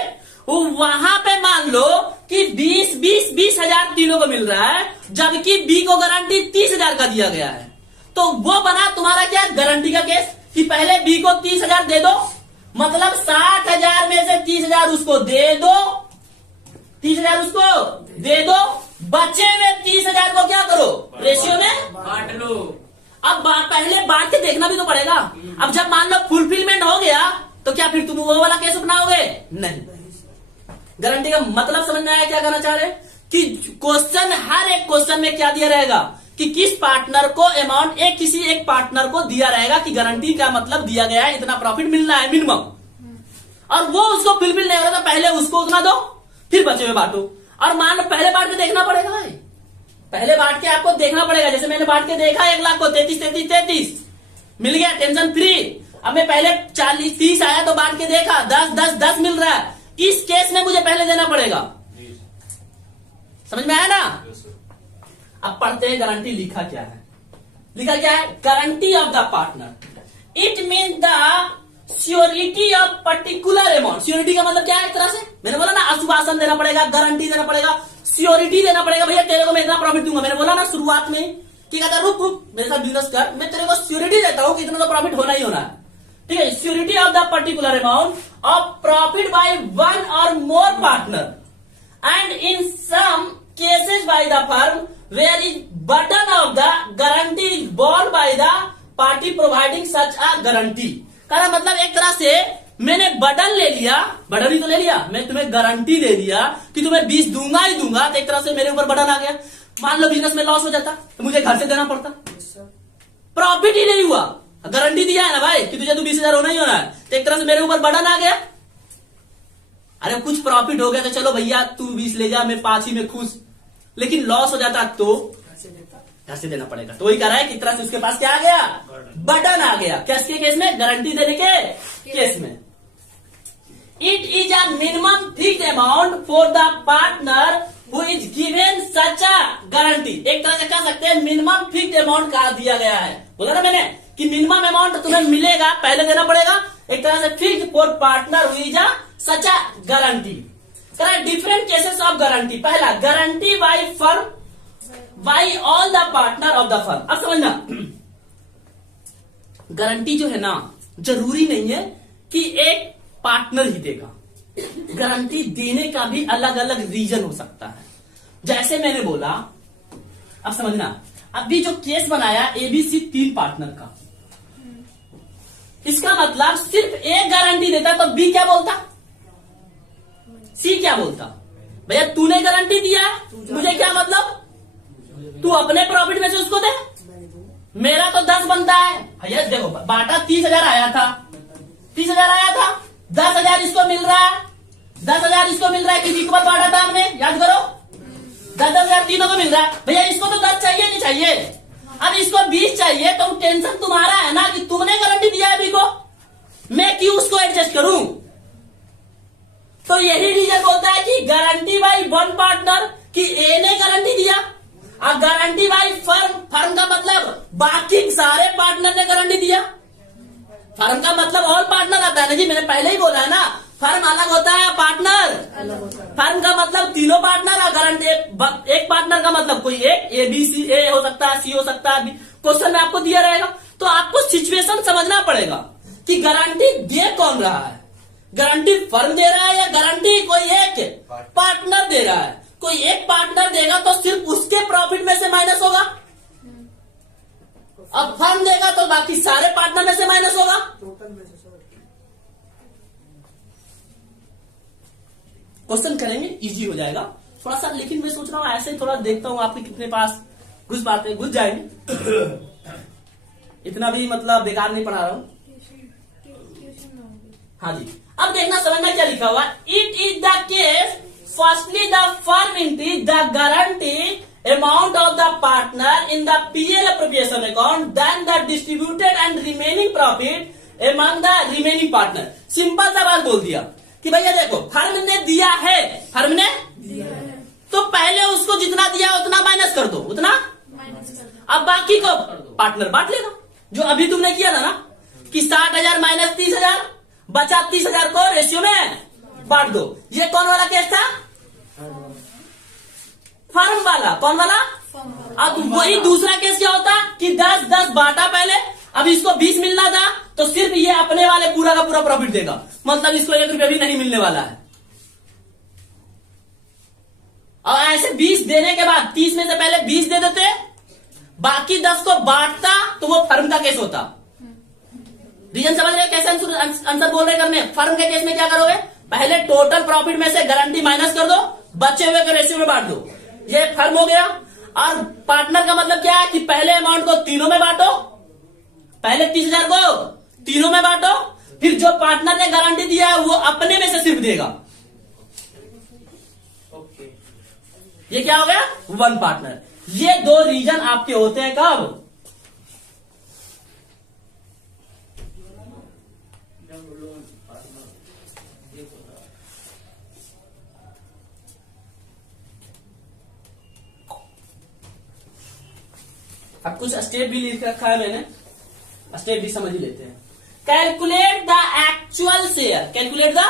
वहां पे मान लो कि 20,000 तीनों को मिल रहा है, जबकि बी को गारंटी 30,000 का दिया गया है। तो वो बना तुम्हारा क्या, गारंटी का केस, कि पहले बी को 30,000 दे दो, मतलब 60,000 में से 30,000 उसको दे दो, 30,000 उसको दे दो, बचे हुए 30,000 को क्या करो, रेशियो में बांट लो। अब पहले बांट के देखना भी तो पड़ेगा। अब जब मान लो फुलफिलमेंट हो गया तो क्या फिर तुम वो वाला केस अपनाओगे? नहीं। गारंटी का मतलब समझना है क्या कहना चाह रहे कि क्वेश्चन, हर एक क्वेश्चन में क्या दिया रहेगा कि किस पार्टनर को अमाउंट, किसी एक पार्टनर को दिया रहेगा कि गारंटी का मतलब दिया गया है इतना प्रॉफिट मिलना है मिनिमम, और वो उसको फुलफिल नहीं हो रहा था, पहले उसको उतना दो, फिर बचे हुए बांटो। और मान लो पहले बांट के देखना पड़ेगा भाई, पहले बांट के आपको देखना पड़ेगा। जैसे मैंने बांट के देखा 1 लाख को 33 33 33 मिल गया, टेंशन फ्री। अब मैं पहले 40 30 आया तो बांट के देखा 10 10 10 मिल रहा है। इस केस में मुझे पहले देना पड़ेगा। समझ में आया ना? अब पढ़ते हैं गारंटी लिखा क्या है। लिखा क्या है? Guarantee of the partner it mean the surety of particular amount. Surety का मतलब क्या है? एक तरह से मैंने बोला ना, आश्वासन देना पड़ेगा, गारंटी देना पड़ेगा, श्योरिटी देना पड़ेगा। भैया तेरे को मैं इतना प्रॉफिट दूंगा। मैंने बोला ना शुरुआत में कि कहता रुक रुक मेरे साथ बिजनेस कर, मैं तेरे को श्योरिटी देता हूं कि इतना तो प्रॉफिट होना ही होना है। ठीक है, surety of the particular amount of profit by one और more partner and in some cases by the firm where is burden of the guarantee is borne by the party providing such a guarantee. का मतलब एक तरह से मैंने burden ले लिया, burden ही तो ले लिया, मैं तुम्हें गारंटी दे दिया कि तुम्हें 20 दूंगा ही दूंगा, तो एक तरह से मेरे ऊपर बर्डन आ गया। मान लो बिजनेस में लॉस हो जाता तो मुझे घर से देना पड़ता, प्रॉफिट ही नहीं हुआ। गारंटी दिया है ना भाई कि तुझे तो 20,000 होना ही होना है, तो एक तरह से मेरे ऊपर बर्डन आ गया। अरे कुछ प्रॉफिट हो गया तो चलो भैया तू 20 ले जा, मैं 5 ही में खुश, लेकिन लॉस हो जाता तो घर से देना पड़ेगा। तो वही कह रहा है कि तरह से उसके पास क्या आ गया? बटन आ गया। किसके केस में? गारंटी देने के केस में। It is a minimum fixed amount for the partner who is given such a guarantee. एक तरह से कह सकते हैं मिनिमम फिक्स्ड अमाउंट कहा दिया गया है। बोला ना मैंने कि मिनिमम अमाउंट तुम्हें मिलेगा, पहले देना पड़ेगा। एक तरह से fixed for partner who is a such a guarantee. Different cases of guarantee. पहला guarantee by firm by all the partner of the firm. अब समझना, गारंटी जो है ना जरूरी नहीं है कि एक पार्टनर ही देगा। गारंटी देने का भी अलग अलग रीजन हो सकता है। जैसे मैंने बोला, अब समझना, अभी जो केस बनाया एबीसी 3 पार्टनर का, इसका मतलब सिर्फ एक गारंटी देता तो बी क्या बोलता, सी क्या बोलता? भैया तूने गारंटी दिया, मुझे क्या मतलब? तू अपने प्रॉफिट में से उसको दे, मेरा तो 10 बनता है। भैया देखो बाटा 30,000 आया था, 30,000 आया था, 10,000 इसको मिल रहा है, 10,000 इसको मिल रहा है। किसी को बांटा था हमने, याद करो, 10,000 तीनों को मिल रहा है। भैया इसको तो 10 चाहिए नहीं चाहिए, अब इसको 20 चाहिए, तो टेंशन तुम्हारा है ना कि तुमने गारंटी दिया है अभी को, मैं क्यों उसको एडजस्ट करूं? तो यही रीजन बोलता है कि गारंटी बाई वन पार्टनर, कि ए ने गारंटी दिया, अब गारंटी बाई फर्म, फर्म का मतलब बाकी सारे पार्टनर ने गारंटी दिया। फर्म का मतलब ऑल पार्टनर आता है ना जी, मैंने पहले ही बोला है ना, फर्म अलग होता है, पार्टनर फर्म का मतलब तीनों पार्टनर, और गारंटी एक पार्टनर का मतलब कोई एक, ए बी सी, ए हो सकता है, सी हो सकता है, क्वेश्चन में आपको दिया रहेगा। तो आपको सिचुएशन समझना पड़ेगा कि गारंटी दे कौन रहा है, गारंटी फर्म दे रहा है या गारंटी कोई एक पार्टनर दे रहा है। कोई एक पार्टनर देगा तो सिर्फ उसके प्रॉफिट में से माइनस होगा, अब फर्म देगा तो बाकी सारे पार्टनर में से माइनस होगा। क्वेश्चन करेंगे, इजी हो जाएगा थोड़ा सा, लेकिन मैं सोच रहा हूं ऐसे ही थोड़ा देखता हूं आपके कितने पास घुस पाते हैं, घुस जाएंगे। इतना भी मतलब बेकार नहीं पढ़ा रहा हूं। हाँ जी, अब देखना समझना क्या लिखा हुआ। It is the case firstly the firm increase the guarantee amount of the partner in the PL appropriation account then the distributed and remaining profit among the remaining partner. Simple सा बात बोल दिया कि भैया देखो फर्म ने दिया है, फर्म ने दिया है, तो पहले उसको जितना दिया उतना माइनस कर दो, उतना अब बाकी को पार्टनर बांट लेगा। जो अभी तुमने किया था ना कि 60,000 माइनस 30,000 बचा 30,000 को रेशियो में बांट दो। ये कौन वाला केस था? फर्म वाला। कौन वाला? अब वही दूसरा केस क्या होता कि 10-10 बांटा पहले, अब इसको 20 मिलना था तो सिर्फ ये अपने वाले पूरा का पूरा प्रॉफिट देगा, मतलब इसको 1 रुपया भी नहीं मिलने वाला है। और ऐसे 20 देने के बाद 30 में से पहले 20 दे देते, बाकी 10 को बांटता तो वो फर्म का केस होता। रीजन समझ रहे कैसे आंसर बोल रहे करने? फर्म के केस में क्या करोगे, पहले टोटल प्रॉफिट में से गारंटी माइनस कर दो, बचे हुए को रेशियो में बांट दो, ये फर्म हो गया। और पार्टनर का मतलब क्या है कि पहले अमाउंट को तीनों में बांटो, पहले 30,000 को तीनों में बांटो, फिर जो पार्टनर ने गारंटी दिया है वो अपने में से सिर्फ देगा। ये क्या हो गया? One partner. ये दो रीजन आपके होते हैं कब? अब कुछ स्टेप भी लिख रखा है मैंने, स्टेप भी समझ ही लेते हैं। Calculate the actual share, calculate the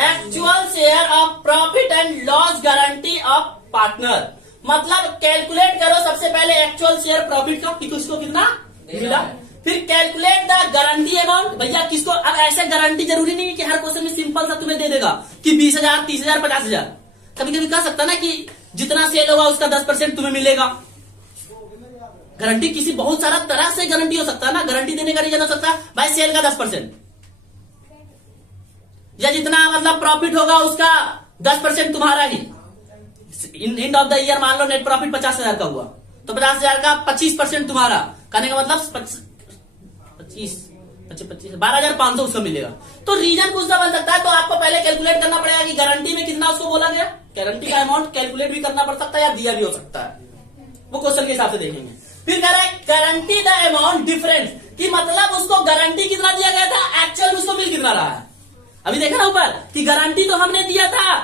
actual share of profit and loss guarantee of partner. मतलब कैलकुलेट करो सबसे पहले एक्चुअल शेयर प्रॉफिट का कि किसको कितना मिला, फिर कैलकुलेट द गारंटी अमाउंट। भैया किसको, अब ऐसे गारंटी जरूरी नहीं है कि हर क्वेश्चन में सिंपल सा तुम्हें दे देगा कि 20,000, 30,000, 50,000। कभी कभी कह सकता ना कि जितना सेल होगा उसका 10% तुम्हें मिलेगा। गारंटी किसी बहुत सारा तरह से गारंटी हो सकता है ना, गारंटी देने का रीजन हो सकता है भाई सेल का 10%, या जितना मतलब प्रॉफिट होगा उसका 10% तुम्हारा ही। एंड ऑफ द ईयर मान लो नेट प्रॉफिट 50,000 का हुआ तो 50,000 का 25% तुम्हारा, कहने का मतलब 25 12,500 उसको मिलेगा। तो रीजन कुछ सा बन सकता है। तो आपको पहले कैलकुलेट करना पड़ेगा कि गारंटी में कितना उसको बोला गया, गारंटी का अमाउंट कैलकुलेट भी करना पड़ सकता है या दिया भी हो सकता है, वो क्वेश्चन के हिसाब से देखेंगे। फिर कह रहा है गारंटी द अमाउंट डिफरेंस, कि मतलब उसको गारंटी कितना दिया गया था, एक्चुअल उसको मिल कितना रहा है। अभी देखा ना ऊपर कि गारंटी तो हमने दिया था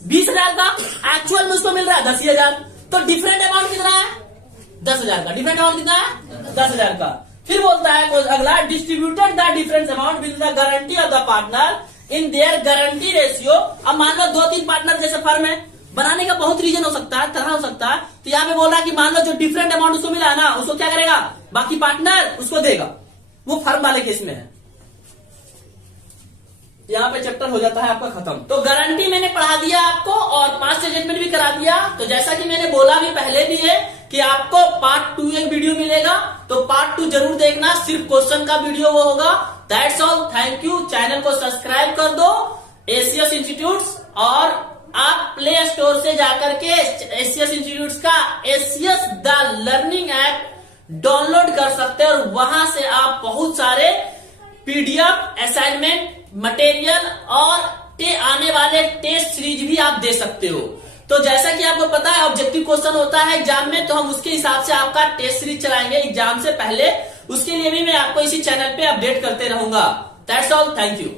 20,000 का, एक्चुअल में उसको मिल रहा है 10,000, तो डिफरेंट अमाउंट कितना है 10,000 का, डिफरेंट अमाउंट कितना है 10,000 का। फिर बोलता है अगला, distributed the difference amount with the guarantee of the partner in their guarantee ratio. अब मान लो 2-3 पार्टनर जैसे फर्म है, बनाने का बहुत रीजन हो सकता है, तरह हो सकता है। तो यहाँ पे बोल रहा है कि मान लो जो डिफरेंट अमाउंट उसको मिला है ना, उसको क्या करेगा, बाकी पार्टनर उसको देगा, वो फर्म वाले केस में है। यहाँ पे चैप्टर हो जाता है आपका खत्म। तो गारंटी मैंने पढ़ा दिया आपको और 5 स्टेटमेंट भी करा दिया। तो जैसा कि मैंने बोला भी पहले भी है कि आपको पार्ट 2 एक वीडियो मिलेगा, तो पार्ट 2 जरूर देखना, सिर्फ क्वेश्चन का वीडियो वो होगा। That's all, thank you. Channel को सब्सक्राइब कर दो एसीएस इंस्टीट्यूट्स, और आप प्ले स्टोर से जाकर के एसीएस इंस्टीट्यूट्स का ACS the learning app download कर सकते हैं, और वहां से आप बहुत सारे पीडीएफ, असाइनमेंट मटेरियल और आने वाले टेस्ट सीरीज भी आप दे सकते हो। तो जैसा कि आपको पता है ऑब्जेक्टिव क्वेश्चन होता है एग्जाम में, तो हम उसके हिसाब से आपका टेस्ट सीरीज चलाएंगे एग्जाम से पहले। उसके लिए भी मैं आपको इसी चैनल पे अपडेट करते रहूंगा। That's all, thank you.